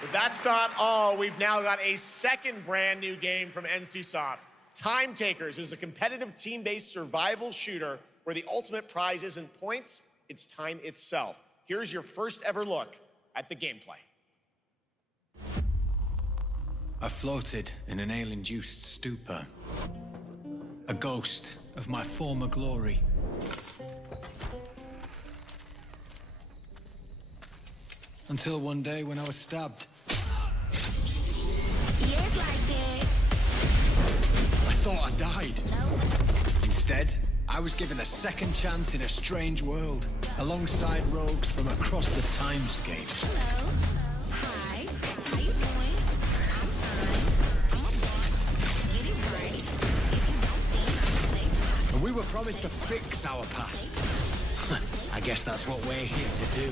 But that's not all. We've now got a second brand new game from NCSoft. Time Takers is a competitive team-based survival shooter where the ultimate prize isn't points, it's time itself. Here's your first ever look at the gameplay. I floated in an ale-induced stupor, a ghost of my former glory. Until one day when I was stabbed. Yes, like that. I thought I died. Instead, I was given a second chance in a strange world, alongside rogues from across the timescape. Hello. Hi. How you doing? I'm fine. I'm a boss. Get it right. If you don't, then I'll say hi. And we were promised to fix our past. I guess that's what we're here to do.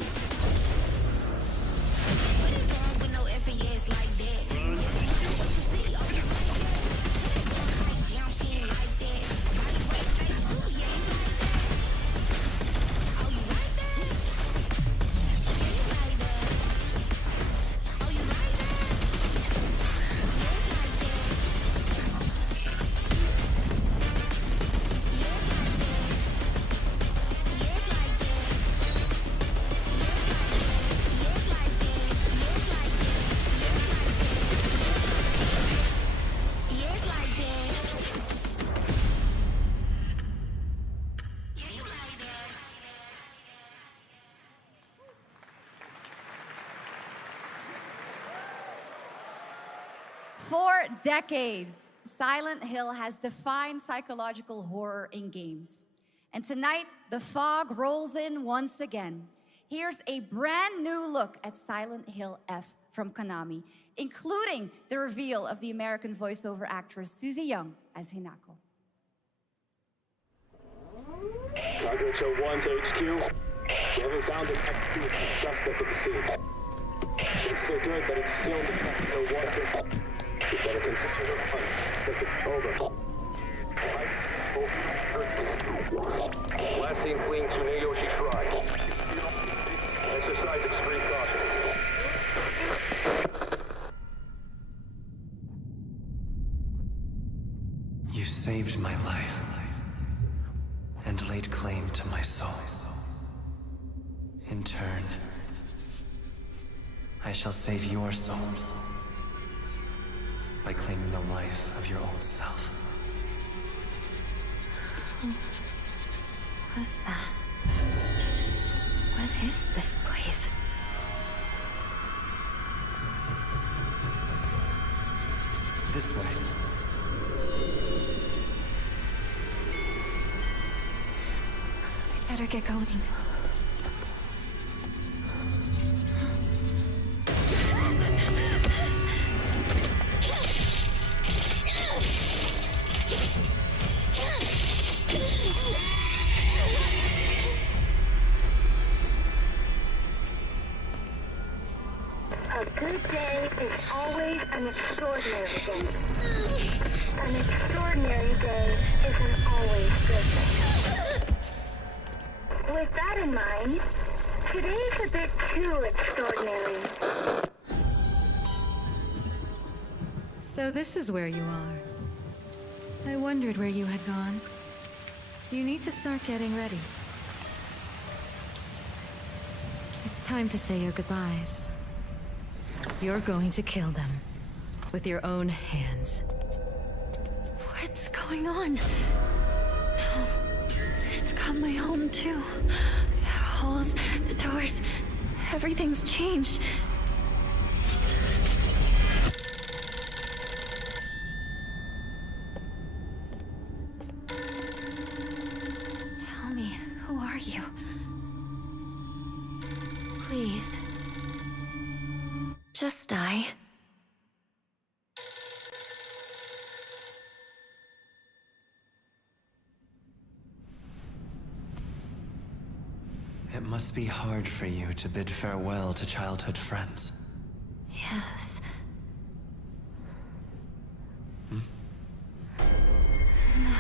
What is wrong with no FES like that? See, oh, you like that? Yeah, she ain't like that. Body break face, ooh, yeah, you like that? Oh, you like that? Yeah, you like that. Oh, you like that? Yes, like that. Yes, like that. Yes, like that. Yes, like that. Yes, like that. Yes, like that. Yes, like that. Yeah, you like that. For decades, Silent Hill has defined psychological horror in games. And tonight, the fog rolls in once again. Here's a brand new look at Silent Hill F from Konami, including the reveal of the American voiceover actress Susie Young as Hinako. Cargo Show 1 to HQ. We haven't found an active suspect at the scene. Chances are good that it's still in the Cargo 1. You better consider the hunt. Over. Last seen fleeing Tsuneyoshi Shrine. Exercise extreme caution. You saved my life and laid claim to my soul. In turn, I shall save your souls by claiming the life of your old self. Who was that? What is this place? This way. I better get going. A good day is always an extraordinary day. An extraordinary day isn't always good. With that in mind, today's a bit too extraordinary. So this is where you are. I wondered where you had gone. You need to start getting ready. It's time to say your goodbyes. You're going to kill them with your own hands. What's going on? No. It's got my home too. The halls, the doors, everything's changed. Tell me, who are you? Please. Just die. It must be hard for you to bid farewell to childhood friends. Yes. Hmm? No.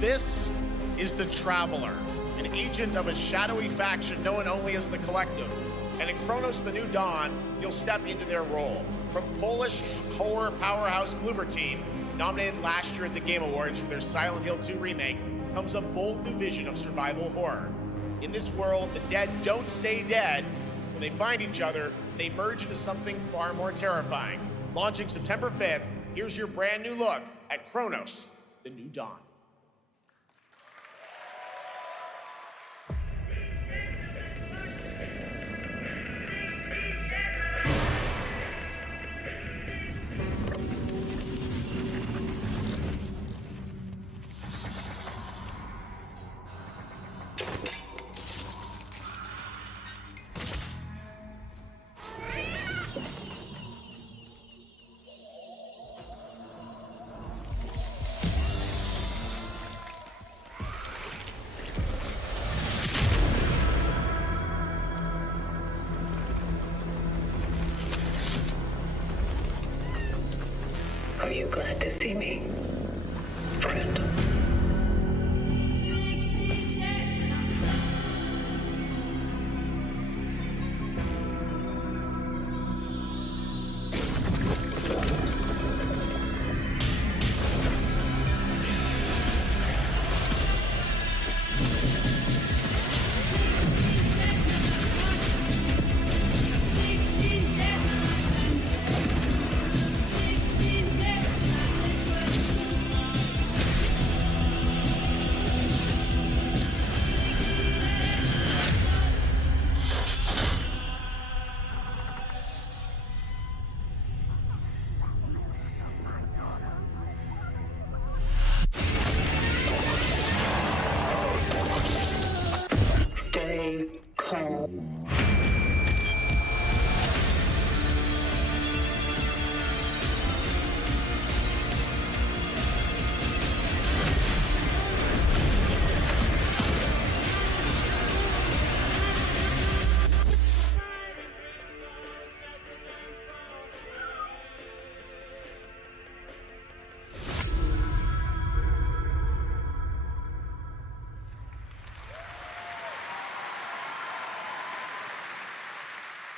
This is the Traveler, an agent of a shadowy faction known only as the Collective. And in Chronos the New Dawn, you'll step into their role. From Polish horror powerhouse Bloober Team, nominated last year at the Game Awards for their Silent Hill 2 remake, comes a bold new vision of survival horror. In this world, the dead don't stay dead. When they find each other, they merge into something far more terrifying. Launching September 5th, here's your brand new look at Chronos: The New Dawn. Are you glad to see me, friend? Stay calm.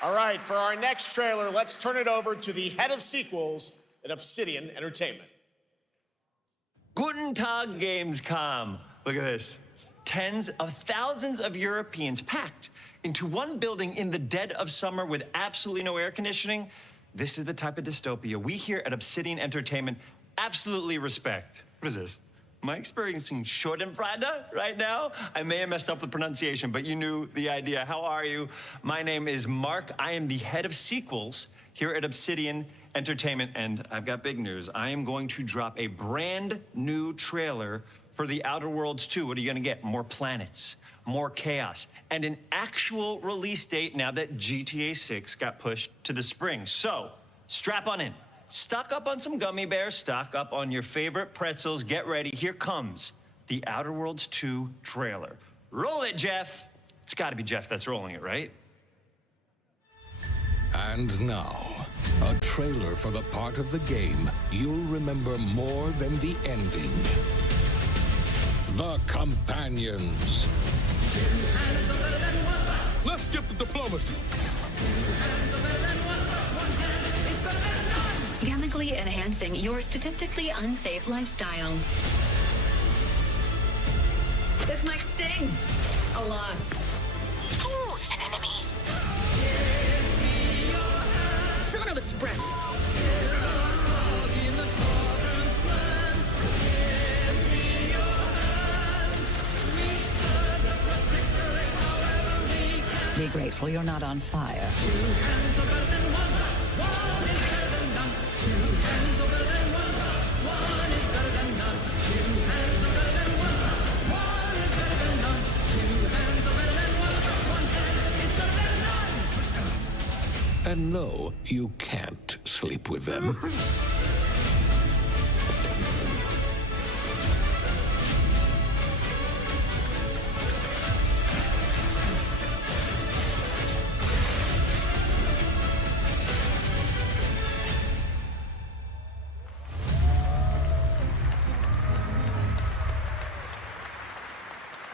All right, for our next trailer, let's turn it over to the head of sequels at Obsidian Entertainment. Guten Tag, Gamescom. Look at this. Tens of thousands of Europeans packed into one building in the dead of summer with absolutely no air conditioning. This is the type of dystopia we here at Obsidian Entertainment absolutely respect. What is this? Am I experiencing Schadenfreude right now? I may have messed up the pronunciation, but you knew the idea. How are you? My name is Mark. I am the head of sequels here at Obsidian Entertainment, and I've got big news. I am going to drop a brand new trailer for The Outer Worlds 2. What are you gonna get? More planets, more chaos, and an actual release date now that GTA 6 got pushed to the spring. So, strap on in. Stock up on some gummy bears, stock up on your favorite pretzels. Get ready. Here comes the Outer Worlds 2 trailer. Roll it, Jeff. It's got to be Jeff that's rolling it, right? And now, a trailer for the part of the game you'll remember more than the ending. The Companions. Let's skip the diplomacy. Chemically enhancing your statistically unsafe lifestyle. This might sting a lot. Ooh, an enemy. Son of a spread. Be grateful you're not on fire. And no, you can't sleep with them.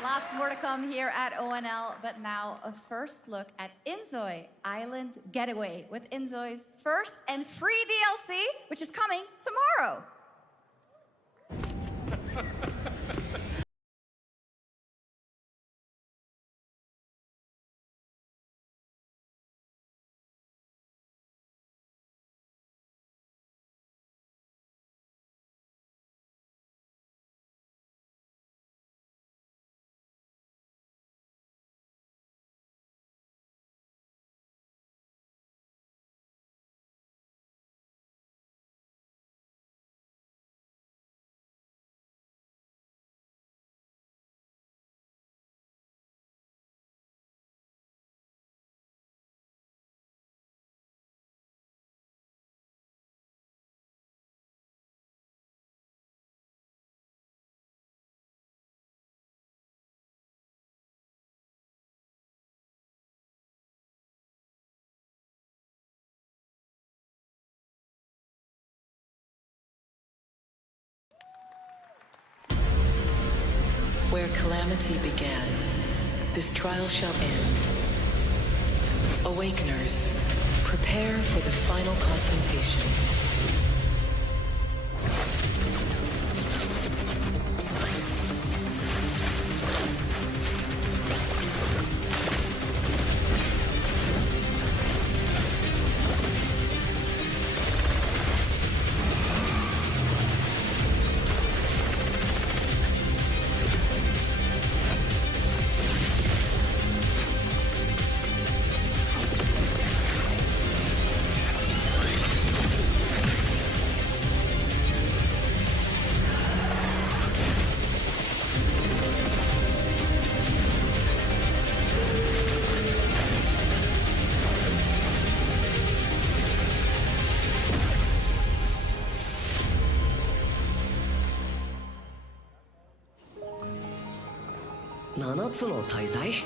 Lots more to come here at ONL, but now a first look at Inzoi Island Getaway with Inzoi's first and free DLC, which is coming tomorrow. calamity began, this trial shall end. Awakeners, prepare for the final confrontation.7つの大罪？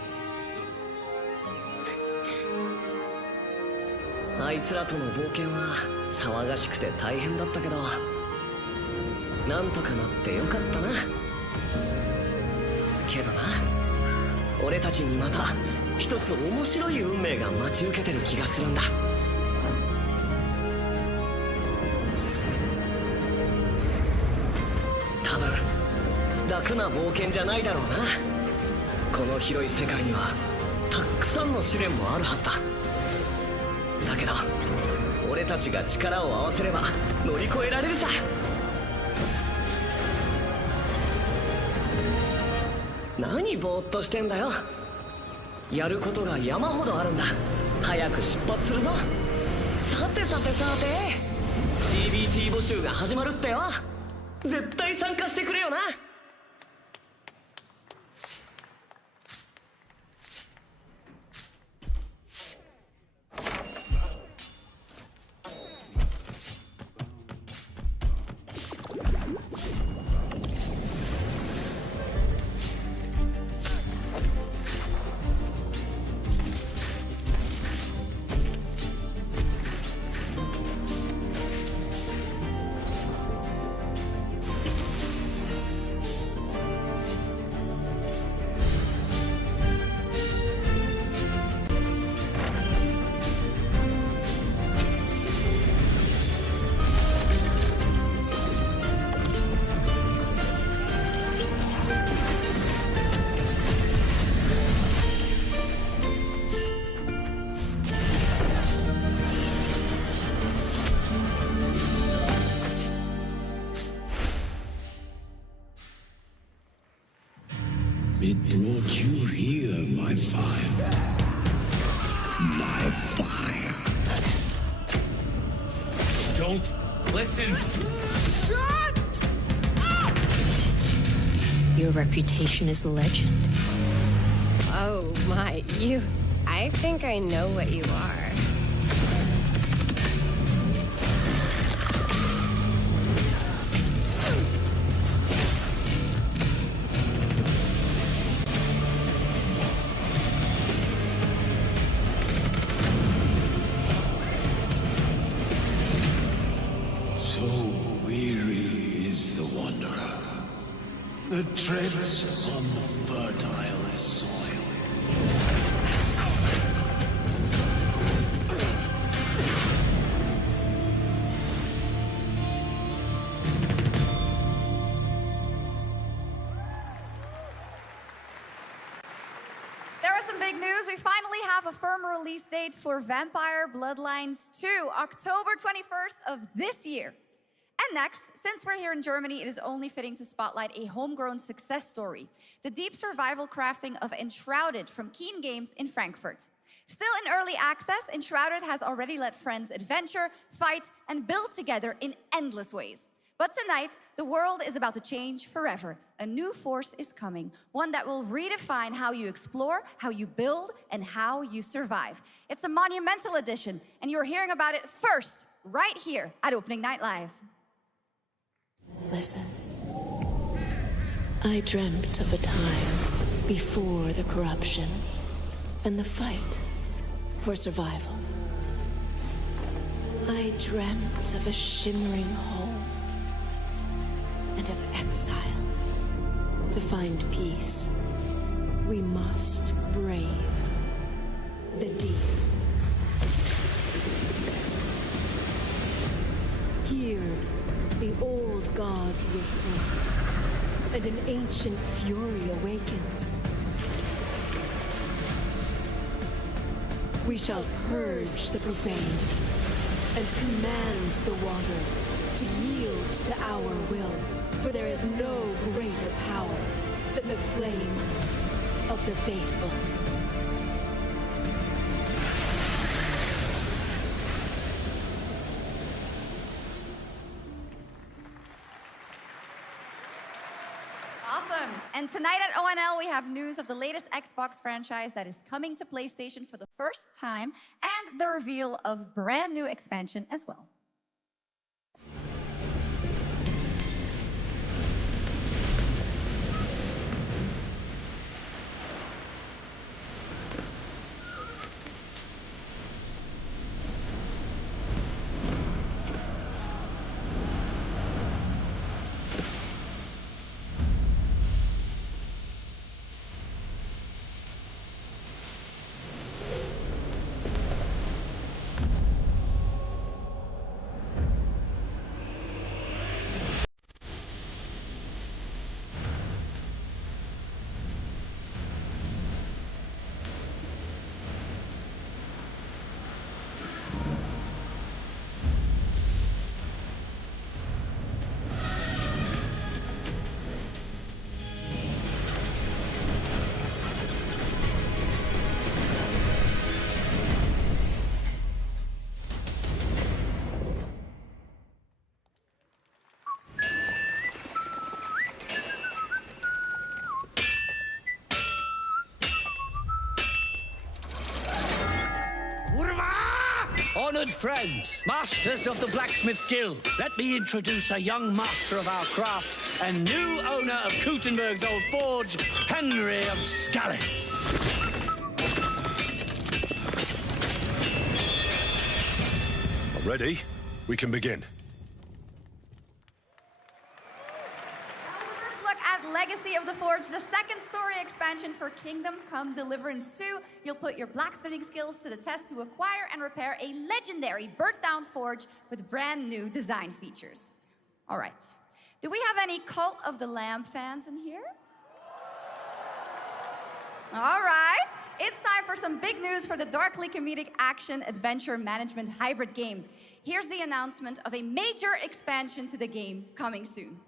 あいつらとの冒険は騒がしくて大変だったけど、なんとかなってよかったな。けどな、俺たちにまた一つ面白い運命が待ち受けてる気がするんだ。多分楽な冒険じゃないだろうな。この広い世界にはたくさんの試練もあるはずだ。だけど俺たちが力を合わせれば乗り越えられるさ。何ぼーっとしてんだよ。やることが山ほどあるんだ。早く出発するぞ。さてさてさて、 CBT 募集が始まるってよ。絶対参加してくれよな。It brought you here, my fire. My fire. Don't listen. Your reputation is legend. Oh my, you... I think I know what you are. The treads on the fertile soil. There is some big news. We finally have a firm release date for Vampire Bloodlines 2, October 21st of this year. And next, since we're here in Germany, it is only fitting to spotlight a homegrown success story, the deep survival crafting of Enshrouded from Keen Games in Frankfurt. Still in early access, Enshrouded has already let friends adventure, fight, and build together in endless ways. But tonight, the world is about to change forever. A new force is coming, one that will redefine how you explore, how you build, and how you survive. It's a monumental edition, and you're hearing about it first, right here at Opening Night Live. Listen. I dreamt of a time before the corruption and the fight for survival. I dreamt of a shimmering home and of exile. To find peace, we must brave the deep. Hear the old gods whisper, and an ancient fury awakens. We shall purge the profane and command the water to yield to our will, for there is no greater power than the flame of the faithful. Awesome. And tonight at ONL, we have news of the latest Xbox franchise that is coming to PlayStation for the first time, and the reveal of brand new expansion as well. Honored friends, masters of the blacksmith's guild, let me introduce a young master of our craft and new owner of Kutenberg's old forge, Henry of Skalitz. Ready? We can begin. Legacy of the Forge, the second story expansion for Kingdom Come Deliverance 2. You'll put your blacksmithing skills to the test to acquire and repair a legendary burnt-down forge with brand new design features. All right. Do we have any Cult of the Lamb fans in here? All right. It's time for some big news for the darkly comedic action adventure management hybrid game. Here's the announcement of a major expansion to the game coming soon.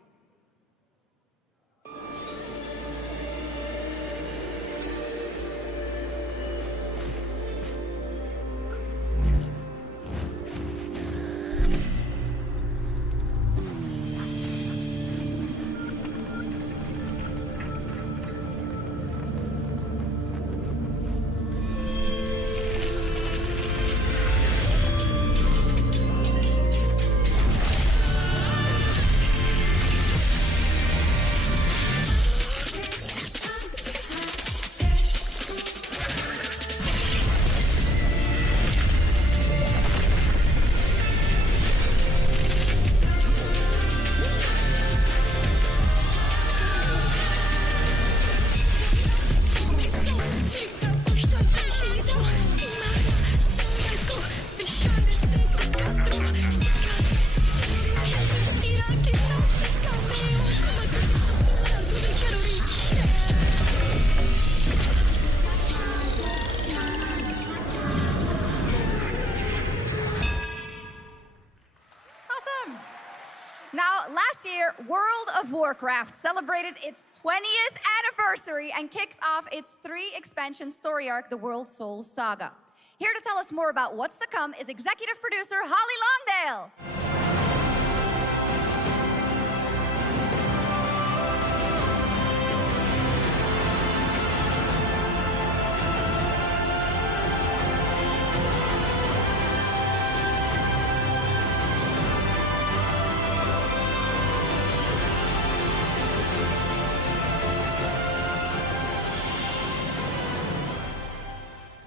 Now, last year, World of Warcraft celebrated its 20th anniversary and kicked off its 3-expansion story arc, the World Souls Saga. Here to tell us more about what's to come is executive producer Holly Longdale.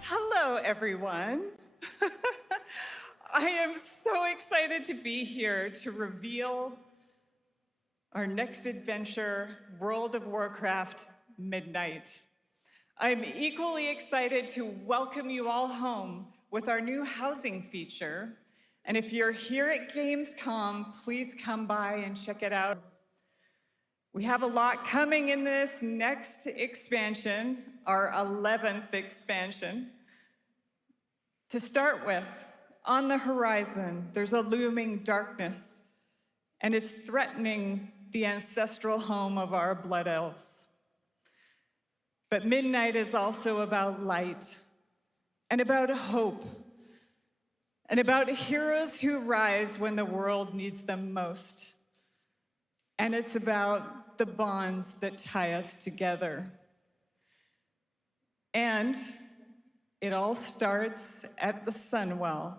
Hello, everyone. I am so excited to be here to reveal... our next adventure, World of Warcraft Midnight. I'm equally excited to welcome you all home with our new housing feature. And if you're here at Gamescom, please come by and check it out. We have a lot coming in this next expansion, our 11th expansion. To start with, on the horizon, there's a looming darkness, and it's threatening the ancestral home of our blood elves. But Midnight is also about light, and about hope, and about heroes who rise when the world needs them most. And it's about the bonds that tie us together. And it all starts at the Sunwell.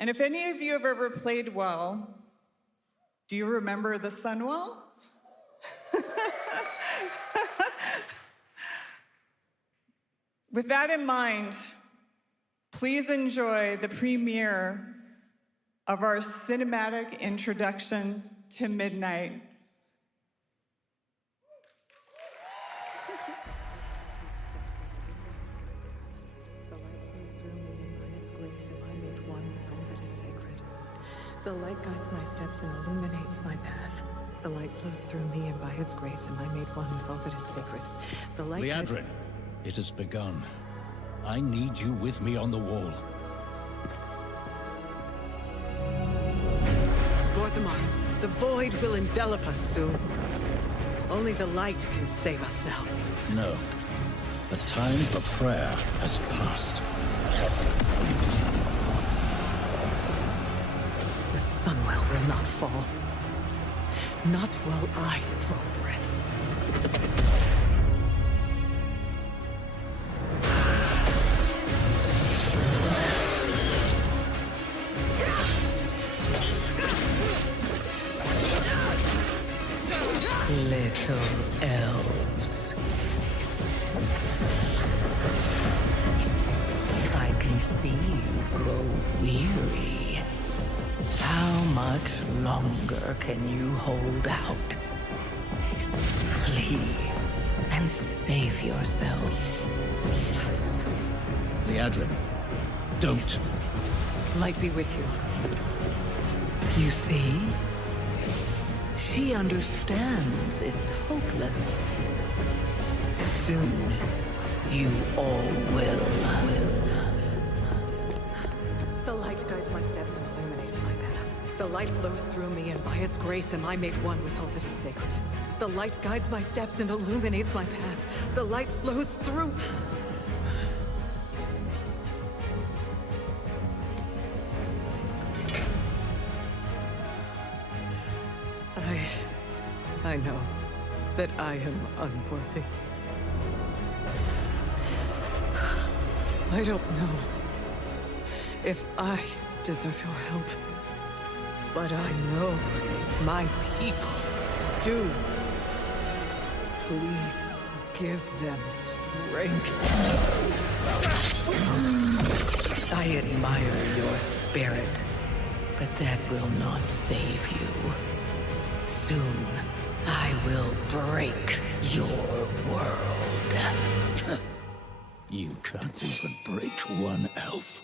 And if any of you have ever played WoW, do you remember the Sunwell? With that in mind, please enjoy the premiere of our cinematic introduction to Midnight. The light guides my steps and illuminates my path. The light flows through me, and by its grace am I made one with all that is sacred. The light guides... Liadrin, it has begun. I need you with me on the wall. Lorthamar, the void will envelop us soon. Only the light can save us now. No. The time for prayer has passed. The Sunwell will not fall. Not while I draw breath. Little elves. I can see you grow weary. How much longer can you hold out? Flee and save yourselves. Liadrin, don't. Light be with you. You see? She understands it's hopeless. Soon, you all will. The light guides my steps and illuminates my path. The light flows through me, and by its grace am I made one with all that is sacred. The light guides my steps and illuminates my path. The light flows through... I know that I am unworthy. I don't know if I deserve your help, but I know my people do. Please give them strength. I admire your spirit, but that will not save you. Soon, I will break your world. You can't even break one elf.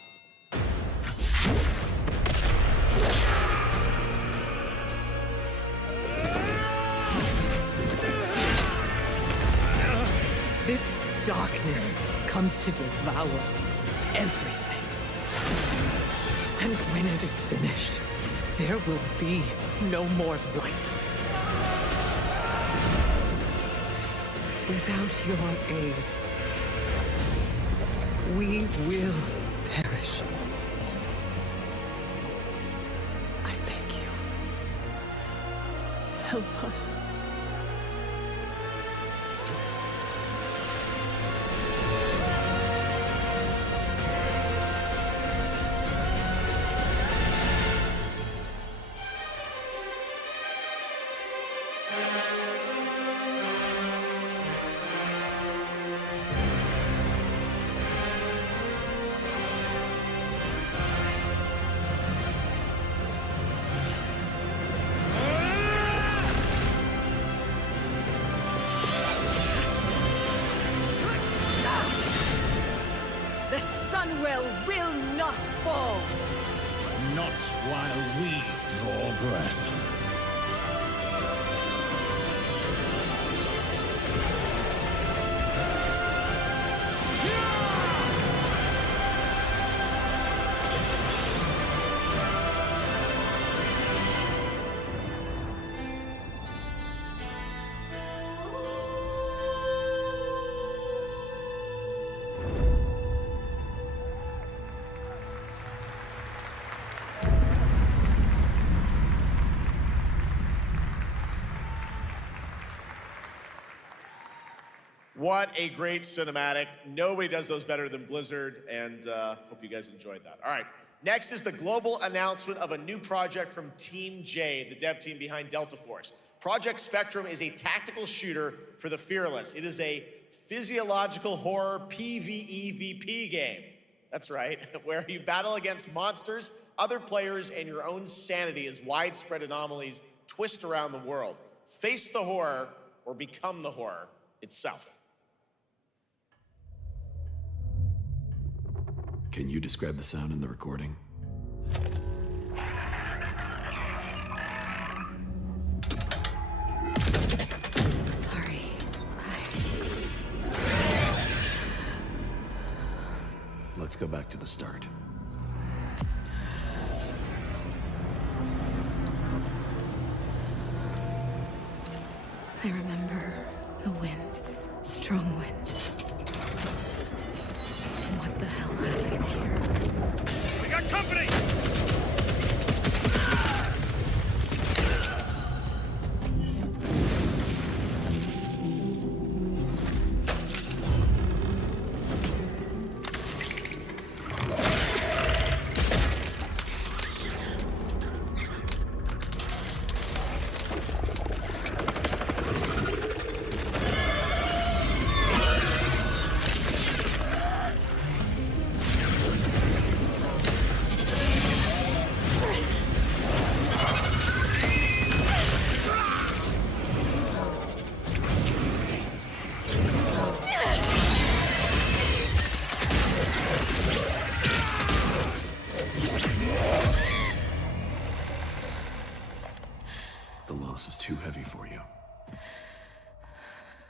This darkness comes to devour everything. And when it is finished, there will be no more light. Without your aid, we will perish. I beg you, help us. not fall. Not while we draw breath. What a great cinematic. Nobody does those better than Blizzard, and hope you guys enjoyed that. All right, next is the global announcement of a new project from Team J, the dev team behind Delta Force. Project Spectrum is a tactical shooter for the fearless. It is a physiological horror PvEVP game. That's right, where you battle against monsters, other players, and your own sanity as widespread anomalies twist around the world. Face the horror or become the horror itself. Can you describe the sound in the recording? Sorry. Let's go back to the start. I remember the wind. Strong wind. What the hell happened here? We got company!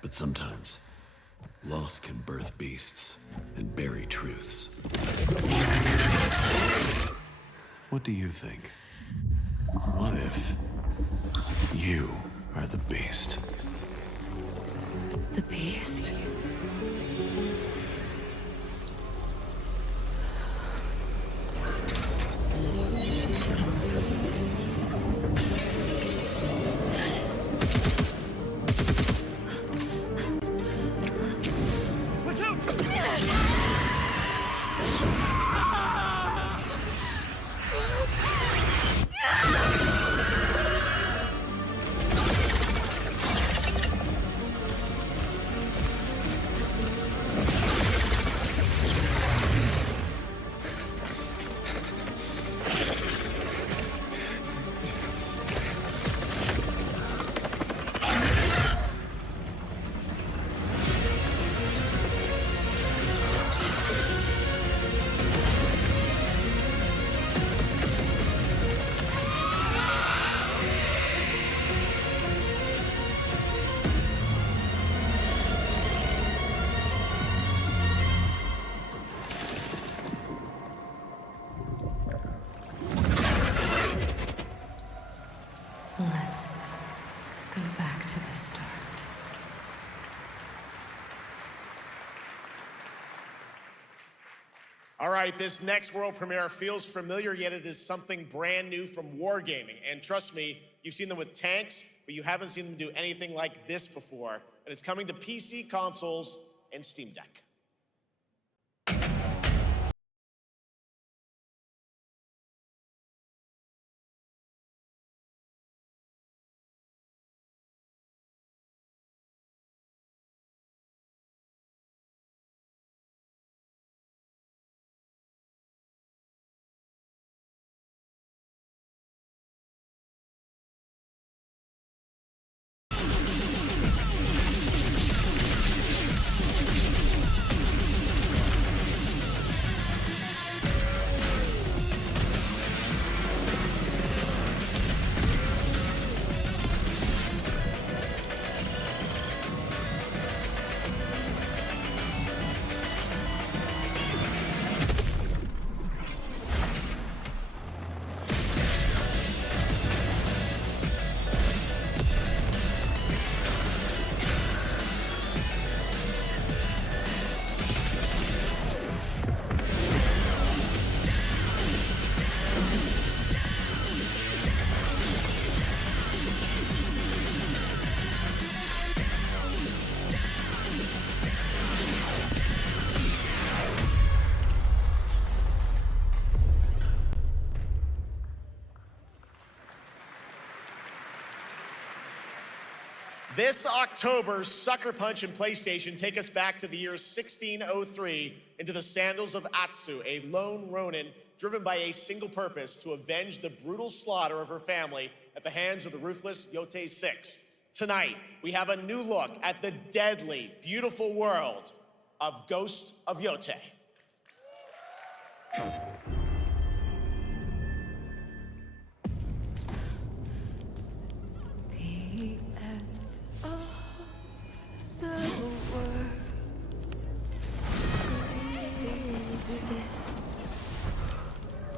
But sometimes, loss can birth beasts and bury truths. What do you think? What if you are the beast? The beast? Let's go back to the start. All right, this next world premiere feels familiar, yet it is something brand new from Wargaming. And trust me, you've seen them with tanks, but you haven't seen them do anything like this before. And it's coming to PC, consoles, and Steam Deck. This October, Sucker Punch and PlayStation take us back to the year 1603 into the sandals of Atsu, a lone ronin driven by a single purpose to avenge the brutal slaughter of her family at the hands of the ruthless Yotei 6. Tonight, we have a new look at the deadly, beautiful world of Ghost of Yotei. The end of the world exists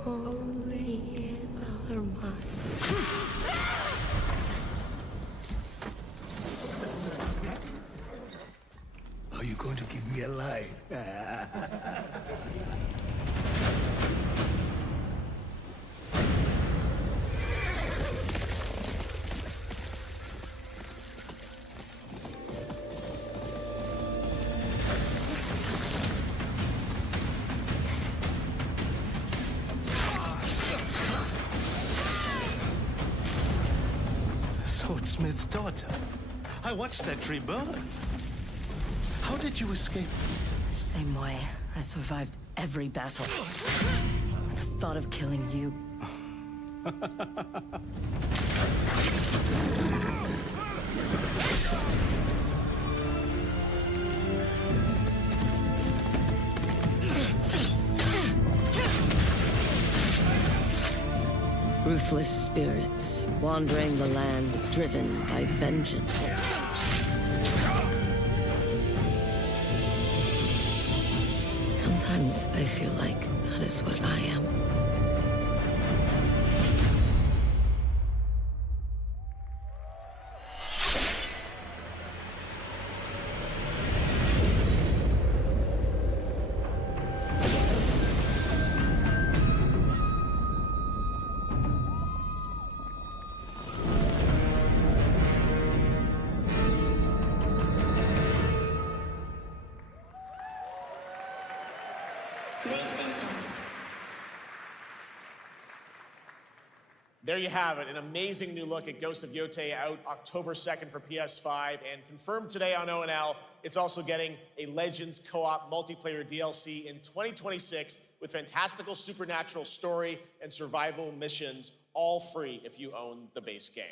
only in our minds. Are you going to give me a line? Swordsmith's daughter. I watched that tree burn. How did you escape? Same way. I survived every battle. The thought of killing you. Ruthless spirits, wandering the land, driven by vengeance. Sometimes I feel like that is what I am. There you have it, an amazing new look at Ghost of Yotei, out October 2nd for PS5, and confirmed today on ONL. It's also getting a Legends co-op multiplayer DLC in 2026 with fantastical supernatural story and survival missions, all free if you own the base game.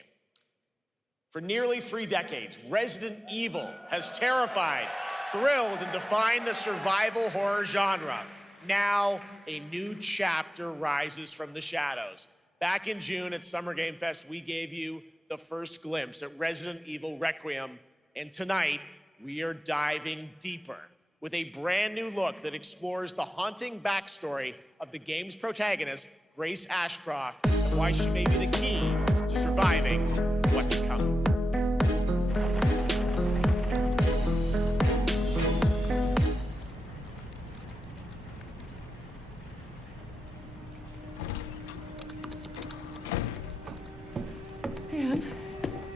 For nearly 3 decades, Resident Evil has terrified, thrilled, and defined the survival horror genre. Now, a new chapter rises from the shadows. Back in June at Summer Game Fest, we gave you the first glimpse at Resident Evil Requiem, and tonight, we are diving deeper with a brand new look that explores the haunting backstory of the game's protagonist, Grace Ashcroft, and why she may be the key to surviving what's coming.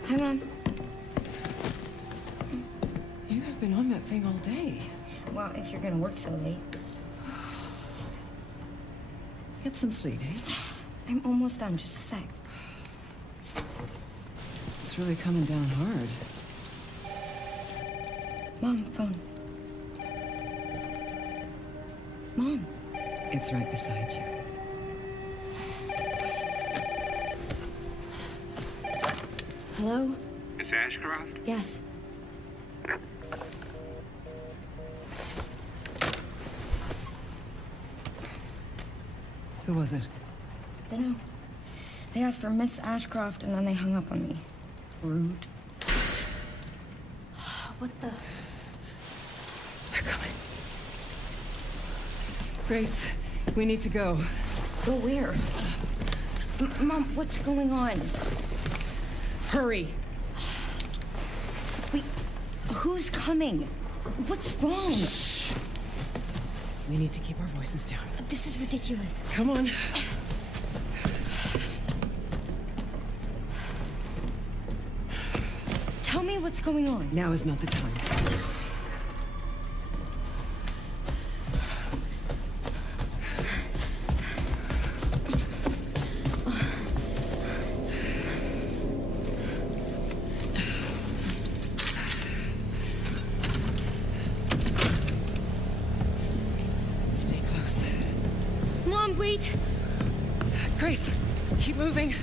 Hi, Mom. You have been on that thing all day. Well, if you're gonna work so late. Get some sleep, eh? I'm almost done, just a sec. It's really coming down hard. Mom, phone. Mom. It's right beside you. Hello? Miss Ashcroft? Yes. Who was it? Dunno. They asked for Miss Ashcroft and then they hung up on me. Rude. What the? They're coming. Grace, we need to go. Go where? Mom, what's going on? Hurry. Wait, who's coming? What's wrong? Shh. We need to keep our voices down. This is ridiculous. Come on. Tell me what's going on. Now is not the time. wait! Grace, keep moving.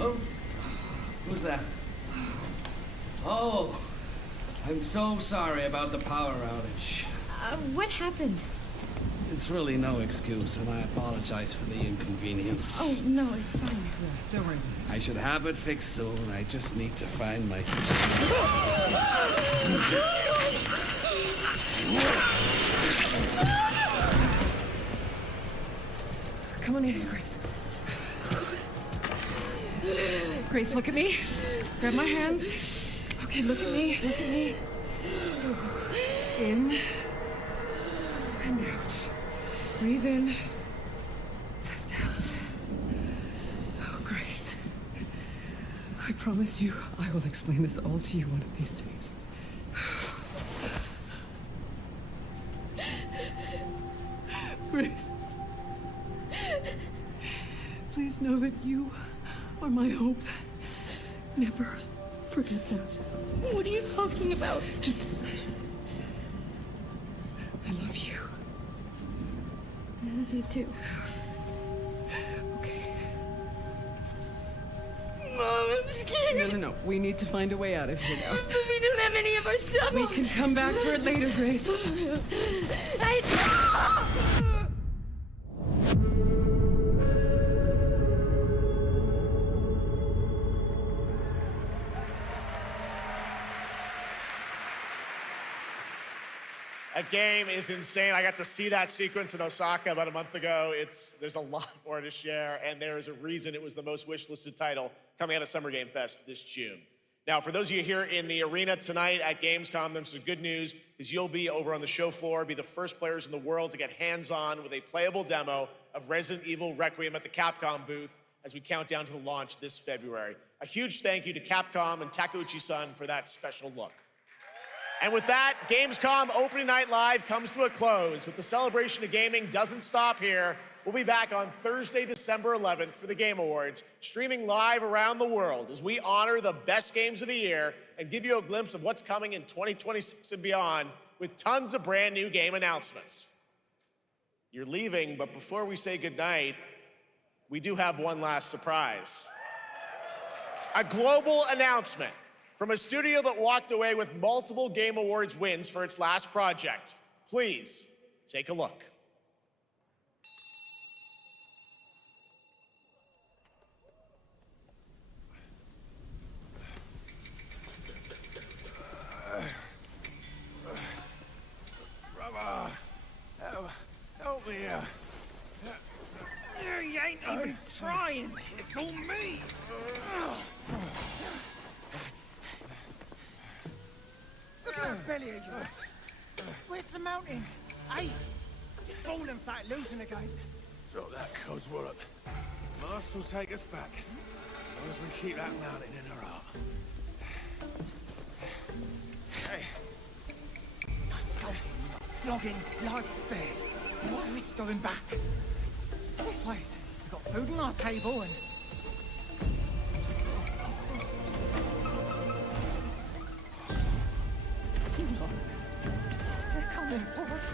Oh, who's that? Oh, I'm so sorry about the power outage. What happened? It's really no excuse, and I apologize for the inconvenience. Oh, no, it's fine. Don't worry. I should have it fixed soon. I just need to find my... Come on in, Grace. Grace, look at me. Grab my hands. Okay, look at me. Look at me. In and out. Breathe in and out. Oh, Grace. I promise you, I will explain this all to you one of these days. Grace. Please know that you are my hope. Never forget that. What are you talking about? Just... I love you. I love you too. Okay. Mom, I'm scared. No. We need to find a way out of here now. But we don't have any of our stuff. We can come back for it later, Grace. That game is insane. I got to see that sequence in Osaka about a month ago. There's a lot more to share, and there is a reason it was the most wishlisted title coming out of Summer Game Fest this June. Now, for those of you here in the arena tonight at Gamescom, there's some good news, because you'll be over on the show floor, be the first players in the world to get hands-on with a playable demo of Resident Evil Requiem at the Capcom booth as we count down to the launch this February. A huge thank you to Capcom and Takeuchi-san for that special look. And with that, Gamescom Opening Night Live comes to a close. But the celebration of gaming doesn't stop here. We'll be back on Thursday, December 11th for the Game Awards, streaming live around the world as we honor the best games of the year and give you a glimpse of what's coming in 2026 and beyond with tons of brand new game announcements. You're leaving, but before we say goodnight, we do have one last surprise. A global announcement from a studio that walked away with multiple Game Awards wins for its last project. Please, take a look. Brother, help me here. You ain't even trying. It's all me. Look at that belly of yours. Where's the mountain? Hey, you're falling fat, losing again. Drop that codswallop. Master will take us back, as long as we keep that mountain in our heart. Hey. You're scolding, you're flogging, life's spared. What risk going back? This place, we've got food on our table and... They're coming for us.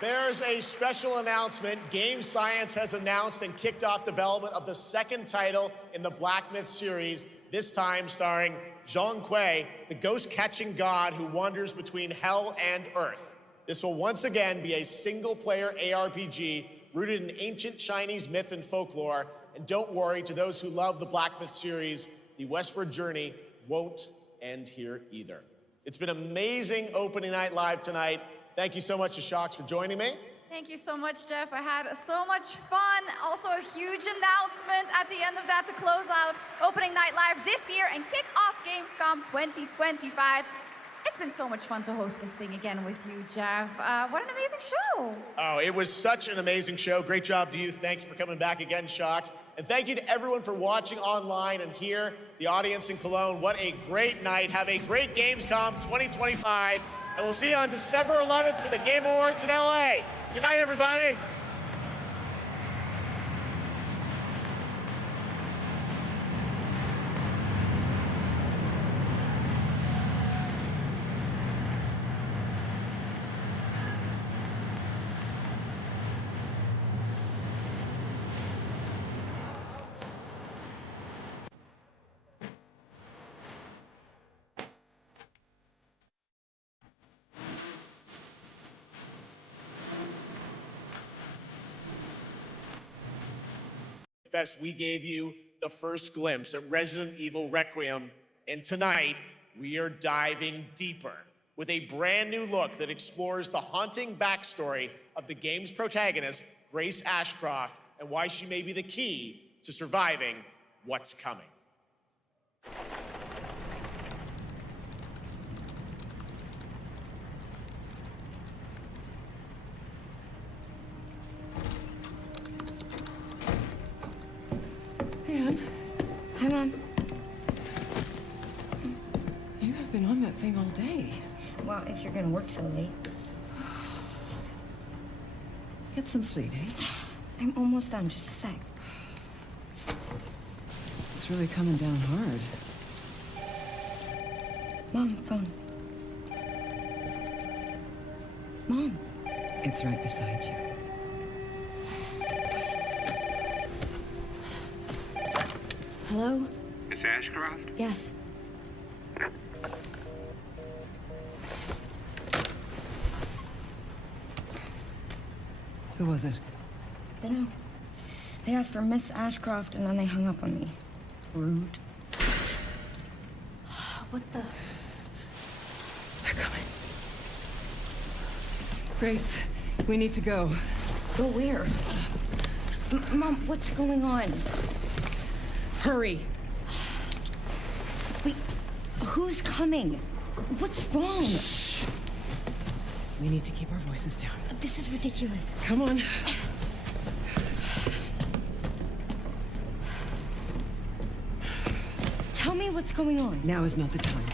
There's a special announcement. Game Science has announced and kicked off development of the second title in the Black Myth series, this time starring Zhong Kui, the ghost-catching god who wanders between hell and earth. This will once again be a single-player ARPG rooted in ancient Chinese myth and folklore. And don't worry, to those who love the Black Myth series, the westward journey won't end here either. It's been amazing opening night live tonight. Thank you so much to Sjokz for joining me. Thank you so much, Geoff. I had so much fun. Also, a huge announcement at the end of that to close out opening night live this year and kick off Gamescom 2025. It's been so much fun to host this thing again with you, Geoff. What an amazing show. Oh, it was such an amazing show. Great job to you. Thanks for coming back again, Sjokz. And thank you to everyone for watching online and here, the audience in Cologne. What a great night. Have a great Gamescom 2025. And we'll see you on December 11th for the Game Awards in LA. Good night, everybody. Fest, we gave you the first glimpse at Resident Evil Requiem, and tonight we are diving deeper with a brand new look that explores the haunting backstory of the game's protagonist, Grace Ashcroft, and why she may be the key to surviving what's coming. Anne. Hi, Mom. You have been on that thing all day. Well, if you're gonna work so late. Get some sleep, eh? I'm almost done, just a sec. It's really coming down hard. Mom, phone. Mom. It's right beside you. Hello? Miss Ashcroft? Yes. Who was it? Dunno. They asked for Miss Ashcroft and then they hung up on me. Rude. What the? They're coming. Grace, we need to go. Go where? Mom, what's going on? Hurry. Wait, who's coming? What's wrong? Shh. We need to keep our voices down. This is ridiculous. Come on. Tell me what's going on. Now is not the time.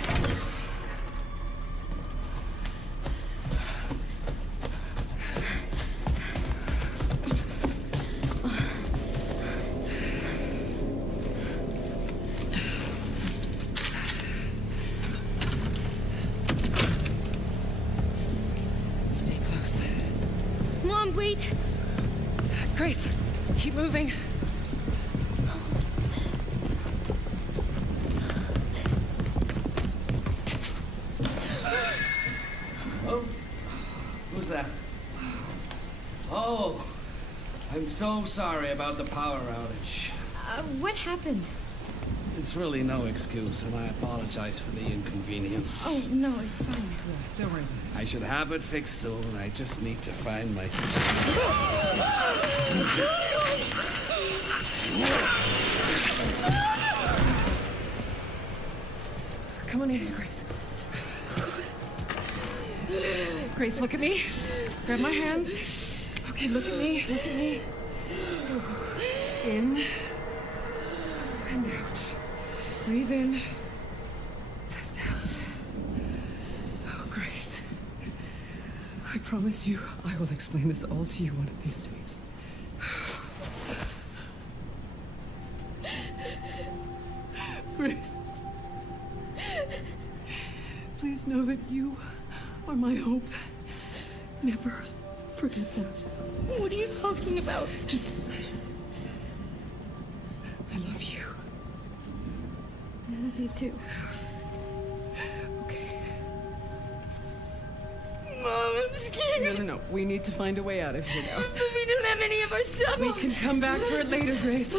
Wait! Grace, keep moving. Oh, who's that? Oh, I'm so sorry about the power outage. What happened? It's really no excuse, and I apologize for the inconvenience. Oh, no, it's fine. Don't worry. I should have it fixed soon. I just need to find my... Come on in, Grace. Grace, look at me. Grab my hands. Okay, look at me. Look at me. In and out. Breathe in and out. Oh, Grace. I promise you, I will explain this all to you one of these days. Grace. Please know that you are my hope. Never forget that. What are you talking about? Just... I love you. I love you too. scared. No. We need to find a way out of here now. But we don't have any of our stuff. We can come back for it later, Grace.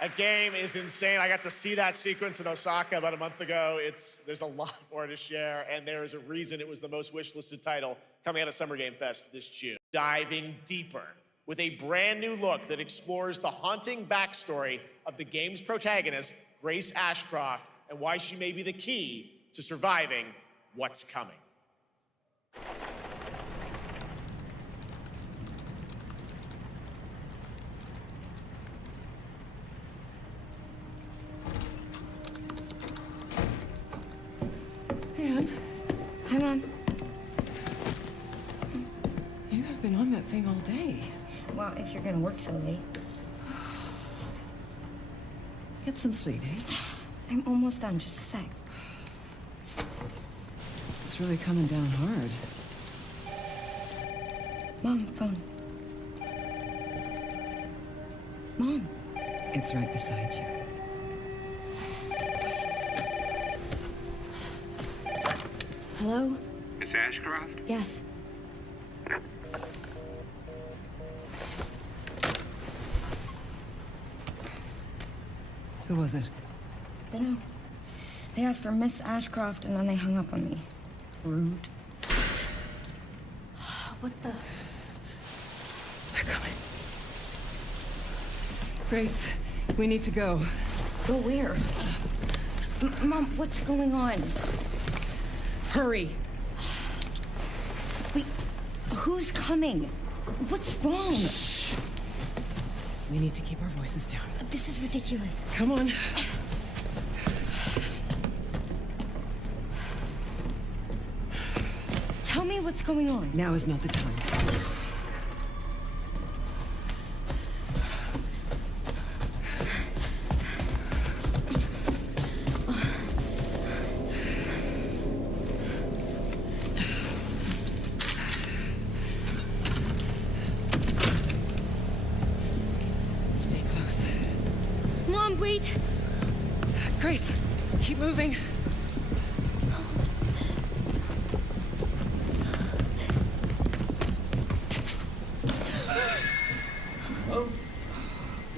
That game is insane. I got to see that sequence in Osaka about a month ago. There's a lot more to share, and there is a reason it was the most wishlisted title coming out of Summer Game Fest this June. Diving deeper with a brand new look that explores the haunting backstory of the game's protagonist, Grace Ashcroft, and why she may be the key to surviving what's coming. Anne, Hi, Mom. you have been on that thing all day. Well, if you're gonna work so late. Get some sleep, eh? I'm almost done, just a sec. It's really coming down hard. Mom, phone. Mom. It's right beside you. Hello? Miss Ashcroft? Yes. Who was it? Dunno. They asked for Miss Ashcroft and then they hung up on me. Rude. What the? They're coming. Grace, we need to go. Go where? Mom, what's going on? Hurry. Wait, who's coming? What's wrong? Shh. We need to keep our voices down. This is ridiculous. Come on. Tell me what's going on. Now is not the time. Stay close. Mom, wait! Grace, keep moving. Oh,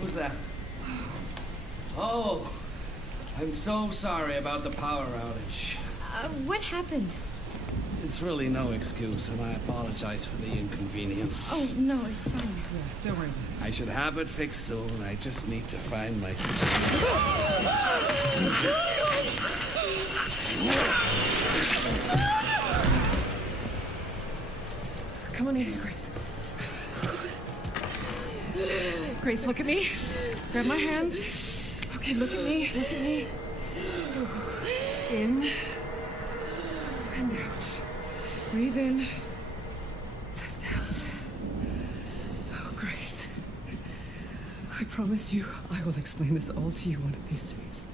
who's that? Oh, I'm so sorry about the power outage. What happened? It's really no excuse, and I apologize for the inconvenience. Oh, no, it's fine. Don't worry. I should have it fixed soon. I just need to find my... Come on in here, Grace. Grace, look at me. Grab my hands. Okay, look at me. Look at me. In and out. Breathe in and out. Oh, Grace. I promise you, I will explain this all to you one of these days.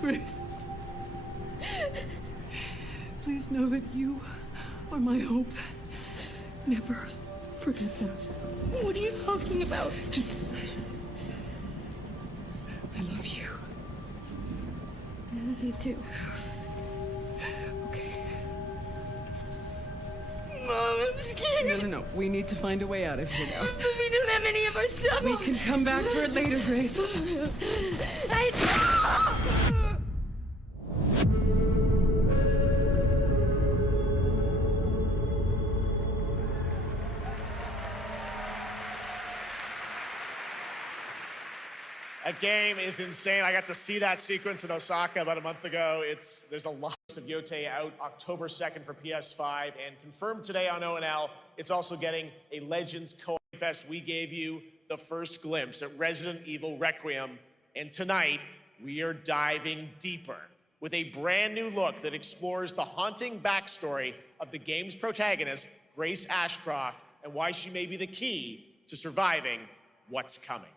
Grace. Please know that you are my hope. Never forget that. What are you talking about? Just... I love you. I love you too. Okay. Mom, I'm scared. No. We need to find a way out of here now. But we don't have any of our stuff. We can come back for it later, Grace. That game is insane. I got to see that sequence in Osaka about a month ago. There's a lot of Yote out October 2nd for PS5 and confirmed today on ONL. It's also getting a Legends Co-Fest. We gave you the first glimpse at Resident Evil Requiem, and tonight we are diving deeper with a brand new look that explores the haunting backstory of the game's protagonist, Grace Ashcroft, and why she may be the key to surviving what's coming.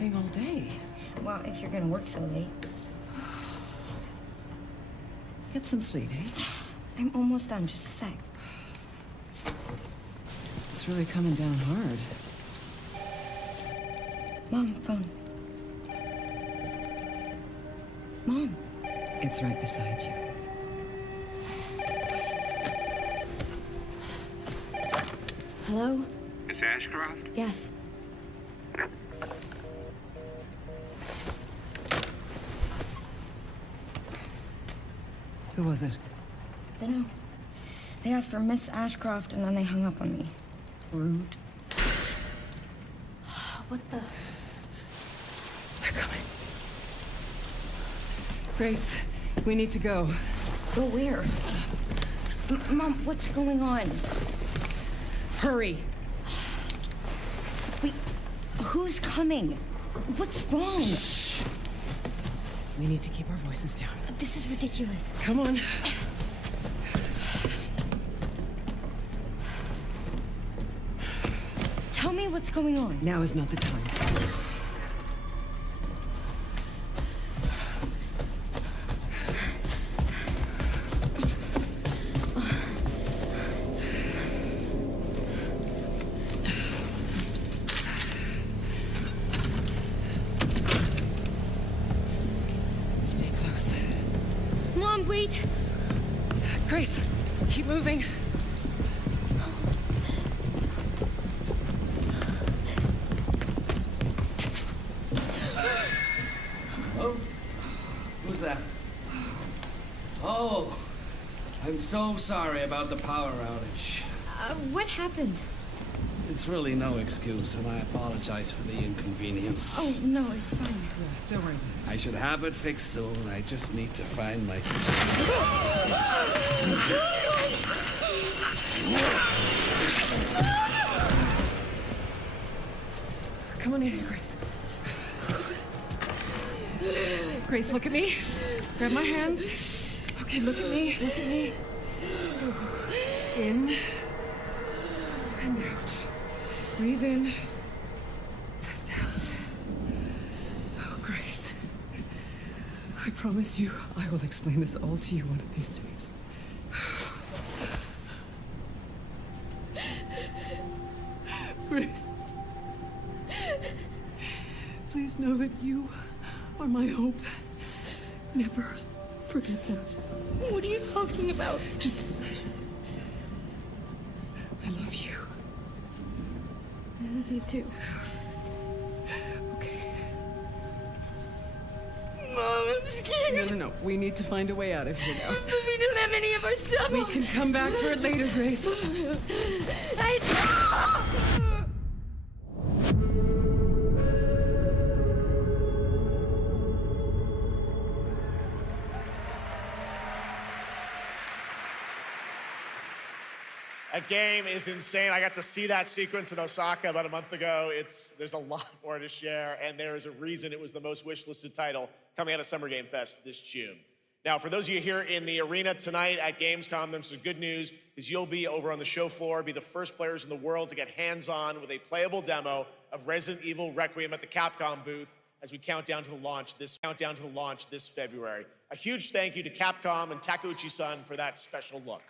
thing all day. Well, if you're gonna work so late. Get some sleep, eh? I'm almost done, just a sec. It's really coming down hard. Mom, phone. Mom. It's right beside you. Hello? Miss Ashcroft? Yes. Who was it? Dunno. They asked for Miss Ashcroft and then they hung up on me. Rude. What the? They're coming. Grace, we need to go. Go where? Mom, what's going on? Hurry. Wait, who's coming? What's wrong? Shh. We need to keep our voices down. This is ridiculous. Come on. Tell me what's going on. Now is not the time. Stay close. Mom, wait! Grace, keep moving. Who's that? Oh, I'm so sorry about the power outage. What happened? It's really no excuse, and I apologize for the inconvenience. Oh, no, it's fine. Don't worry. I should have it fixed soon. I just need to find my... Come on in here, Grace. Grace, look at me. Grab my hands. Okay, look at me. Look at me. In and out. Breathe in and out. Oh, Grace. I promise you, I will explain this all to you one of these days. Grace. Please know that you are my hope. Never forget that. What are you talking about? Just... I love you. I love you too. Okay. Mom, I'm scared. No. We need to find a way out of here now. But we don't have any of our stuff. We can come back for it later, Grace. That game is insane. I got to see that sequence in Osaka about a month ago. There's a lot more to share, and there is a reason it was the most wishlisted title coming out of Summer Game Fest this June. Now, for those of you here in the arena tonight at Gamescom, there's some good news, because you'll be over on the show floor, be the first players in the world to get hands-on with a playable demo of Resident Evil Requiem at the Capcom booth as we count down to the launch this February. A huge thank you to Capcom and Takeuchi-san for that special look.